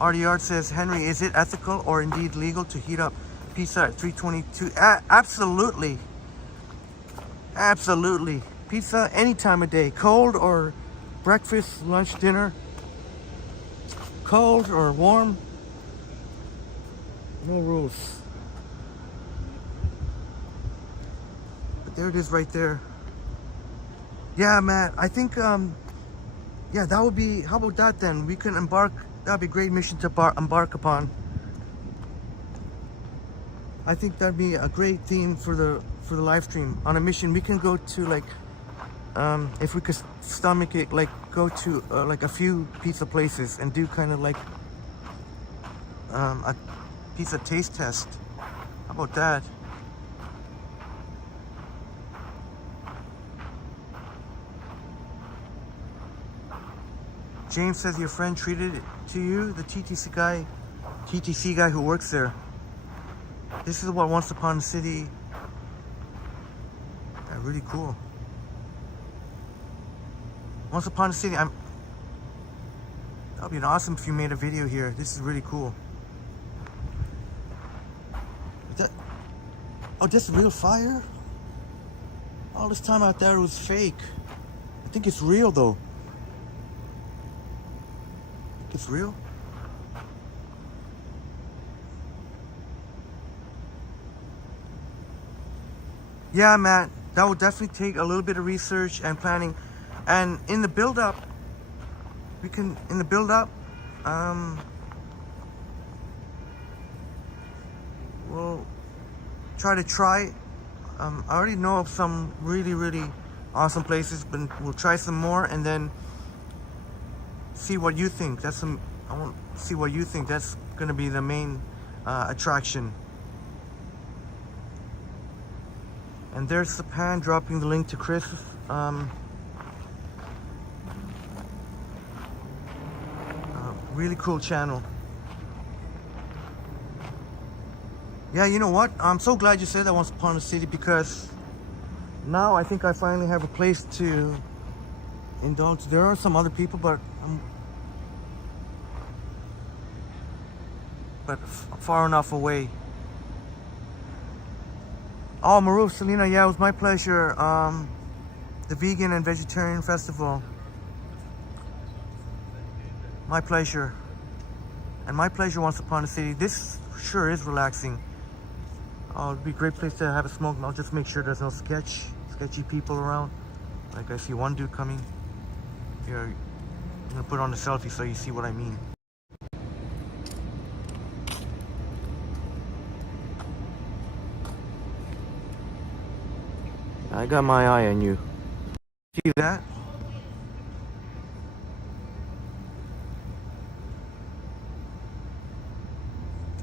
Artie Art says, Henry, is it ethical or indeed legal to heat up pizza at 322? Absolutely. Absolutely. Pizza any time of day. Cold or breakfast, lunch, dinner. Cold or warm. No rules. But there it is right there. Yeah, Matt. I think, yeah, that would be, how about that then? We can embark. That'd be a great mission to embark upon. I think that'd be a great theme for the live stream. On a mission, we can go to like, if we could stomach it, like go to like a few pizza places and do kind of like a pizza taste test. How about that? James says your friend treated it to you, the TTC guy who works there. This is what Once Upon a City. Yeah, really cool. Once Upon a City. That'd be an awesome if you made a video here. This is really cool. Oh, this real fire? All this time out there it was fake. I think it's real though. It's real? Yeah, Matt, that would definitely take a little bit of research and planning. And in the build-up, we'll try. I already know of some really, really awesome places, but we'll try some more and then see what you think. I want to see what you think. That's going to be the main attraction. And there's Sapan dropping the link to Chris. Really cool channel. Yeah, you know what? I'm so glad you said that Once Upon a City, because now I think I finally have a place to indulge. There are some other people, but far enough away. Oh, Maruf, Selena, yeah, it was my pleasure. The Vegan and Vegetarian Festival. My pleasure. And my pleasure Once Upon a City. This sure is relaxing. Oh, it'd be a great place to have a smoke. I'll just make sure there's no sketchy people around. Like I see one dude coming. Here, I'm gonna put on the selfie so you see what I mean. I got my eye on you. See that?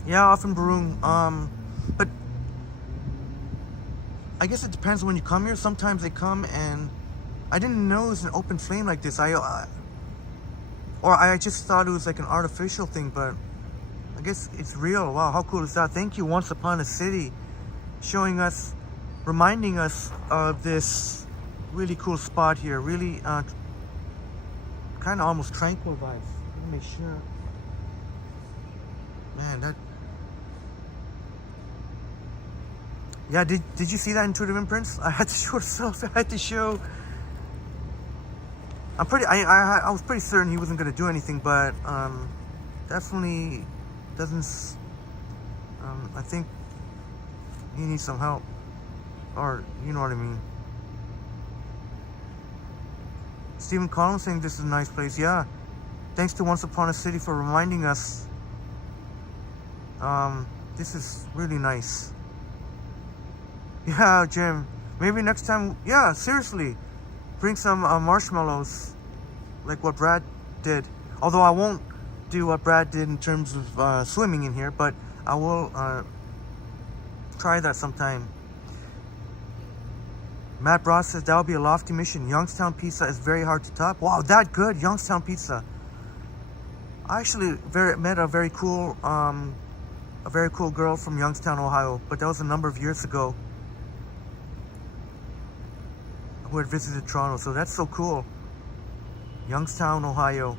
Yeah, often Baroom. But I guess it depends when you come here. Sometimes they come and I didn't know it was an open flame like this. I just thought it was like an artificial thing, but I guess it's real. Wow, how cool is that? Thank you, Once Upon a City, showing us, reminding us of this really cool spot here. Really kind of almost tranquil vibes. Let me make sure. Man, that. Yeah, did you see that Intuitive Imprints? I had to show a selfie. I had to show. I was pretty certain he wasn't gonna do anything, but definitely doesn't. I think he needs some help, or you know what I mean. Stephen Collins saying this is a nice place. Yeah, thanks to Once Upon a City for reminding us. This is really nice. Yeah, Jim. Maybe next time. Yeah, seriously, bring some marshmallows, like what Brad did. Although I won't do what Brad did in terms of swimming in here, but I will try that sometime. Matt Bros says that would be a lofty mission. Youngstown pizza is very hard to top. Wow, that good, Youngstown pizza. I actually met a very cool girl from Youngstown, Ohio, but that was a number of years ago, who had visited Toronto. So that's so cool. Youngstown, Ohio.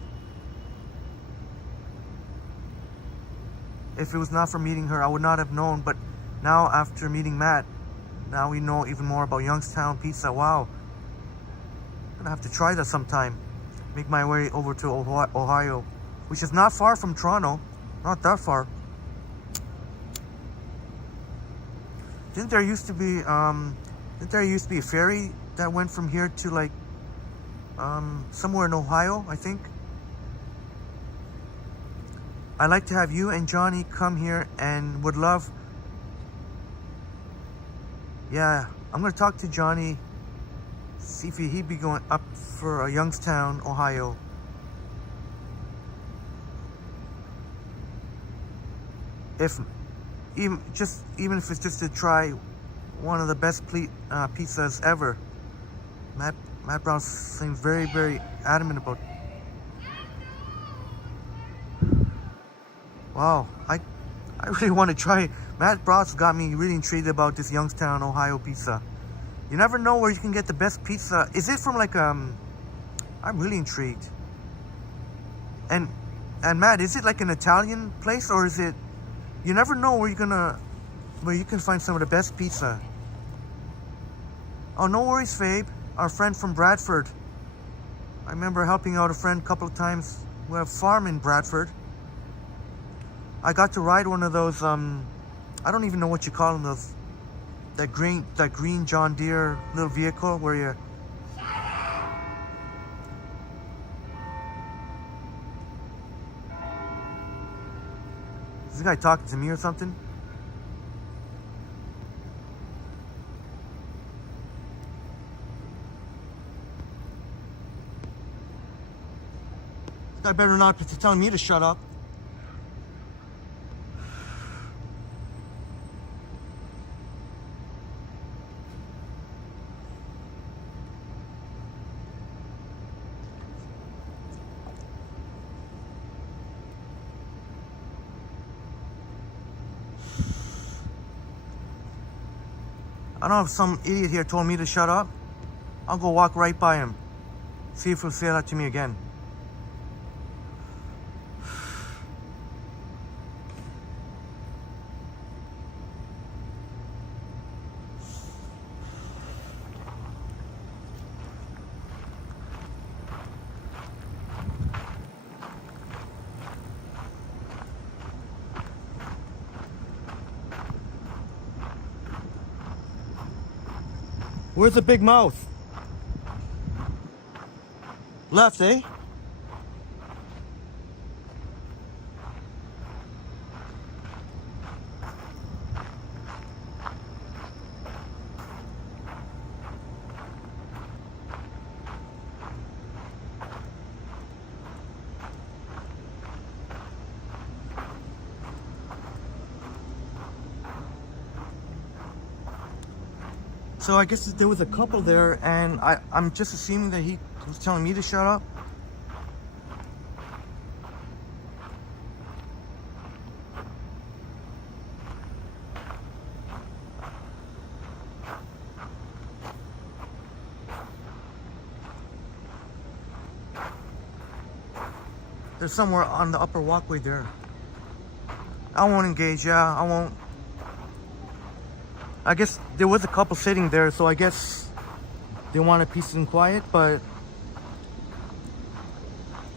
If it was not for meeting her, I would not have known. But now, after meeting Matt, now we know even more about Youngstown pizza. Wow. I'm gonna have to try that sometime. Make my way over to Ohio, which is not far from Toronto. Not that far. Didn't there used to be a ferry that went from here to like somewhere in Ohio, I think? I'd like to have you and Johnny come here and would love... Yeah, I'm gonna talk to Johnny, see if he'd be going up for Youngstown, Ohio. Even if it's just to try one of the best pizzas ever. Matt Brown seems very, very adamant about it. Wow, I really want to try. Matt Brown's got me really intrigued about this Youngstown, Ohio pizza. You never know where you can get the best pizza. Is it from like I'm really intrigued. And Matt, is it like an Italian place, or is it? You never know where you can find some of the best pizza. Oh, no worries, Fabe. Our friend from Bradford. I remember helping out a friend a couple of times. We have a farm in Bradford. I got to ride one of those, I don't even know what you call them, those, that green John Deere little vehicle where you... Is this guy talking to me or something? This guy better not be telling me to shut up. I don't know if some idiot here told me to shut up. I'll go walk right by him. See if he'll say that to me again. Where's the big mouth? Left, eh? So I guess there was a couple there, and I'm just assuming that he was telling me to shut up. They're somewhere on the upper walkway there. I won't engage, yeah, I won't. I guess there was a couple sitting there, so I guess they wanted peace and quiet, but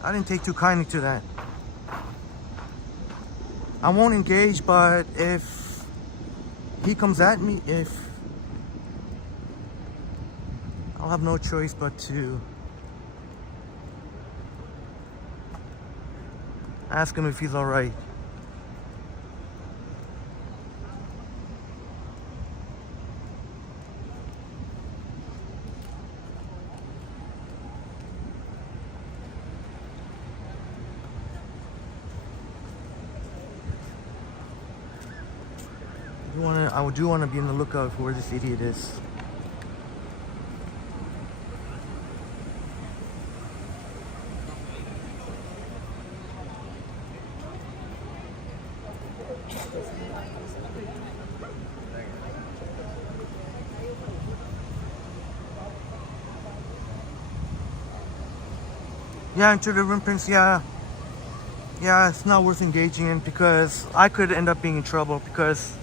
I didn't take too kindly to that. I won't engage, but if he comes at me, I'll have no choice but to ask him if he's all right. I do wanna be on the lookout for where this idiot is. Yeah, into the rim prints, yeah, it's not worth engaging in because I could end up being in trouble because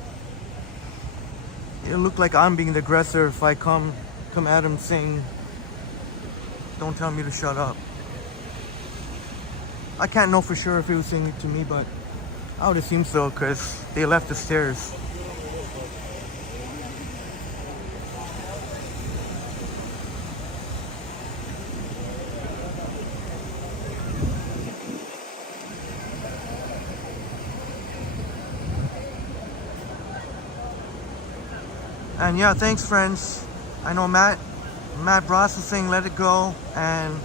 it looked like I'm being the aggressor if I come at him saying, don't tell me to shut up. I can't know for sure if he was saying it to me, but I would assume so because they left the stairs. And yeah, thanks friends. I know Matt Bross was saying let it go, and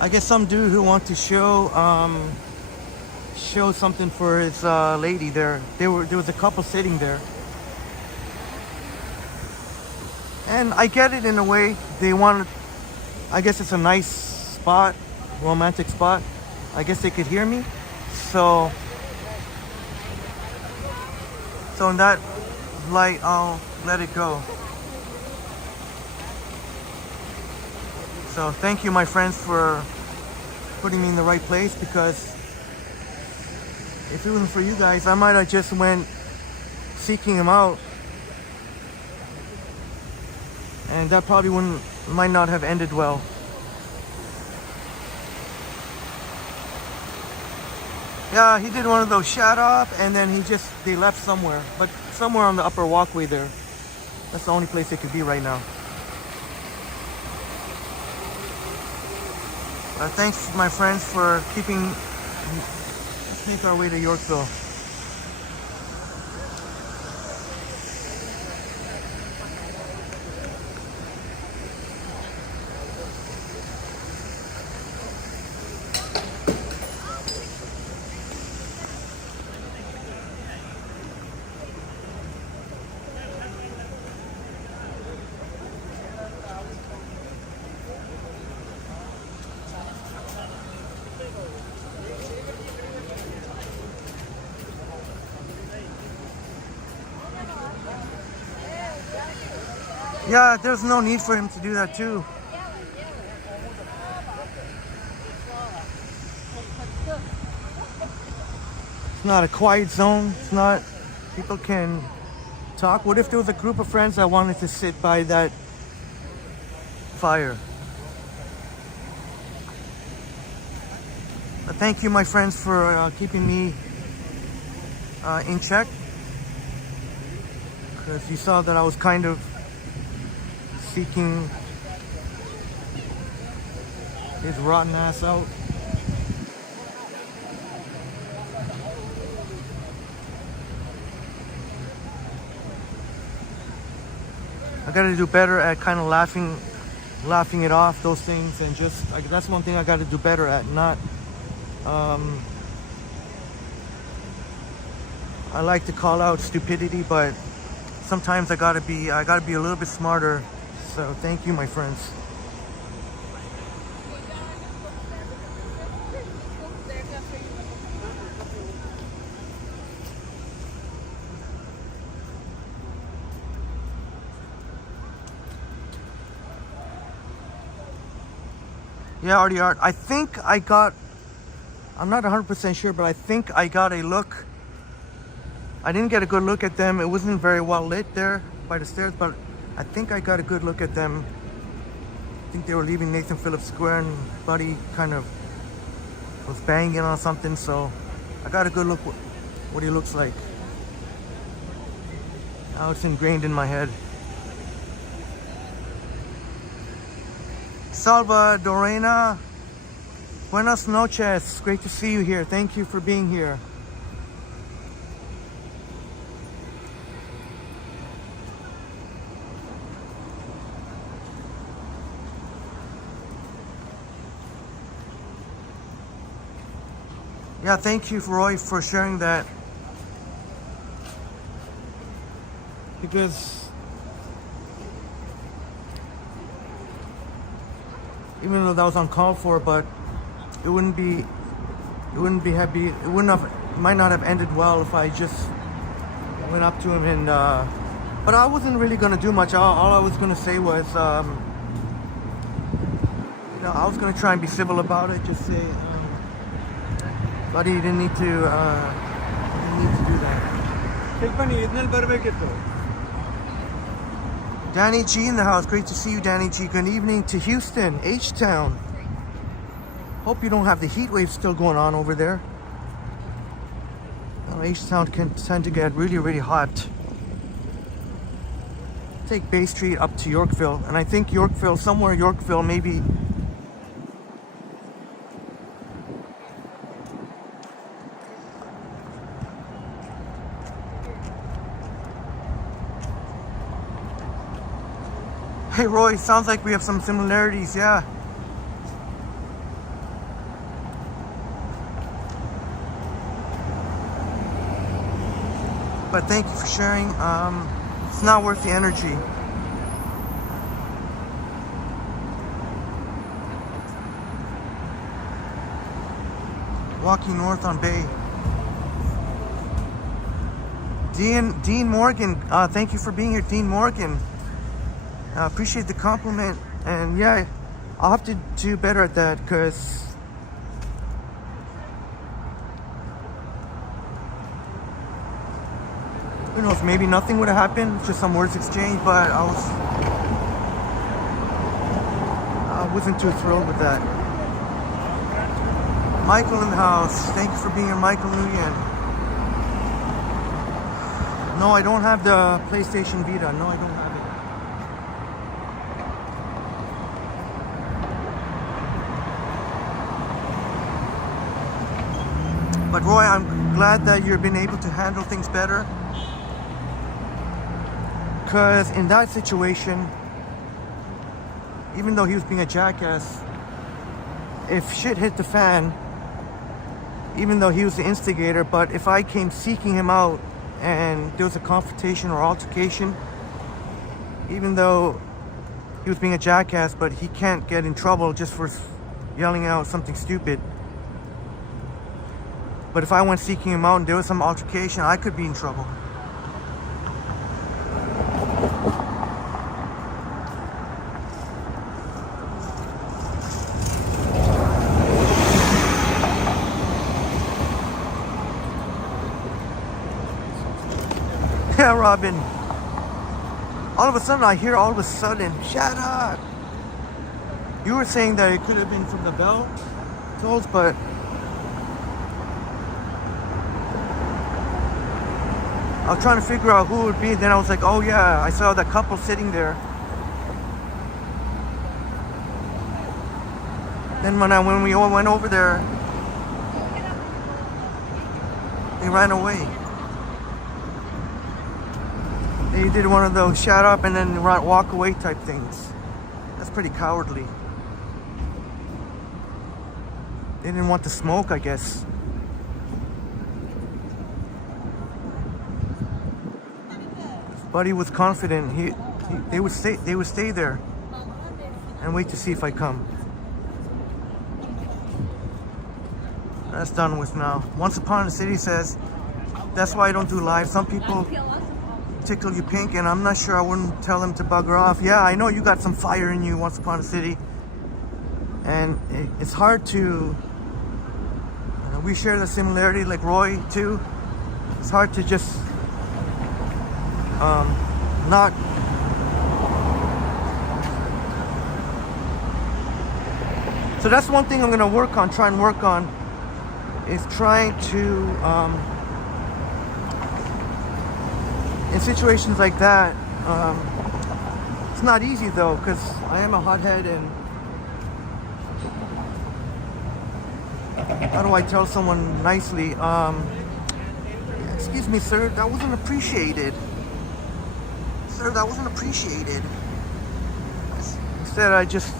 I guess some dude who wants to show something for his lady there. There was a couple sitting there. And I get it in a way. They wanted, I guess it's a nice spot, romantic spot. I guess they could hear me. So in that light, I'll let it go. So thank you, my friends, for putting me in the right place, because if it wasn't for you guys, I might have just went seeking him out. And that probably might not have ended well. Yeah, he did one of those shut up, and then they left somewhere. But somewhere on the upper walkway there. That's the only place they could be right now. Thanks, my friends, for keeping... Let's make our way to Yorkville. Yeah, there's no need for him to do that too. It's not a quiet zone. It's not... People can talk. What if there was a group of friends that wanted to sit by that fire? But thank you, my friends, for keeping me in check. Because you saw that I was kind of seeking his rotten ass out. I gotta do better at kind of laughing it off, those things, and just that's one thing I gotta do better at. Not I like to call out stupidity, but sometimes I gotta be a little bit smarter. So thank you, my friends. Yeah, already art. I think I got, I'm not 100% sure, but I think I got a look. I didn't get a good look at them. It wasn't very well lit there by the stairs, but I think I got a good look at them. I think they were leaving Nathan Phillips Square, and Buddy kind of was banging on something, so I got a good look what he looks like. Now it's ingrained in my head. Salvadorena, buenas noches. Great to see you here. Thank you for being here. Yeah, thank you, Roy, for sharing that. Because even though that was uncalled for, but it wouldn't be happy. It might not have ended well if I just went up to him and. But I wasn't really gonna do much. All I was gonna say was, I was gonna try and be civil about it. Just say, buddy, you didn't need to do that. Danny G in the house. Great to see you, Danny G. Good evening to Houston, H-Town. Hope you don't have the heat wave still going on over there. H-Town can tend to get really, really hot. Take Bay Street up to Yorkville, and I think somewhere Yorkville, maybe. Hey Roy, sounds like we have some similarities, yeah. But thank you for sharing. It's not worth the energy. Walking north on Bay. Dean Morgan, thank you for being here, Dean Morgan. Appreciate the compliment, and yeah, I'll have to do better at that, because who knows, maybe nothing would have happened, just some words exchanged, but I wasn't too thrilled with that. Michael in the house, thank you for being here, Michael Nguyen. No, I don't have the PlayStation Vita. No, I don't have it. But Roy, I'm glad that you've been able to handle things better. Because in that situation, even though he was being a jackass, if shit hit the fan, even though he was the instigator, but if I came seeking him out and there was a confrontation or altercation, even though he was being a jackass, but he can't get in trouble just for yelling out something stupid. But if I went seeking him out and there was some altercation, I could be in trouble. Yeah, Robin. All of a sudden, I hear shut up. You were saying that it could have been from the bell tolls, but I was trying to figure out who it would be. Then I was like, oh yeah, I saw that couple sitting there. Then when we all went over there, they ran away. They did one of those shut up and then walk away type things. That's pretty cowardly. They didn't want to smoke, I guess. Buddy was confident. They would stay there and wait to see if I come. That's done with now. Once Upon a City says, that's why I don't do live. Some people tickle you pink, and I'm not sure I wouldn't tell them to bugger off. Yeah, I know you got some fire in you, Once Upon a City. And it's hard to, we share the similarity like Roy too. It's hard to just not so that's one thing I'm gonna try and work on is trying to in situations like that, it's not easy though, because I am a hothead, and how do I tell someone nicely, excuse me sir, that wasn't appreciated. Sir, that wasn't appreciated. Instead, I just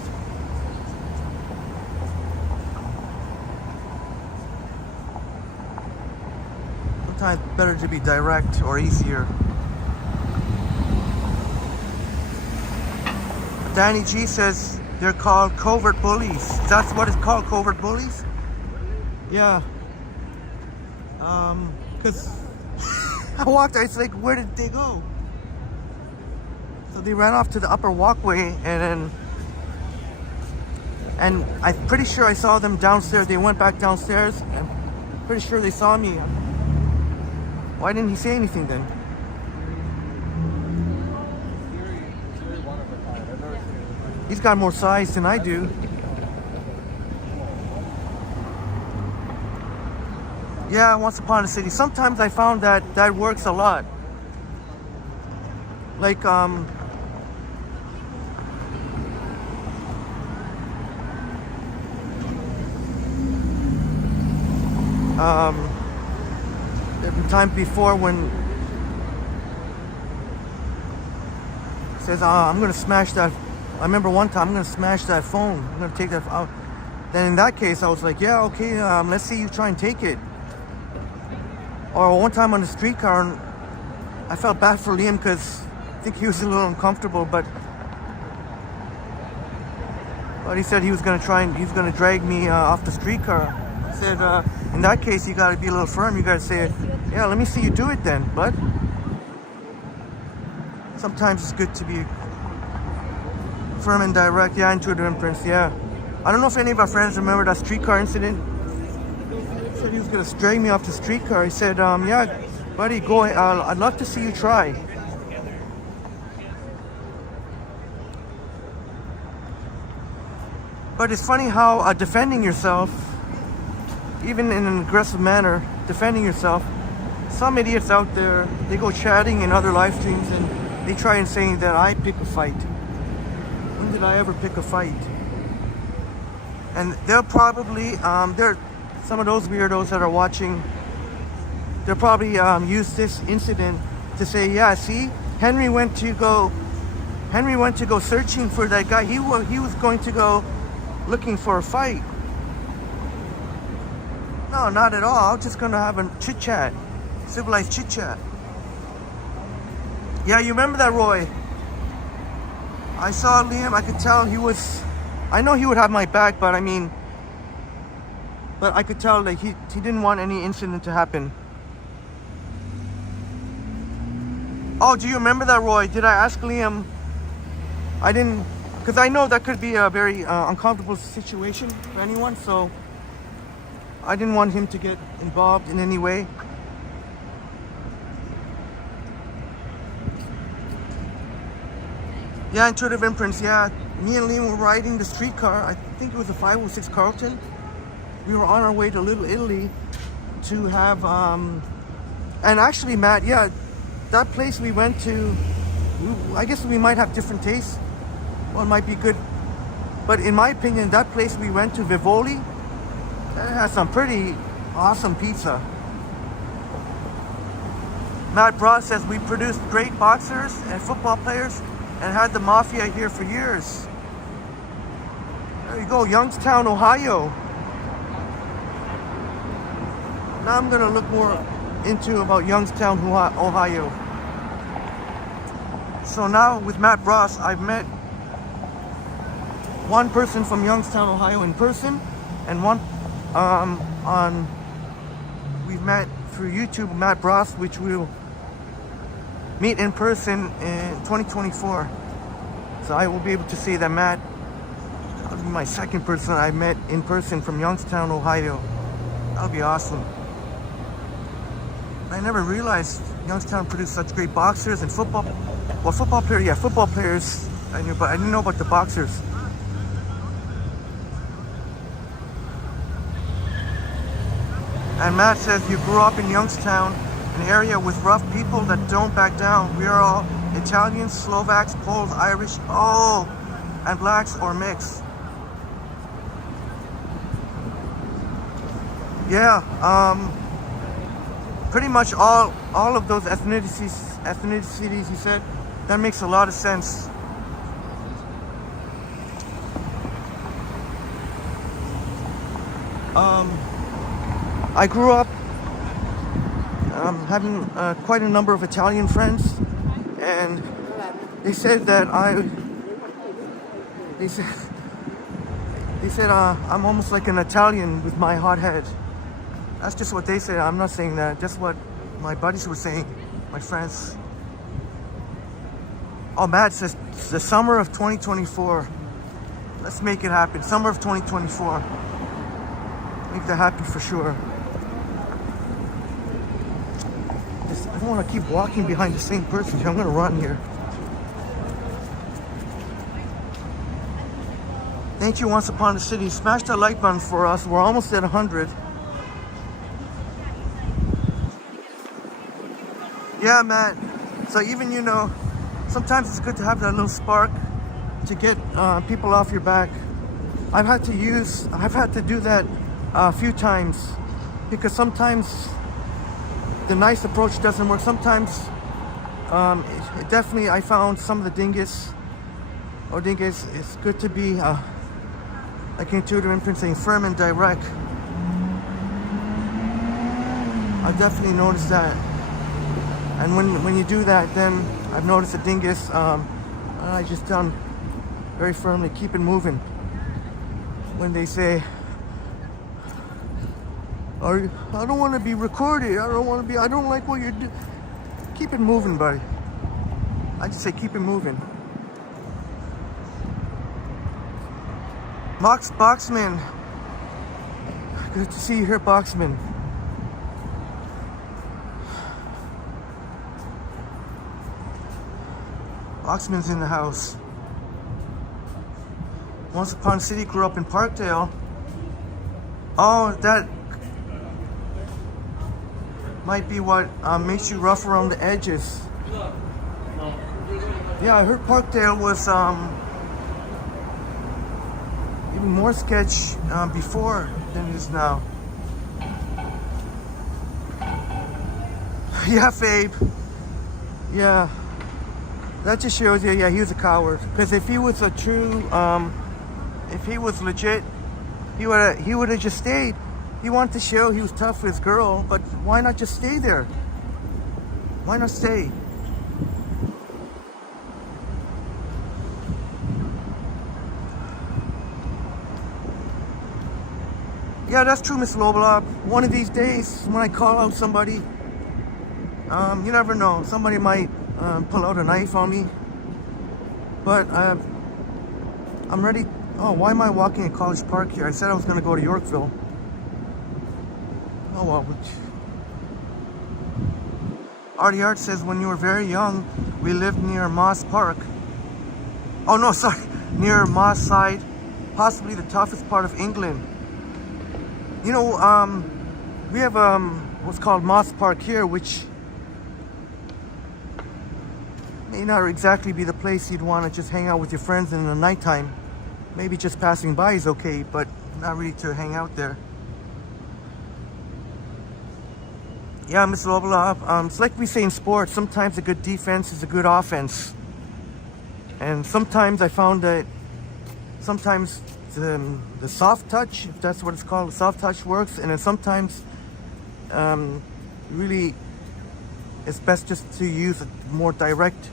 Sometimes better to be direct or easier. Danny G says they're called covert bullies. That's what it's called, covert bullies? Yeah. Because I walked, I was like, where did they go? So they ran off to the upper walkway, and I'm pretty sure I saw them downstairs. They went back downstairs. I'm pretty sure they saw me. Why didn't he say anything then? He's got more size than I do. Yeah, Once Upon a City. Sometimes I found that works a lot. Like, the time before when it says I'm gonna smash that. I remember one time I'm gonna smash that phone. I'm gonna take that out. Then in that case I was like, yeah, okay, let's see you try and take it. Or one time on the streetcar, and I felt bad for Liam because I think he was a little uncomfortable, but he said he was gonna drag me off the streetcar. I said, in that case, you gotta be a little firm. You gotta say, yeah, let me see you do it then, bud. Sometimes it's good to be firm and direct. Yeah, intuitive imprints, yeah. I don't know if any of our friends remember that streetcar incident. He said he was gonna drag me off the streetcar. He said, yeah, buddy, go ahead. I'd love to see you try. But it's funny how defending yourself, even in an aggressive manner, defending yourself, some idiots out there, they go chatting in other live streams and they try and say that I pick a fight. When did I ever pick a fight? And they'll probably, they're some of those weirdos that are watching, they'll probably use this incident to say, yeah, see, Henry went to go searching for that guy. He was going to go looking for a fight. No, not at all. I'm just gonna have a chit chat, civilized chit chat. Yeah, you remember that, Roy? I saw Liam. I could tell he was. I know he would have my back, but I mean, but I could tell that he didn't want any incident to happen. Oh, do you remember that, Roy? Did I ask Liam? I didn't, because I know that could be a very uncomfortable situation for anyone, so I didn't want him to get involved in any way. Yeah, intuitive imprints, yeah. Me and Liam were riding the streetcar. I think it was a 506 Carlton. We were on our way to Little Italy to have, and actually, Matt, yeah, that place we went to, I guess we might have different tastes. Well, it might be good. But in my opinion, that place we went to, Vivoli, that has some pretty awesome pizza. Matt Broad says we produced great boxers and football players and had the mafia here for years. There you go, Youngstown, Ohio. Now I'm gonna look more into about Youngstown, Ohio. So now with Matt Ross, I've met one person from Youngstown, Ohio in person, and one we've met through YouTube, Matt Ross, which we'll meet in person in 2024. So I will be able to say that Matt will be my second person I met in person from Youngstown, Ohio. That'll be awesome. I never realized Youngstown produced such great boxers and football players. Yeah, football players I knew, but I didn't know about the boxers. And Matt says you grew up in Youngstown, an area with rough people that don't back down. We are all Italians, Slovaks, Poles, Irish, and blacks or mixed. Yeah, pretty much all of those ethnicities, he said. That makes a lot of sense. I grew up having quite a number of Italian friends, and they said that they said I'm almost like an Italian with my hot head. That's just what they said. I'm not saying that. Just what my buddies were saying, my friends. Oh, Matt says the summer of 2024. Let's make it happen. Summer of 2024. Make that happen for sure. I don't want to keep walking behind the same person. I'm going to run here. Thank you, Once Upon a City. Smash that like button for us. We're almost at 100. Yeah, man. So even, you know, sometimes it's good to have that little spark to get people off your back. I've had to do that a few times, because sometimes the nice approach doesn't work. Sometimes it definitely, I found some of the dingus, it's good to be like intuitive imprint saying firm and direct. I've definitely noticed that. And when you do that, then I've noticed a dingus, I just done very firmly, keep it moving. When they say, I don't want to be recorded, I don't like what you're doing. Keep it moving, buddy. I just say keep it moving. Boxman. Good to see you here, Boxman. Boxman's in the house. Once Upon a City grew up in Parkdale. Oh, that might be what makes you rough around the edges. Yeah, I heard Parkdale was even more sketch before than it is now. Yeah, Fabe. Yeah. That just shows you, yeah, he was a coward. Because if he was a true, if he was legit, he would have just stayed. He wanted to show he was tough with his girl, but why not just stay there? Why not stay? Yeah, that's true, Miss Loblop. One of these days, when I call out somebody, you never know. Somebody might pull out a knife on me. But I'm ready. Oh, why am I walking in College Park here? I said I was going to go to Yorkville. Oh, well. Artie Art says, when you were very young, we lived near Moss Park. Oh, no, sorry. Near Moss Side. Possibly the toughest part of England. You know, we have what's called Moss Park here, which may not exactly be the place you'd want to just hang out with your friends in the nighttime. Maybe just passing by is okay, but not really to hang out there. Yeah, Mr. Loblop, it's like we say in sports, sometimes a good defense is a good offense. And sometimes I found that sometimes the soft touch, if that's what it's called, the soft touch works, and then sometimes really it's best just to use a more direct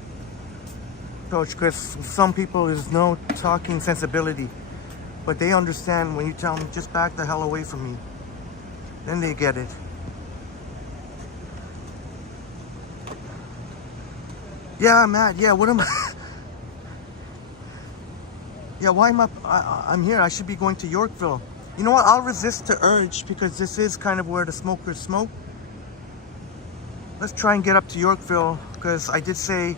approach, because some people there's no talking sensibility, but they understand when you tell them just back the hell away from me, then they get it. Yeah, Matt, yeah, what am I? Yeah, why am I'm here. I should be going to Yorkville. You know what? I'll resist the urge, because this is kind of where the smokers smoke. Let's try and get up to Yorkville, because I did say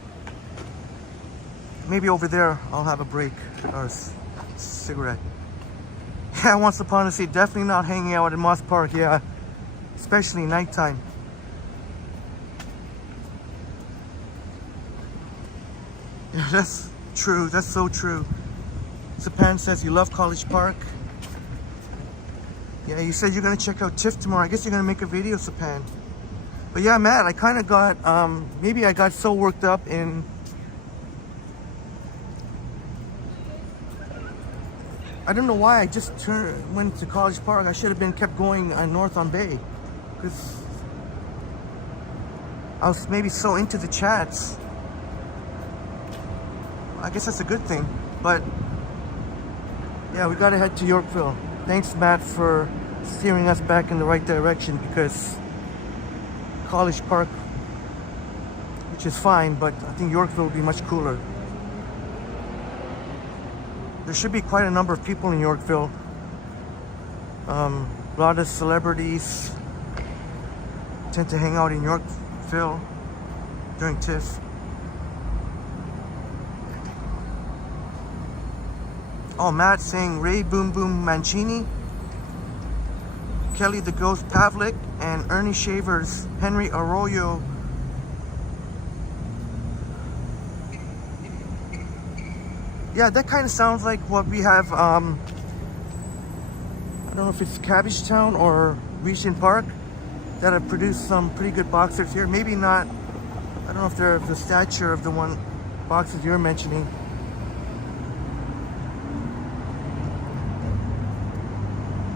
maybe over there I'll have a break or a cigarette. Yeah, Once Upon a City, definitely not hanging out in Moss Park. Yeah, especially nighttime. Yeah, that's true. That's so true. Sapan says you love College Park. Yeah, you said you're gonna check out Tiff tomorrow. I guess you're gonna make a video, Sapan. But yeah, Matt, I kind of got, maybe I got so worked up in, I don't know why I just went to College Park. I should have kept going north on Bay. Because I was maybe so into the chats. I guess that's a good thing. But yeah, we gotta head to Yorkville. Thanks, Matt, for steering us back in the right direction, because College Park, which is fine, but I think Yorkville will be much cooler. There should be quite a number of people in Yorkville. A lot of celebrities tend to hang out in Yorkville during Tiff. Oh, Matt saying Ray Boom Boom Mancini, Kelly the Ghost Pavlik, and Ernie Shavers, Henry Arroyo. Yeah, that kind of sounds like what we have. I don't know if it's Cabbagetown or Regent Park that have produced some pretty good boxers here. Maybe not. I don't know if they're of the stature of the one boxers you're mentioning.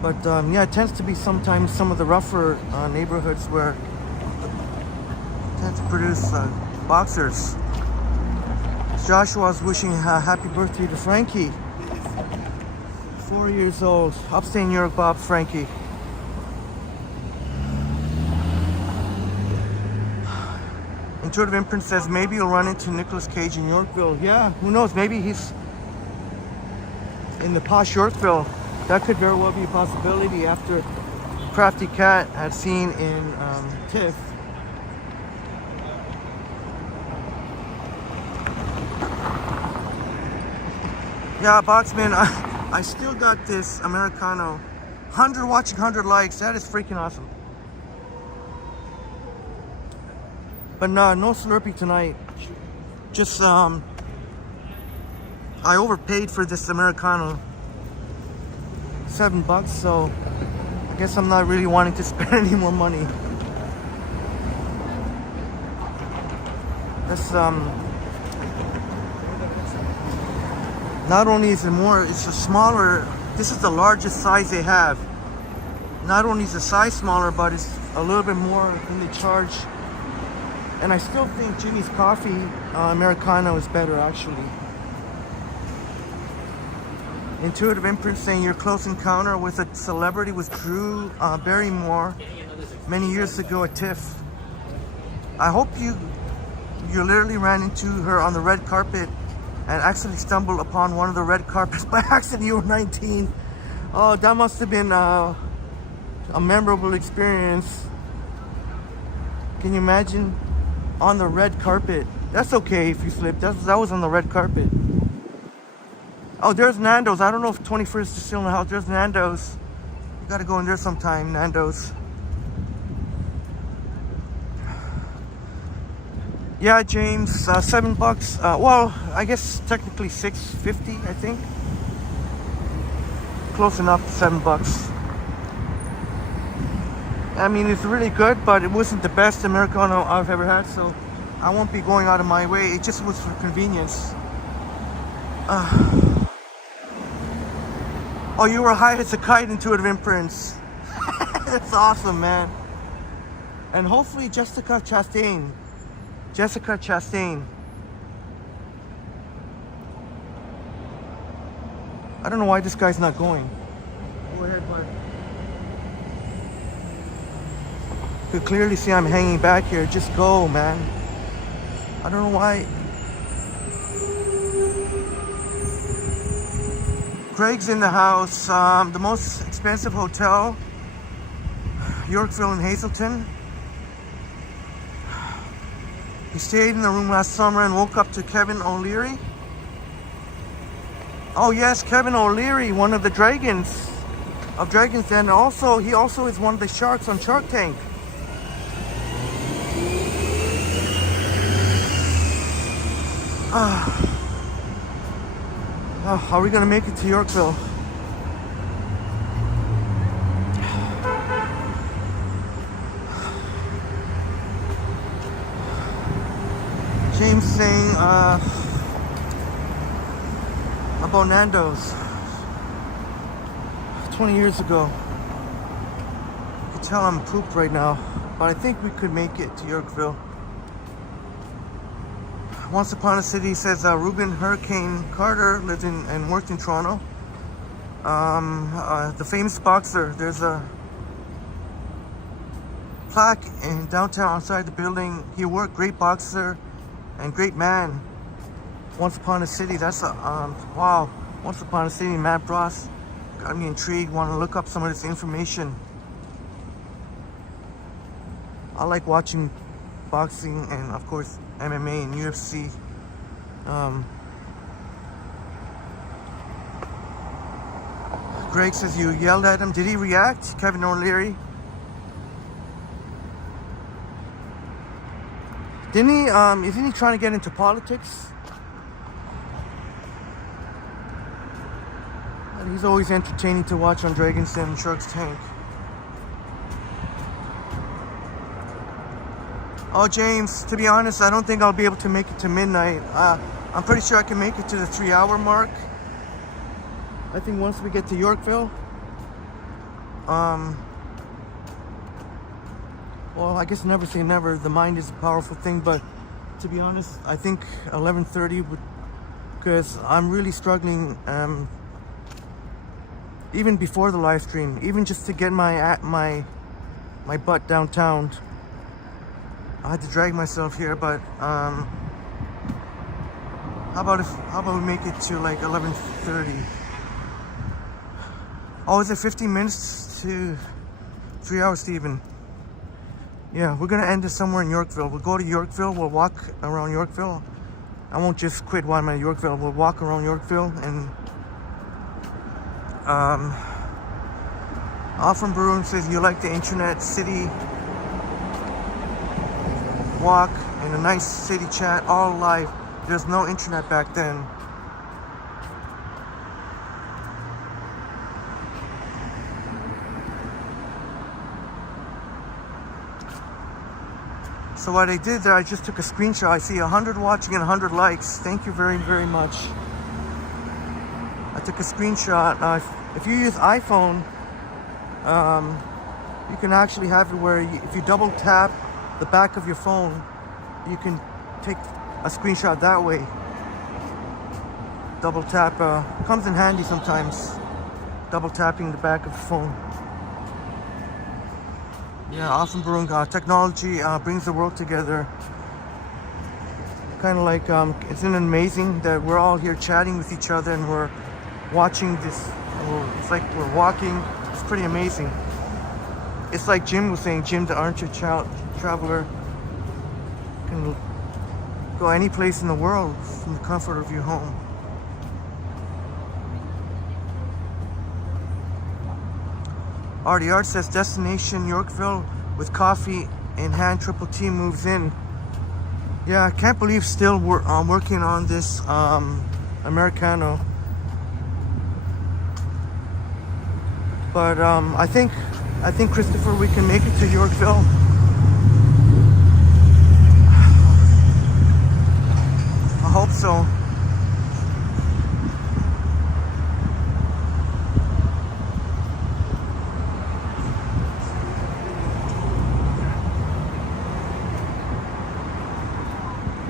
But yeah, it tends to be sometimes some of the rougher neighborhoods where tend to produce boxers. Joshua's wishing happy birthday to Frankie. 4 years old. Upstate New York Bob Frankie. Intuitive Imprint says maybe you'll run into Nicolas Cage in Yorkville. Yeah, who knows? Maybe he's in the posh Yorkville. That could very well be a possibility after Crafty Cat had seen in Tiff. Yeah, Boxman, I still got this Americano. 100 watching, 100 likes. That is freaking awesome. But no Slurpee tonight. Just, I overpaid for this Americano. $7, so I guess I'm not really wanting to spend any more money. That's not only is it more, it's a smaller. This is the largest size they have. Not only is the size smaller, but it's a little bit more than they charge. And I still think Jimmy's Coffee Americano is better, actually. Intuitive Imprint saying your close encounter with a celebrity was Drew Barrymore many years ago at Tiff. I hope you literally ran into her on the red carpet and accidentally stumbled upon one of the red carpets by accident. You were 19. Oh, that must have been a memorable experience. Can you imagine? On the red carpet. That's okay if you slip. That was on the red carpet. Oh, there's Nando's. I don't know if 21st is still in the house. There's Nando's. You gotta go in there sometime, Nando's. Yeah, James, $7. Well, I guess technically $6.50, I think. Close enough to $7. I mean, it's really good, but it wasn't the best Americano I've ever had, so I won't be going out of my way. It just was for convenience. Oh, you were high as a kite, Intuitive Imprints. That's awesome, man. And hopefully Jessica Chastain. I don't know why this guy's not going. Go ahead, bud. You could clearly see I'm hanging back here. Just go, man. I don't know why. Craig's in the house. The most expensive hotel, Yorkville in Hazelton. He stayed in the room last summer and woke up to Kevin O'Leary. Oh yes, Kevin O'Leary, one of the dragons of Dragons Den. Also, he also is one of the sharks on Shark Tank. Are we gonna make it to Yorkville? James saying about Nando's 20 years ago. You can tell I'm pooped right now, but I think we could make it to Yorkville. Once Upon a City says Reuben Hurricane Carter lived in and worked in Toronto. The famous boxer. There's a plaque in downtown outside the building. He worked, great boxer and great man. Once Upon a City. That's a wow. Once Upon a City. Matt Ross got me intrigued. Want to look up some of this information. I like watching boxing and of course MMA and UFC. Greg says you yelled at him. Did he react? Kevin O'Leary. Didn't he? Isn't he trying to get into politics? And he's always entertaining to watch on Dragon's Den and Shark's Tank. Oh, James, to be honest, I don't think I'll be able to make it to midnight. I'm pretty sure I can make it to the 3-hour mark. I think once we get to Yorkville, well, I guess never say never. The mind is a powerful thing, but to be honest, I think 11:30 would, because I'm really struggling. Even before the live stream, even just to get my butt downtown. I had to drag myself here, but how about we make it to like 11:30? Oh, is it 15 minutes to 3 hours, Stephen? Yeah, we're gonna end it somewhere in Yorkville. We'll go to Yorkville. We'll walk around Yorkville. I won't just quit while I'm at Yorkville. We'll walk around Yorkville and Alfred Bruin says you like the internet city walk and a nice city chat, all live. There's no internet back then. So what I did there, I just took a screenshot. I see 100 watching and 100 likes. Thank you very, very much. I took a screenshot. If you use iPhone, you can actually have it where if you double tap the back of your phone, you can take a screenshot that way. Double tap comes in handy sometimes. Double tapping the back of the phone. Yeah, awesome, Brung. Technology brings the world together. Kind of like, isn't it amazing that we're all here chatting with each other and we're watching this? It's like we're walking. It's pretty amazing. It's like Jim was saying, Jim the armchair traveler can go any place in the world from the comfort of your home. Artie Art says destination Yorkville with coffee in hand. Triple T moves in. Yeah, I can't believe still we're working on this Americano. But I think Christopher, we can make it to Yorkville. I hope so.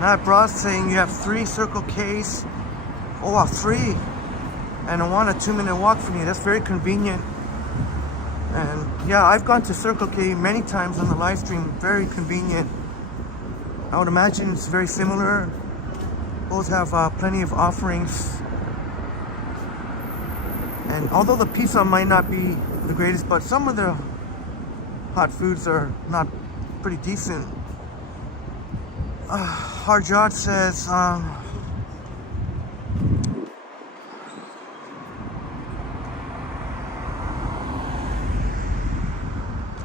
Matt Ross saying you have 3 Circle K's. Oh, 3. And I want a 2-minute walk from you. That's very convenient. And yeah, I've gone to Circle K many times on the live stream. Very convenient. I would imagine it's very similar. Both have plenty of offerings. And although the pizza might not be the greatest, but some of the hot foods are not pretty decent. Harjot says,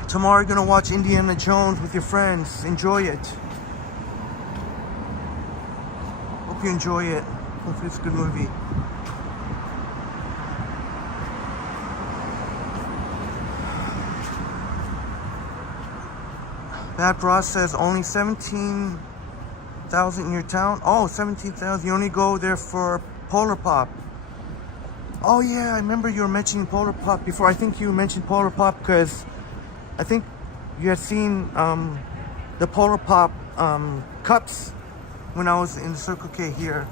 tomorrow you're gonna watch Indiana Jones with your friends. Enjoy it. Hope you enjoy it. Hopefully it's a good movie. Matt Ross says only 17,000 in your town. Oh, 17,000. You only go there for Polar Pop. Oh yeah, I remember you were mentioning Polar Pop before. I think you mentioned Polar Pop because I think you had seen the Polar Pop cups when I was in the Circle K here.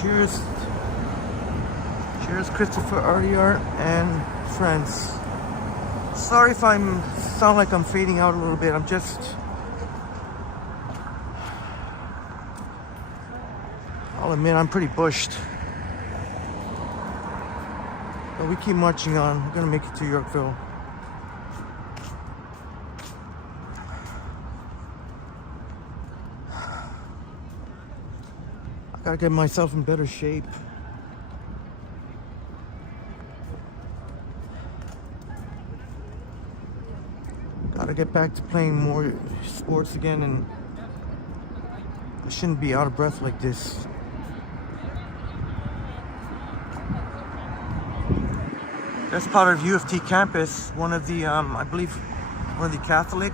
Cheers. Cheers, Christopher Ardiart and friends. Sorry if I sound like I'm fading out a little bit. I'm just... I'll admit I'm pretty bushed. But we keep marching on. We're gonna make it to Yorkville. I gotta get myself in better shape. Gotta get back to playing more sports again, and I shouldn't be out of breath like this. That's part of U of T campus, one of the, I believe, one of the Catholic,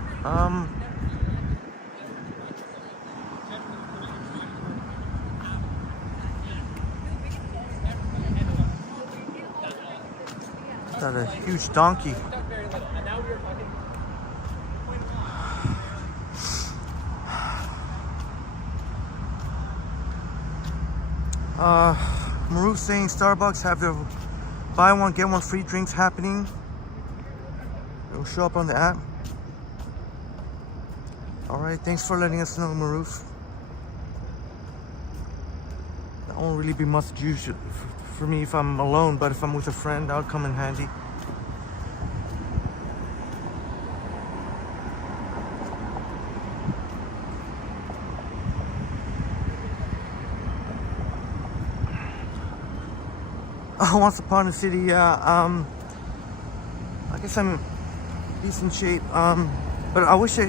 got a huge donkey. Maru saying Starbucks have their buy one get one free drinks happening. It'll show up on the app. Alright, thanks for letting us know, Maruf. That won't really be much use for me if I'm alone, but if I'm with a friend, that'll come in handy. Once Upon a City, yeah. I guess I'm in decent shape. But I wish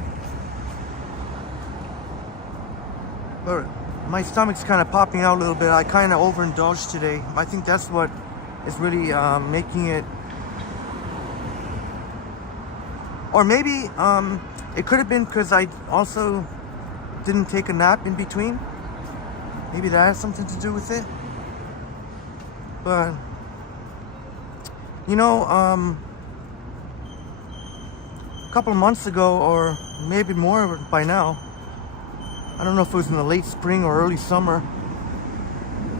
but my stomach's kind of popping out a little bit. I kind of overindulged today. I think that's what is really making it. Or maybe it could have been because I also didn't take a nap in between. Maybe that has something to do with it. But you know, a couple of months ago, or maybe more by now, I don't know if it was in the late spring or early summer,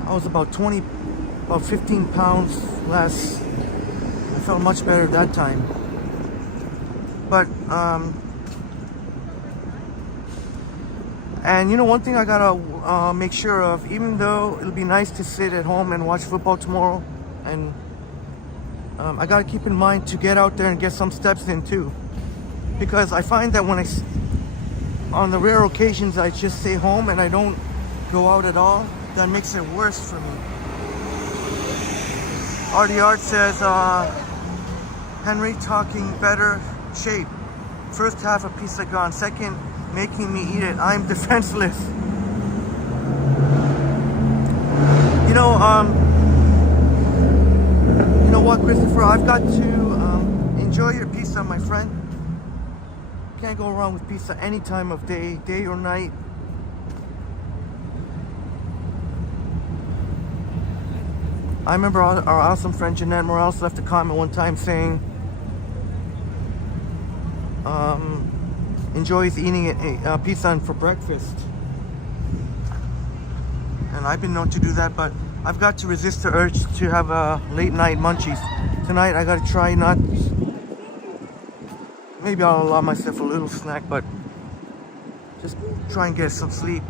I was about 15 pounds less. I felt much better that time. But and you know, one thing I gotta make sure of, even though it'll be nice to sit at home and watch football tomorrow, and I gotta keep in mind to get out there and get some steps in too, because I find that when on the rare occasions I just stay home and I don't go out at all, that makes it worse for me. RDR says Henry talking better shape. First half a pizza gone, second making me eat it. I'm defenseless. You know what, Christopher? I've got to enjoy your pizza, my friend. Can't go wrong with pizza any time of day or night. I remember our awesome friend Jeanette Morales left a comment one time saying enjoys eating pizza for breakfast. And I've been known to do that, but I've got to resist the urge to have late night munchies. Tonight I gotta try not... Maybe I'll allow myself a little snack, but just try and get some sleep.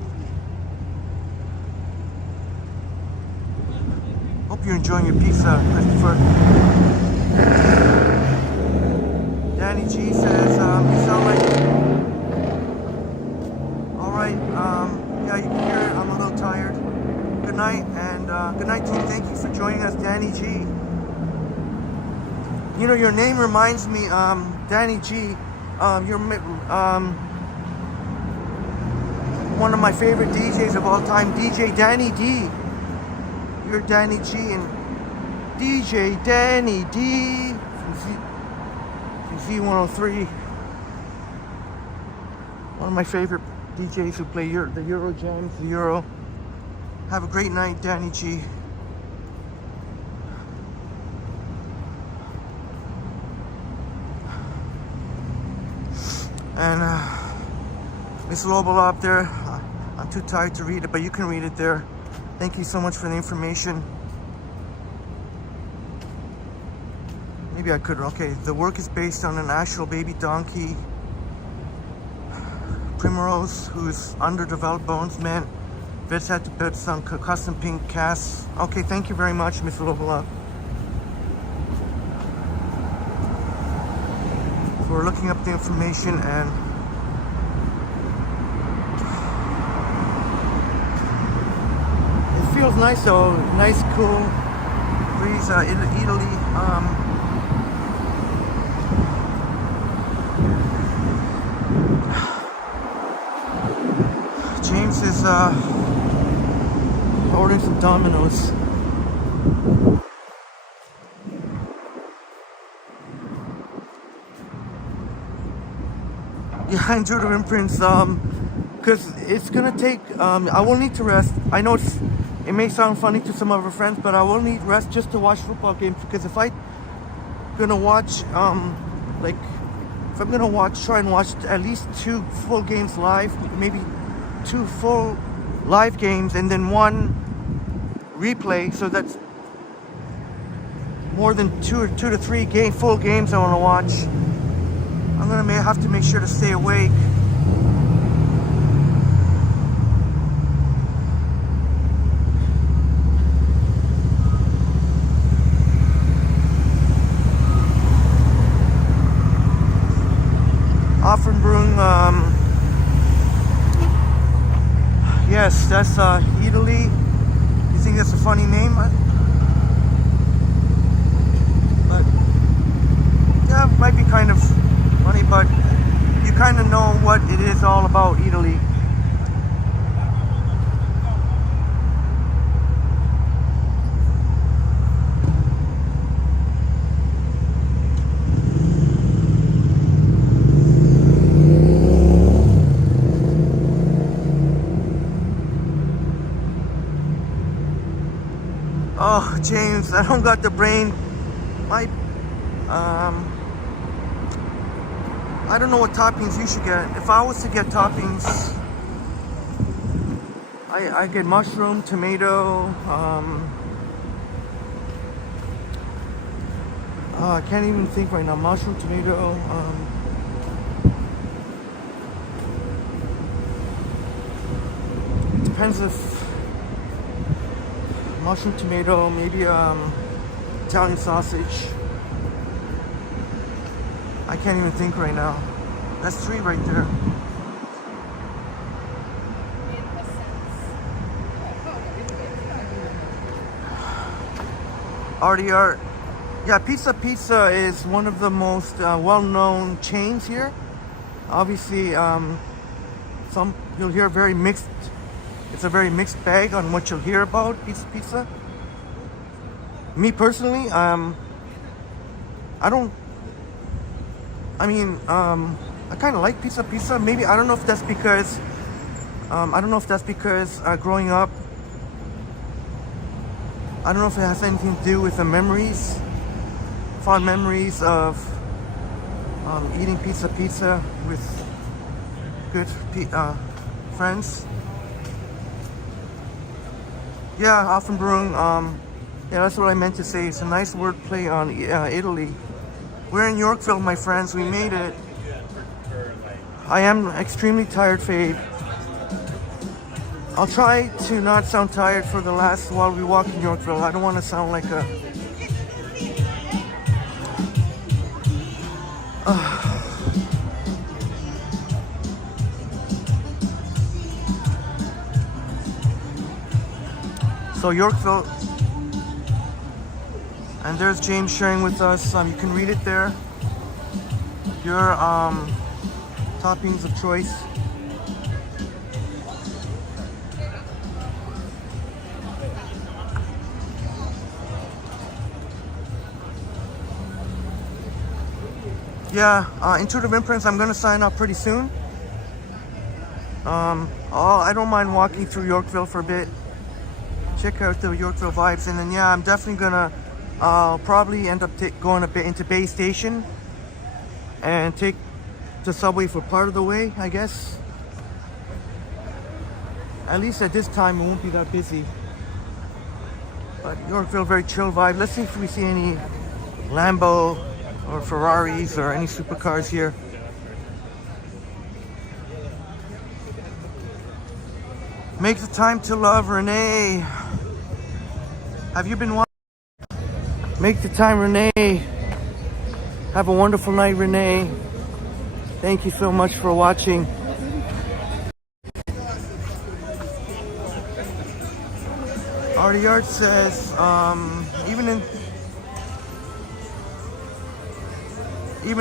Hope you're enjoying your pizza, Christopher. Danny G says, you sound like... Alright, yeah, you can hear it. I'm a little tired. Good night, and good night to you. Thank you for joining us, Danny G. You know, your name reminds me, Danny G. You're one of my favorite DJs of all time, DJ Danny D. You're Danny G and DJ Danny D from Z103. One of my favorite DJs who play the Euro jams, the Euro. Have a great night, Danny G. And Miss Lobola up there, I'm too tired to read it, but you can read it there. Thank you so much for the information. Maybe I could, okay. The work is based on an actual baby donkey, Primrose, who's underdeveloped bones, man. Vets had to put some custom pink casts. Okay, thank you very much, Miss Lobola, for looking up the information. And it feels nice though, nice cool breeze, Italy. James is ordering some Domino's. Yeah, enjoy the imprints, because it's gonna take, I will need to rest. I know it may sound funny to some of our friends, but I will need rest just to watch football games, because if I'm gonna watch, try and watch at least 2 full games live, maybe 2 full live games and then 1 replay, so that's more than 2 to 3 full games I want to watch. I'm gonna have to make sure to stay awake. Offenbrunn, yes, that's Italy. You think that's a funny name? But yeah, it might be kind of funny, but you kind of know what it is all about, Italy. Oh, James, I don't got the brain. I don't know what toppings you should get. If I was to get toppings, I get mushroom, tomato. I can't even think right now. Mushroom, tomato. Depends if mushroom, tomato, maybe Italian sausage. I can't even think right now. That's 3 right there. RDR. Yeah, Pizza is one of the most well-known chains here. Obviously, you'll hear very mixed. It's a very mixed bag on what you'll hear about Pizza. Me personally, I kind of like Pizza. Maybe I don't know if that's because growing up, I don't know if it has anything to do with the fond memories of eating pizza with good friends. Yeah, Offenbrunn. Yeah, that's what I meant to say. It's a nice wordplay on Italy. We're in Yorkville, my friends. We made it. I am extremely tired, Fabe. I'll try to not sound tired for the last while we walk in Yorkville. I don't want to sound like a... So Yorkville, and there's James sharing with us. You can read it there. Your toppings of choice. Yeah, Intuitive Imprints, I'm gonna sign up pretty soon. I don't mind walking through Yorkville for a bit. Check out the Yorkville vibes, and then yeah, I'm definitely gonna probably end up going a bit into Bay Station and take the subway for part of the way, I guess. At least at this time it won't be that busy. But Yorkville, very chill vibe. Let's see if we see any Lambo or Ferraris or any supercars here. Make the time to love, Renee. Have you been watching? Make the time, Renee. Have a wonderful night, Renee. Thank you so much for watching. Artie Art says, even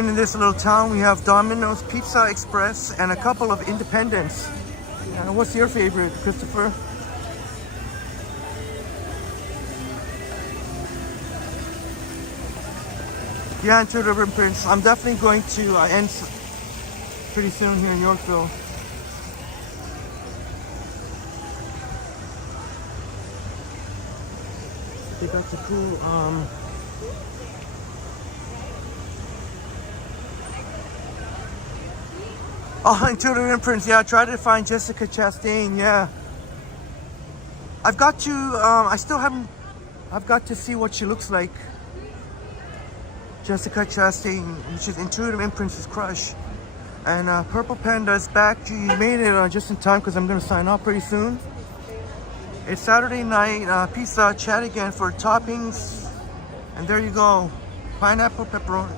in this little town, we have Domino's, Pizza Express, and a couple of independents. What's your favorite, Christopher? Yeah, into the Prince. I'm definitely going to end pretty soon here in Yorkville. Check out the cool into the imprints. Yeah, try to find Jessica Chastain. Yeah, I've got to I've got to see what she looks like. Jessica Chastain, which is Intuitive Imprints' crush. And Purple Panda's back. Gee, you made it just in time because I'm going to sign off pretty soon. It's Saturday night. Pizza, chat again for toppings. And there you go. Pineapple pepperoni.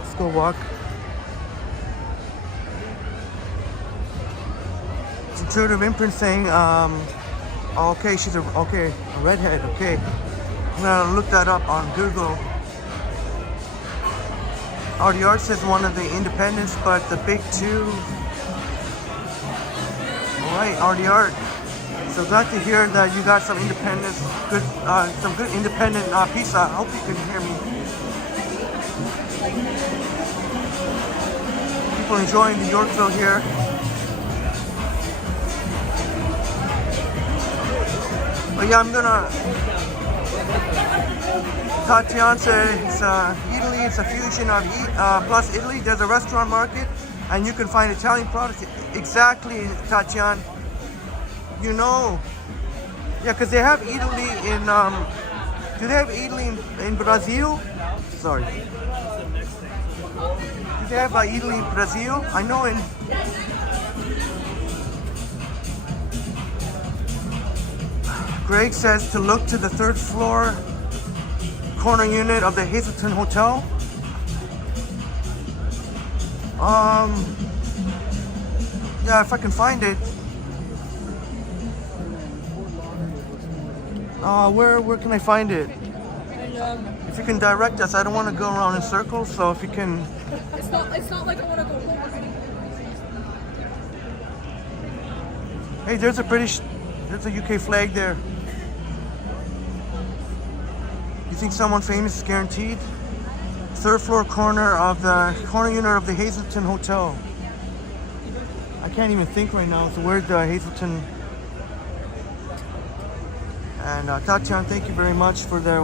Let's go walk. It's Intuitive Imprint saying, okay, she's a redhead, okay. I'm gonna look that up on Google. Artie Art says one of the independents, but the big two. Alright, Artie Art. So glad to hear that you got some independents, some good independent pizza. I hope you can hear me. People enjoying the Yorkville here. But yeah, I'm gonna. Tatiana says Italy, it's a fusion of plus Italy. There's a restaurant market and you can find Italian products. Exactly, Tatiana. You know. Yeah, because they have Italy in, do they have Italy in Brazil? Sorry. Do they have Italy in Brazil? I know in... Greg says to look to the third floor corner unit of the Hazelton Hotel. Yeah, if I can find it. Where can I find it? If you can direct us, I don't want to go around in circles, so if you can. It's not like I want to go home. Hey, there's a UK flag there. You think someone famous is guaranteed? Third floor corner unit of the Hazelton Hotel. I can't even think right now. It's the word Hazelton. And Tatiana, thank you very much for their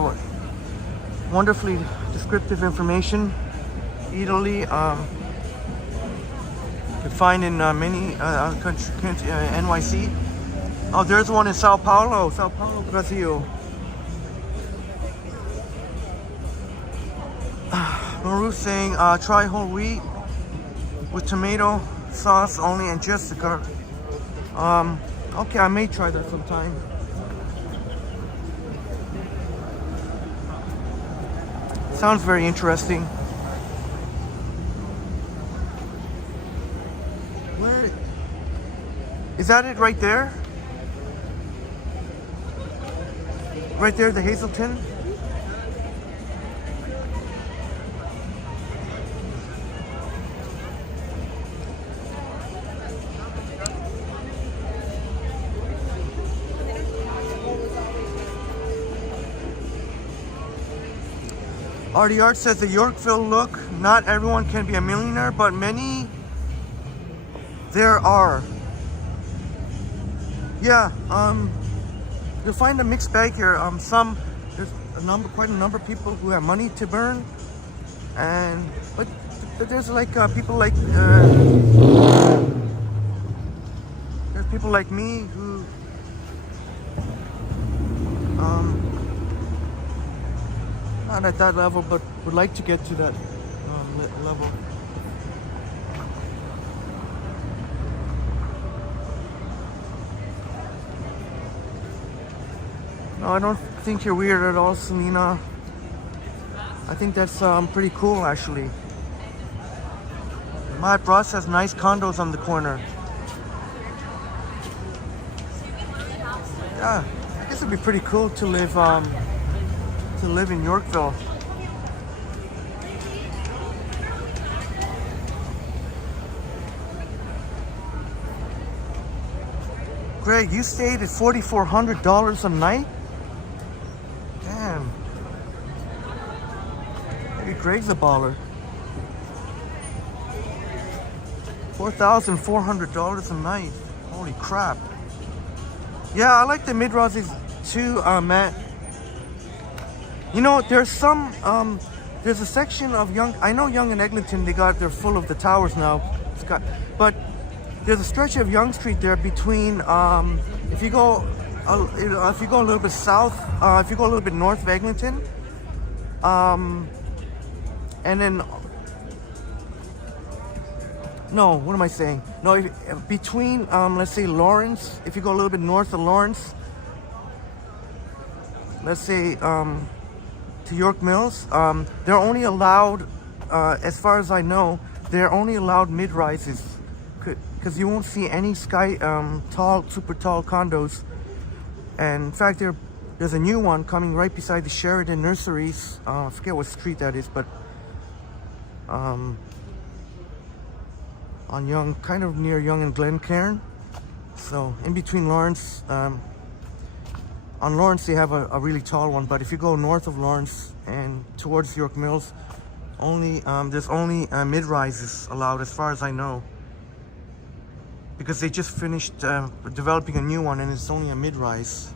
wonderfully descriptive information. Italy, you can find in many other countries, NYC. Oh, there's one in Sao Paulo, Brazil. Maru saying, try whole wheat with tomato sauce only and just the garlic. Okay, I may try that sometime. Sounds very interesting. Where is that? It right there? Right there, the Hazelton. Artie Art says the Yorkville look. Not everyone can be a millionaire, but many There are. Yeah, you'll find a mixed bag here. There's quite a number of people who have money to burn, but there's like people like there's people like me who not at that level, but would like to get to that level. No, I don't think you're weird at all, Selena. I think that's pretty cool, actually. Matt Ross has nice condos on the corner. Yeah, I guess it'd be pretty cool to live in Yorkville. Greg, you stayed at $4,400 a night? Damn. Maybe Greg's a baller. $4,400 a night. Holy crap. Yeah, I like the mid-rises too, Matt. You know, there's a section of I know Yonge and Eglinton, they're full of the towers now. But there's a stretch of Yonge Street there between, if you go a little bit south, if you go a little bit north of Eglinton, and then, no, what am I saying? No, between, let's say Lawrence, if you go a little bit north of Lawrence, let's say, to York Mills, they're only allowed, as far as I know, they're only allowed mid-rises, because you won't see any super tall condos. And in fact, there's a new one coming right beside the Sheridan Nurseries. I forget what street that is, but on Yonge, kind of near Yonge and Glencairn. So in between Lawrence, on Lawrence they have a really tall one, but if you go north of Lawrence and towards York Mills, there's only mid-rises allowed, as far as I know, because they just finished developing a new one and it's only a mid-rise.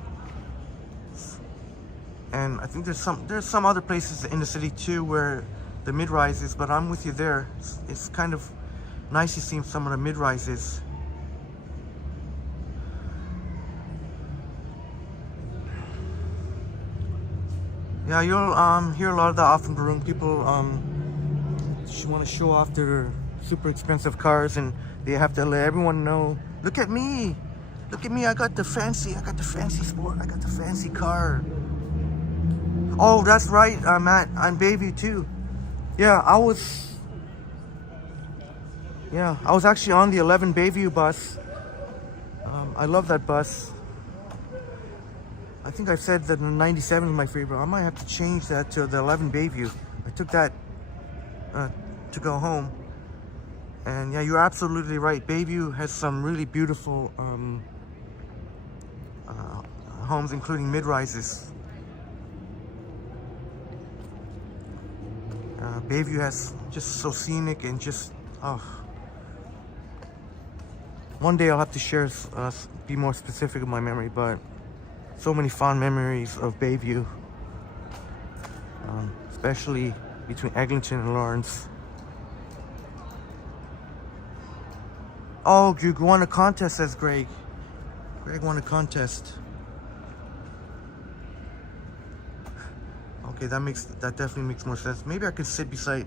And I think there's some other places in the city too where the mid-rises, but I'm with you there. It's kind of nice to see some of the mid-rises. Yeah, you'll hear a lot of that often, Baroon. People want to show off their super expensive cars, and they have to let everyone know, look at me, I got the fancy sport, I got the fancy car. Oh, that's right, Matt, I'm Bayview too. Yeah, I was actually on the 11 Bayview bus. I love that bus. I think I said that the 97 is my favorite. I might have to change that to the 11 Bayview. I took that to go home. And yeah, you're absolutely right. Bayview has some really beautiful homes, including mid-rises. Bayview has just so scenic and just, oh. One day I'll have to share, be more specific in my memory, but so many fond memories of Bayview, especially between Eglinton and Lawrence. Oh, you won a contest, says Greg. Greg won a contest. Okay, that definitely makes more sense. Maybe I could sit beside.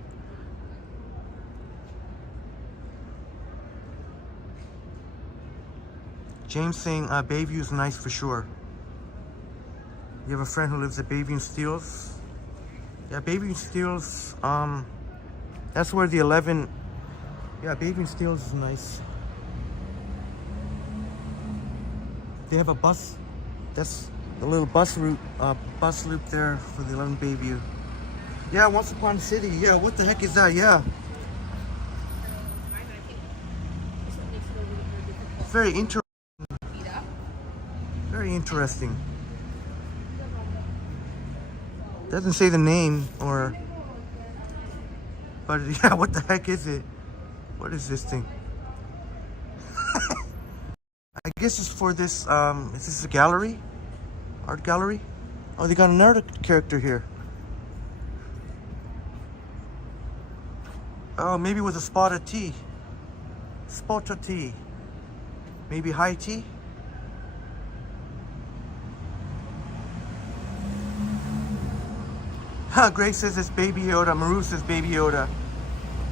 James saying Bayview is nice for sure. You have a friend who lives at Bayview and Steeles? Yeah, Bayview and Steeles, that's where the 11, yeah, Bayview and Steeles is nice. They have a bus, that's the little bus route, bus loop there for the 11 Bayview. Yeah, Once Upon a City, yeah, what the heck is that, yeah. Very interesting. Very interesting. Doesn't say the name but yeah, what the heck is it? What is this thing? I guess it's for this, is this a gallery? Art gallery? Oh, they got another character here. Oh, maybe with a spot of tea. Spot of tea. Maybe high tea? Ha, Greg says it's Baby Yoda. Maru says Baby Yoda.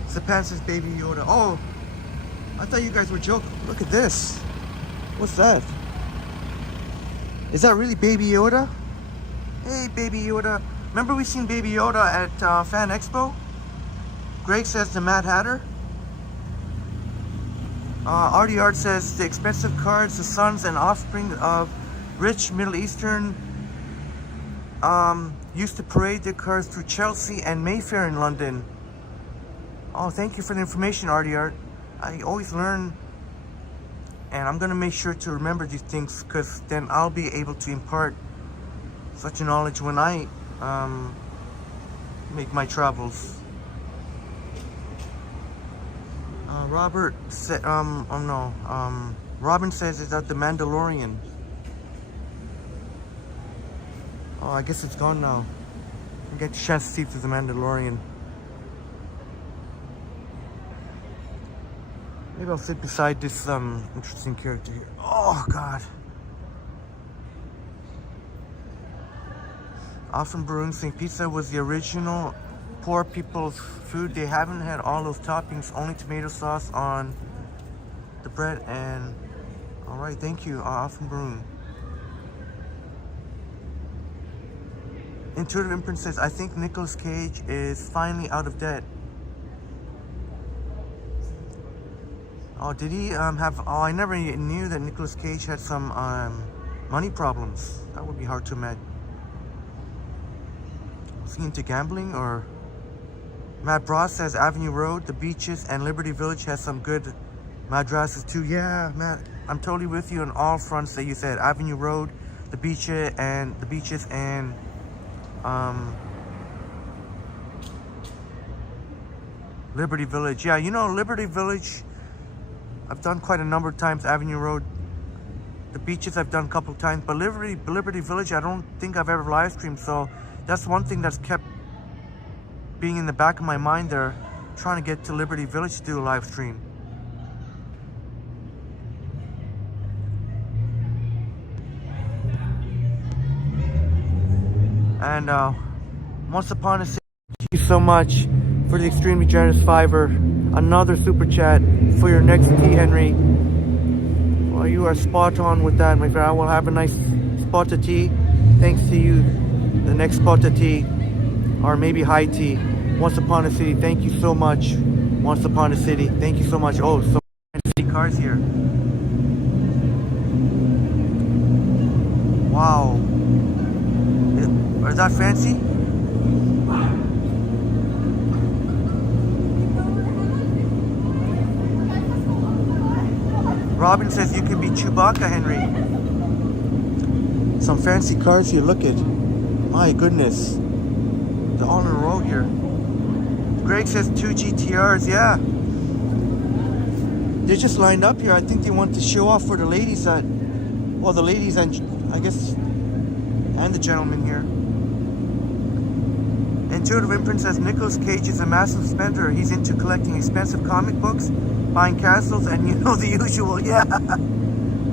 Sapan says Baby Yoda. Oh, I thought you guys were joking. Look at this. What's that? Is that really Baby Yoda? Hey, Baby Yoda. Remember we seen Baby Yoda at Fan Expo? Greg says the Mad Hatter. Artie Art says the expensive cars, the sons and offspring of rich Middle Eastern used to parade their cars through Chelsea and Mayfair in London. Oh, thank you for the information, Artie Art. I always learn, and I'm gonna make sure to remember these things, because then I'll be able to impart such a knowledge when I make my travels. Robert said, Robin says is that the Mandalorian. Oh, I guess it's gone now. I get a chance to see if there's a Mandalorian. Maybe I'll sit beside this interesting character here. Oh God. Often Brewing saying pizza was the original poor people's food. They haven't had all those toppings, only tomato sauce on the bread and... Alright, thank you, Often Brewing. Intuitive Imprint says, I think Nicolas Cage is finally out of debt. Oh, did he have... Oh, I never knew that Nicolas Cage had some money problems. That would be hard to imagine. Is he into gambling or... Matt Bros says Avenue Road, the beaches, and Liberty Village has some good madrasas too. Yeah, Matt, I'm totally with you on all fronts that you said. Avenue Road, the beaches, and Liberty Village. Yeah, you know, Liberty Village, I've done quite a number of times. Avenue Road, the beaches I've done a couple of times, but Liberty Village, I don't think I've ever live streamed. So that's one thing that's kept being in the back of my mind there, trying to get to Liberty Village to do a live stream. And once upon a time, thank you so much for the extremely generous $5. Another super chat for your next tea, Henry. Well, you are spot on with that, my friend. I will have a nice spot of tea. Thanks to you, the next spot of tea, or maybe high tea. Once Upon a City, thank you so much. Once Upon a City, thank you so much. Oh, so many cars here. Wow. Is that fancy? Robin says you can be Chewbacca, Henry. Some fancy cars here, look at. My goodness. They're all in a row here. Greg says 2 GTRs, yeah. They're just lined up here. I think they want to show off for the ladies that, well, the ladies and I guess, and the gentlemen here. Intuitive Imprint says Nicolas Cage is a massive spender. He's into collecting expensive comic books, buying castles, and you know the usual, yeah.